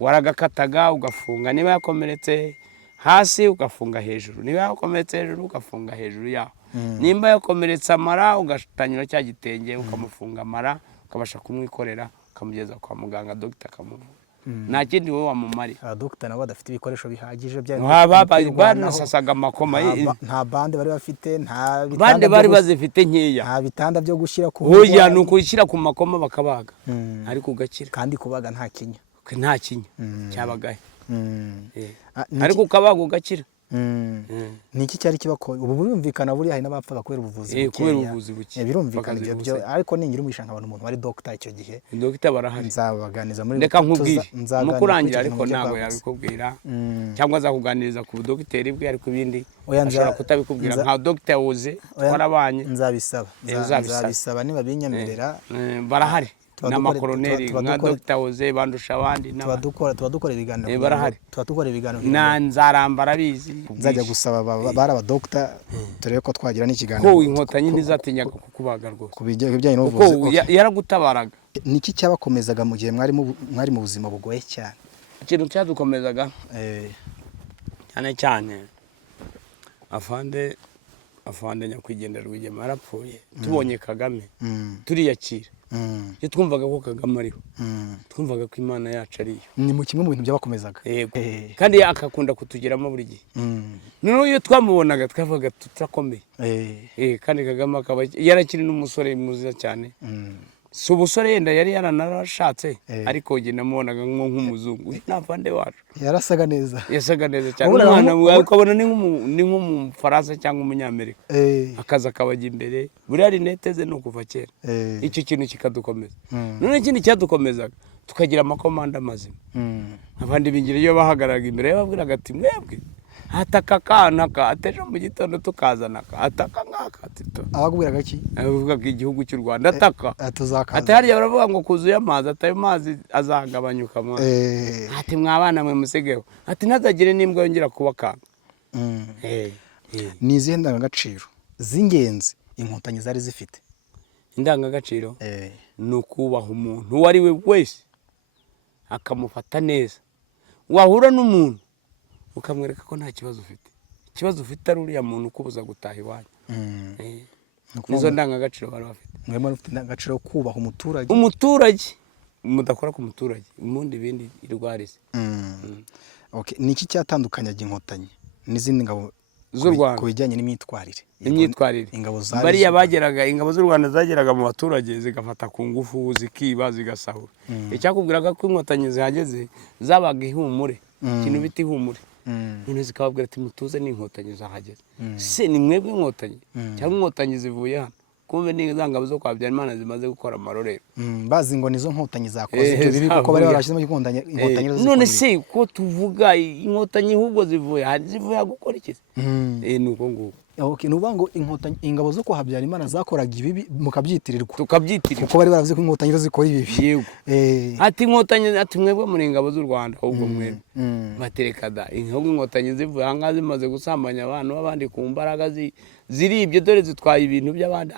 waragakataga ugafunga. Niba yakomeretse hasi ugafunga hejuru, niba yakomeretse hejuru ugafunga hejuru yaho. nimba yakomeretse amara ugatanyura cya gitenge ukamufunga amara ukabasha kumwikorera ukamugeza kwa muganga dogita akamuvura nta kindi wowe wamumariye. Abadogita nabo badafite ibikoresho bihagije banasasaga amakoma nta bande bari bafite, nta bande bari bazifite nkeya, nta bitanda byo gushyira ku hoya ni ukuyishyira ku makoma bakabaga ariko ugakira, kandi kubaga nta kinya cyabagahe ariko ukabaga ugakira. ni iki cyari kibakoye ubu birumvikana buri hari n'abapfaga kubera ubuvuzi buke birumvikana ibyo ariko ningira umwisha nk'abantu umuntu wari dogita icyo gihe dogita barahari nzabaganiza muri reka nkubwire mukurangira ariko ntago yabikubwira cyangwa azakuganiriza ku dogiteri bwe ariko ibindi ashobora kutabikubwira nka dogita wuze twarabanye nzabisaba niba binyemerera barahari n'amakoroneri nka dogita wuze bandusha abandi tuba dukora ibiganiro barahari na nzaramba arabizi nzajya gusaba bari abadogita turebe ko twagira n'ikiganiro ko inkotanyi ntizatinyaga kukubaga rwose ku bijyanye n'ubuvuzi yaragutabaraga. niki cyabakomezaga mu gihe mwari mu buzima bugoye cyane? ikintu cyadukomezaga cyane cyane afande nyakwigendera Rwigema yarapfuye tubonye Kagame turiyakira iyo twumvaga ko Kagame ariho twumvaga ko Imana yacu ariyo. ni mu kimwe mu bintu byabakomezaga kandi akakunda kutugeramo buri gihe. noneho iyo twamubonaga twavuga turakomeye kandi Kagame akaba yarakiri n'umusore mwiza cyane, si ubusore yenda yari yaranarashatse ariko njye namubonaga nk'umuzungu n'afande wacu yasaga neza cyane, umwana ukabona ni nk'umufaransa cyangwa umunyamerika akaza akabajya imbere buriya rinete ze ni ukuva kera. icyo kintu kikadukomeza. none ikindi cyadukomezaga tukagira amakomanda mazima. abandi bingira iyo bahagararaga imbere babwiraga ati mwebwe ataka kanaka ateje mu gitondo tukazana ataka nkaka abagubwiraga ki? avugaga igihugu cy'u Rwanda ataka atuzakaza atari baravuga ngo kuzuye amazi atayo mazi azagabanyuka mwa ati mwabana mwe musegeho ati ntazagire n'imbwa yongera kubakanga. ni izihe ndangagaciro z'ingenzi inkotanyi zari zifite? indangagaciro ni ukubaha umuntu uwo ari we wese akamufata neza, wahura n'umuntu ukamwereka ko nta kibazo ufite, ikibazo ufite ari uriya muntu ukubuza gutaha iwanyu. nizo ndangagaciro bari bafite. mwema ufite indangagaciro yo kubaha umuturage mudakora ku muturage ubundi ibindi irwarize. ni iki cyatandukanyaga inkotanyi n'izindi ngabo z'u Rwanda ku bijyanye n'imyitwarire? bariya bageraga ingabo z'u Rwanda zageraga mu baturage zigafata ku ngufu zikiba zigasahura. icyakubwiraga ko inkotanyi zihageze zabaga ihumure, ikintu bita ihumure. none zikababwira ati mutuze n'inkotanyi zahageze. se ni mwebwe inkotanyi cyangwa inkotanyi zivuye hano? kumbe ni ngabo zo kwa Habyarimana zimaze gukora amarorero. bazi ngo nizo nkotanyi zakoze ibyo bibi kuko bari barashyizemo inkotanyi none se ko tuvuga inkotanyi ahubwo zivuye gukora iki? ni uko nguko. nuvuga ngo ingabo zo kwa Habyarimana zakoraga ibibi mukabyitirirwa tukabyitirirwa kuko bari baravuze ko inkotanyi zo zikora ibibi. yego ati inkotanyi ati mwebwe muri ingabo z'u Rwanda ahubwo mwebwe batereka da inkotanyi zivuye ahangaha zimaze gusambanya abantu b'abandi ku mbaraga ziri ibyo dore zitwaye ibintu by'abandi.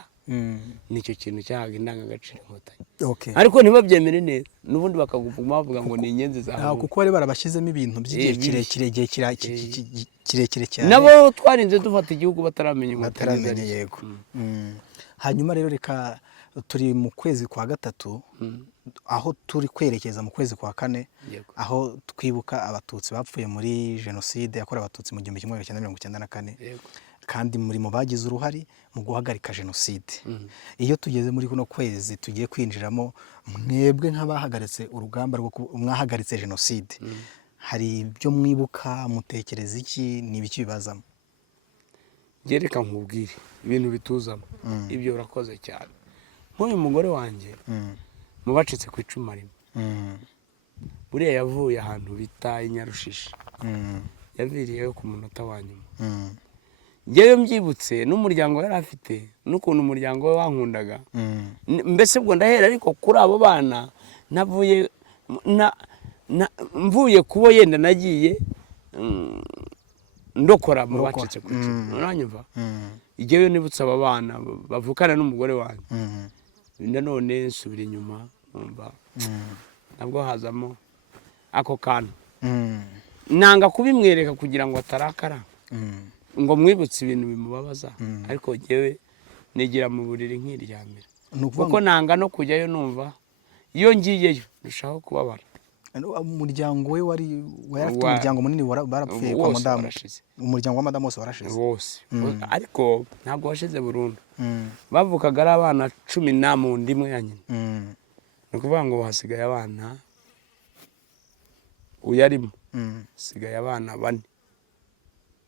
nicyo kintu cyahaga indangagaciro inkotanyi. ariko ntibabyemere neza n'ubundi bakaguma bavuga ngo ni inyenzi zawe kuko bari barabashyizemo ibintu by'igihe kirekire cyane, nabo twarinze dufata igihugu bataramenya inkotanyi. yego hanyuma rero reka turi mu kwezi kwa gatatu aho turi kwerekeza mu kwezi kwa kane aho twibuka abatutsi bapfuye muri jenoside yakorewe abatutsi mu 1994 kandi muri mu bagize uruhare mu guhagarika jenoside. iyo tugeze muri kuno kwezi tugiye kwinjiramo, mwebwe nk'abahagaritse urugamba rwo mwahagaritse jenoside, hari ibyo mwibuka mutekereza iki? ni ibiki bibazamo? reka nkubwire ibintu bituzamo ibyo urakoze cyane. nk'uyu mugore wanjye mu bacitse ku icuma rimwe buriya yavuye ahantu bita Inyarushishi, yaviriyeyo ku munota wa nyuma. ngewe mbyibutse n'umuryango yari afite n'ukuntu umuryango we wankundaga, mbese ubwo ndahera ariko kuri abo bana mvuye kubo yenda nagiye ndokora mu bacitse ku icuma. uranyumva? ngewe nibutse aba bana bavukana n'umugore wanjye nanone nsubira inyuma numva nabwo hazamo ako kantu nanga kubimwereka kugira ngo atarakara. ngo mwibutse ibintu bimubabaza ariko njyewe nigira mu buriri nkiryamira kuko nanga no kujyayo numva iyo ngiyeyo ndushaho kubabara. Umuryango we yarafite umuryango munini barapfuye kwa madamu. Umuryango wa madamu wose warashize wose ariko ntabwo washize burundu. Bavukaga ari abana 10 mu ndimwe ya nyina. Ni ukuvuga ngo hasigaye abana uyarimo hasigaye abana 4.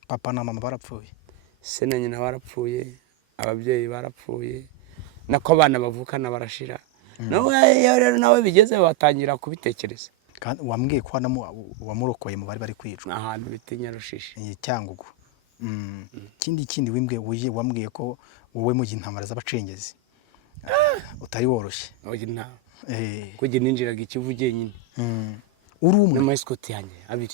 Papa na mama barapfuye, se na nyina barapfuye, ababyeyi barapfuye, nako abana bavukana barashira. Nawe bigeze batangira kubitekereza. Kandi wambwiye ko wamurokoye mu bari kwicwa ahantu bita Nyarushishi Cyangugu. Kindi wambwiye ko wowe mu intambara z'abacengezi utari woroshye. Kujye ninjiraga ikivu nyine uri umwe n'amayisikoti yanjye 2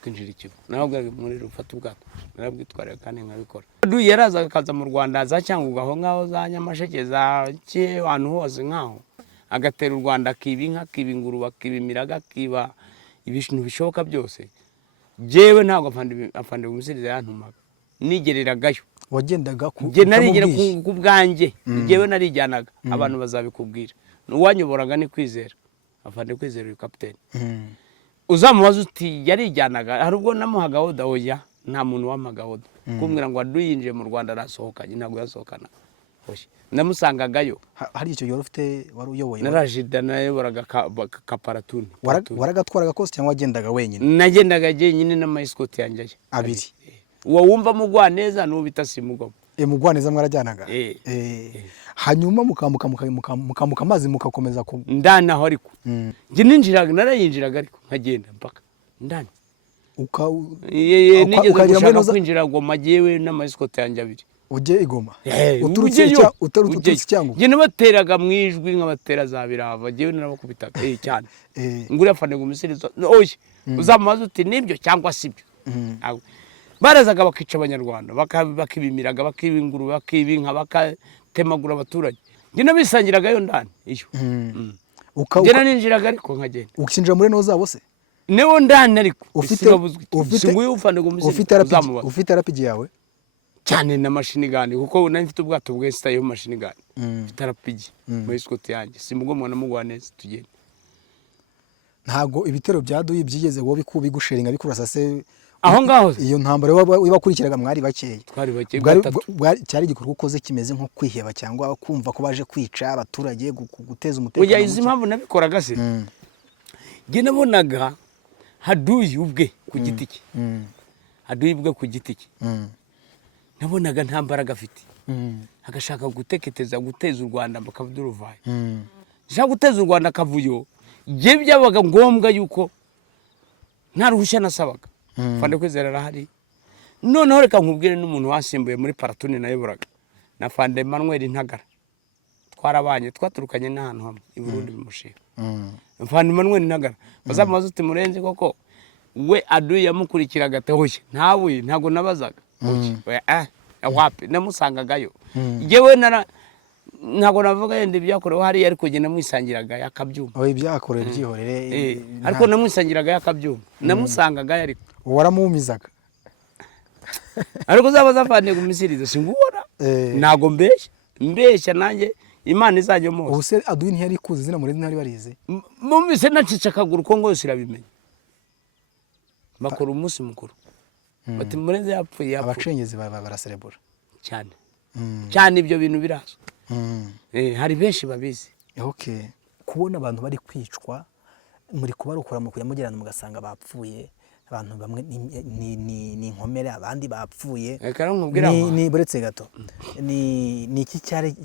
twinjira ikivu nabwo muri rufata ubwato narabwitwarira kandi nkabikora. Yarazaga akaza mu Rwanda za Cyangugu aho ngaho za Nyamasheke za ahantu hose nkaho agatera u Rwanda akiba inka, akiba ingurube, akiba imiraga, akiba ibintu bishoboka byose. Jewe ntabwo afande umusiriza yantumaga nigereragayo. Wagendaga je narigera ku bwanjye jewe narijyanaga abantu bazabikubwira. Nuwanyoboraga ni Kwizera, afande Kwizera uyu kapiteni. Uzamubaza uti yarijyanaga hari ubwo namuhaga oda oya nta muntu wamaga oda kumbwira ngo aduyinje mu Rwanda arasohokanye ntabwo yasohokana. Namusangagayo hari icyo yoro ufite wari uyoboye. Narajida nayoboraga kaparatuni. Waragatwaraga kose cyangwa wagendaga wenyine? Nagendaga jenyine n'amayisikoti yanjye 2. Uwo wumva mugwa neza n'uwo bita Simugabo. Mugwa neza mwarajyanaga. Hanyuma mukambuka amazi mukakomeza ndani aho ariko nje ninjiraga narayinjiraga ariko nkagenda mpaka ndani nigeze gushaka kwinjira Goma jewe n'amayisikoti yanjye 2. Ujye igoma uturutse Cyangugu je nabateraga mwijwi nkabatera za birava jewe narabakubitaga cyane nguri afane gumisirizo oye uzamaze uti nibyo cyangwa sibyo. Barazaga bakica abanyarwanda bakibimiraga bakibinguru bakibinka bakatemagura abaturage je nabisangiraga yo ndani iyo je naninjiraga ariko nkagenda ukinjira muri no zabo se newo ndani ariko ufite ufane gumisirizo ufite RPG yawe cyane na machine gun kuko nari mfite ubwato bwese tayo machine gun mfite RPG muri Scott yanjye Simugabo mwana mugwaneze tugende. Ntago ibitero byaduye byigeze wo bigusharinga bikurasa se aho ngaho iyo ntambara wabakurikiraga mwari bakeye twari bakeye gatatu cyari gikorwa ukoze kimeze nko kwiheba cyangwa kumva ko baje kwica abaturage guteza umutekano. Oya izi mpamvu nabikoraga se je nabonaga haduye ubwe ku giti cye haduye ubwe ku giti cye nabonaga nta mbaraga afite agashaka guteketeza guteza u Rwanda bakavuduruvaye shaka guteza u Rwanda kavuyo je byabaga ngombwa yuko nta ruhushya nasabaga. Fande Kwizera arahari noneho reka nkubwire n'umuntu wasimbuye muri paratuni nayoboraga na Fande Emmanuel Ntagara twarabanye twaturukanye n'ahantu hamwe i Burundi bimushira. Fande Emmanuel Ntagara bazamaze uti murenze koko we aduye yamukurikiraga tehoye ntawe ntago nabazaga wapi namusangagayo jewe ntago navuga yende byakorewe hari ariko je namwisangiraga yakabyuma. Oye byakorera byihorere ariko namwisangiraga yakabyuma namusangaga ariko waramumizaga ariko zabaza Fande gumisirizo singubona ntago mbeshya nanjye Imana izajye mose. Ubuse aduye ntiyari kuzi zina muri ntari barize mumise nacica kaguru ko ngose irabimenya bakora umunsi mukuru bati murenze yapfuye abacengezi baraserebura cyane cyane ibyo bintu birazo. Hari benshi babizi. Okay, kubona abantu bari kwicwa muri kubarukura mu kujya mugerana mugasanga bapfuye abantu bamwe ni inkomere abandi bapfuye ni buretse gato ni iki cyari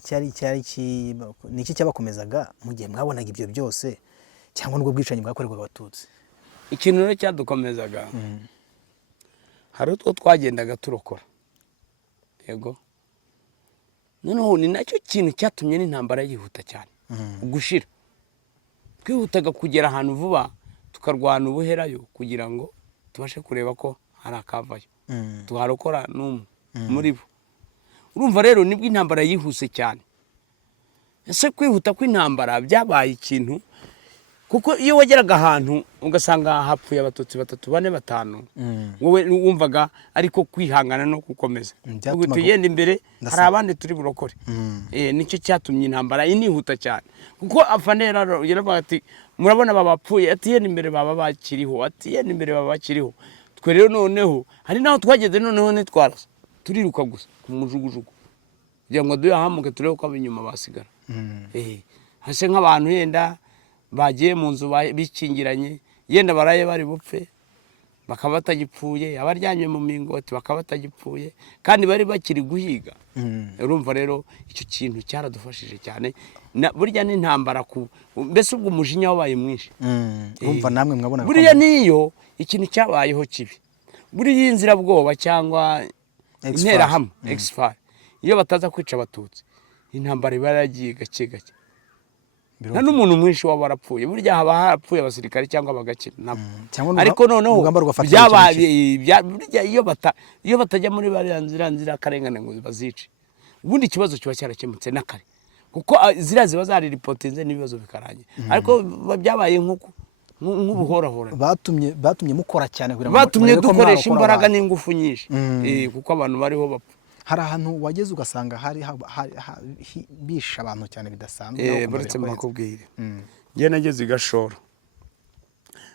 ni iki cyabakomezaga mu gihe mwabonaga ibyo byose cyangwa nubwo bwicanyi bwakorerwaga abatutsi? Ikintu rero cyadukomezaga hari utwo twagendaga turokora yego noneho ni nacyo kintu cyatumye n'intambara yihuta cyane gushira twihutaga kugera ahantu vuba tukarwana ubuherayo kugira ngo tubashe kureba ko hari akavayo tuharokora n'umwe muri bo. Urumva rero nibwo intambara yihuse cyane ese kwihuta kw'intambara byabaye ikintu kuko iyo wageraga ahantu ugasanga hapfuye abatutsi 3 4 5 wowe wumvaga ariko kwihangana no gukomeza tugenda imbere hari abandi turi burokore nicyo cyatumye intambara inihuta cyane kuko afanera yaravuga ati murabona babapfuye ati yenda imbere baba bakiriho ati yenda imbere baba bakiriho twe rero noneho hari naho twageze noneho nitwarasa turiruka gusa ku mujugujugu kugira ngo duhamuke turebe ko abinyuma basigara hase nk'abantu yenda bagiye mu nzu bikingiranye yenda baraye bari bupfe bakaba batagipfuye abaryanye mu mingoti bakaba batagipfuye kandi bari bakiri guhiga urumva rero icyo kintu cyaradufashije cyane burya n'intambara mbese ubwo umujinya wabaye mwinshi urumva namwe mwabona burya niyo ikintu cyabayeho kibi buriya inzira bwoba cyangwa intera hamwe expire iyo bataza kwica abatutsi intambara ibaragiye gake gake nta n'umuntu mwinshi waba warapfuye burya haba harapfuye abasirikare cyangwa bagakira nabo ariko noneho byabaye burya iyo batajya muri bariya nzira karengane ngo bazice ubundi ikibazo kiba cyarakemutse n'akare kuko ziriya ziba zari ripotinze n'ibibazo bikarangira ariko byabaye nk'ubuhorahora batumye mukora cyane kugira ngo batumye dukoresha imbaraga n'ingufu nyinshi kuko abantu bariho bapfa hari ahantu wageze ugasanga hari bisha abantu cyane bidasanzwe baretse makubwire ngiye nageze igashoro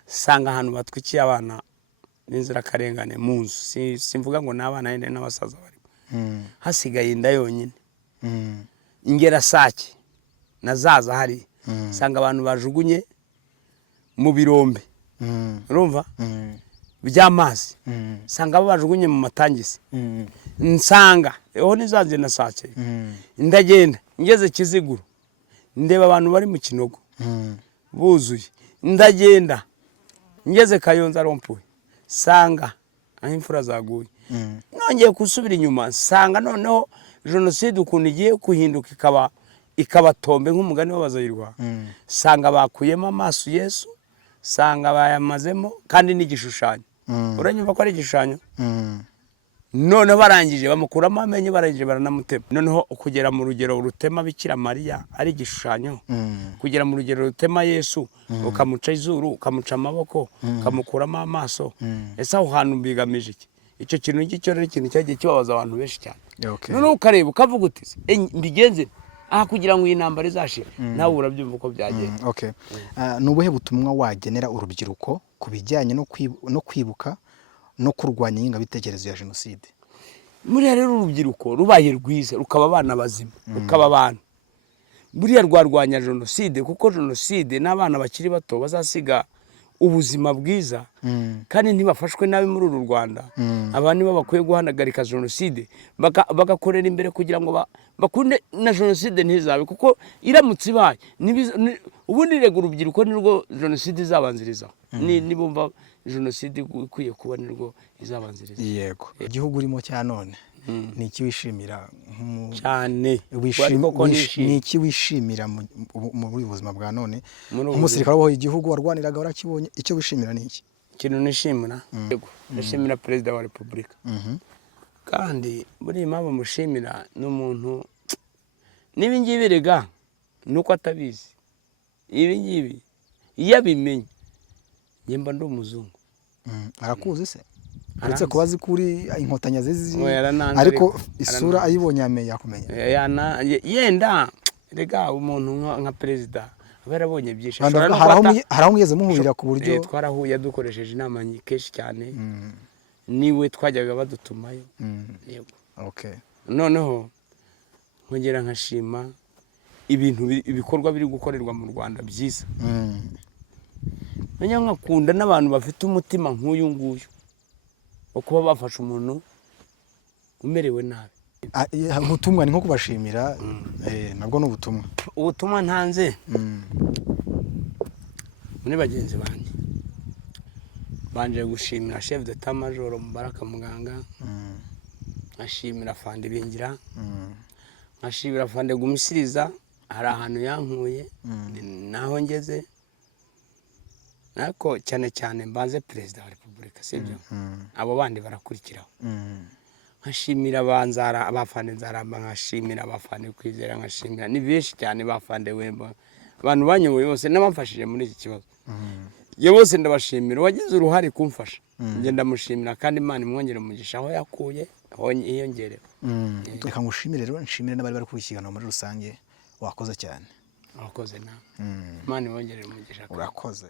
sanga ahantu batwikiye abana n'inzira karengane mu nzu simvuga ngo n'abana yende n'abasaza bari hasigaye inda yonyine ingera sake nazaza hari sanga abantu bajugunye mu birombe urumva by'amazi sanga bajugunye mu matangisi nsanga eho nizanze nasake ndagenda ngeze Kiziguro ndeba abantu bari mu Kinogo buzuye ndagenda ngeze Kayonza rompuwe sanga aho imfura zaguye nongeye kusubira inyuma sanga noneho jenoside ukuntu igiye kuhinduka ikabatombe nk'umugani w'abazayirwa sanga bakuyemo amaso Yesu sanga bayamazemo kandi n'igishushanyo uranyumva ko ari igishushanyo none barangije bamukuramo amenyo barangije baranamutema noneho kugera mu rugero rutema Bikira Mariya ari igishushanyo kugera mu rugero rutema Yesu ukamuca izuru ukamuca amaboko ukamukuramo amaso ese aho hantu mbigamije iki icyo kintu ngicyo rero ikintu cyagiye kibabaza abantu benshi cyane noneho ukareba ukavuga uti mbigenze aha kugira ngo iyi ntambara izashira nawe urabyumva uko byagenda nubuhe butumwa wagenera urubyiruko kubijyanye no kwibuka no kurwanya ingengabitekerezo ya jenoside buriya rero urubyiruko rubaye rwiza rukaba abana bazima rukaba abantu buriya rwarwanya jenoside kuko jenoside n'abana bakiri bato bazasiga ubuzima bwiza kandi ntibafashwe nabi muri uru Rwanda abantu nibo bakwiye guhanagarika jenoside bagakorera imbere kugira ngo bakunde na jenoside ntizabe kuko iramutse ibaye ubundi rego urubyiruko nirwo jenoside izabanzirizaho nibumva jenoside ikwiye kuba nirwo izabanziriza yego igihugu urimo cya none ni iki wishimira cyane ni iki wishimira muri ubuzima bwa none umusirikare waho igihugu warwaniraga warakibonye icyo wishimira ni iki ikintu nishimira nishimira perezida wa repubulika kandi buri mpamvu mushimira n'umuntu nibi ngibi rega nuko atabizi ibi ngibi iyo abimenye njye ndi umuzungu arakuzi se uretse kuba azi kuri inkotanyi azizi ariko isura ayibonye yakumenya yenda rega umuntu nka perezida aba yarabonye byinshi hari aho mwigeze muhurira ku buryo twarahuye dukoresheje inama kenshi cyane niwe twajyaga badutumayo yego noneho nkongera nkashima ibikorwa biri gukorerwa mu Rwanda byiza nanya nkakunda n'abantu bafite umutima nk'uyu nguyu wo kuba bafasha umuntu umerewe nabi ubutumwa ni nko kubashimira nabwo ni ubutumwa ntanze muri bagenzi banje gushimira chef d'état major Mubaraka Muganga nkashimira Fande Bingira nkashimira Fande Gumisiriza hari ahantu yankuye naho ngeze nako cyane mbanze perezida wa repubulika sibyo abo bandi barakurikiraho nkashimira abafande Nzaramba nkashimira abafande Kwizera nkashimira ni benshi cyane bafande Wemba abantu banyoboye bose n'abamfashije muri iki kibazo iyo bose ndabashimira uwagize uruhare kumfasha njye ndamushimira kandi Imana imwongere umugisha aho yakuye aho yiyongerewe. Reka ngushimire rero nshimire n'abari bari kurikirana muri rusange wakoze cyane. Wakoze nawe Imana imwongere umugisha. Urakoze.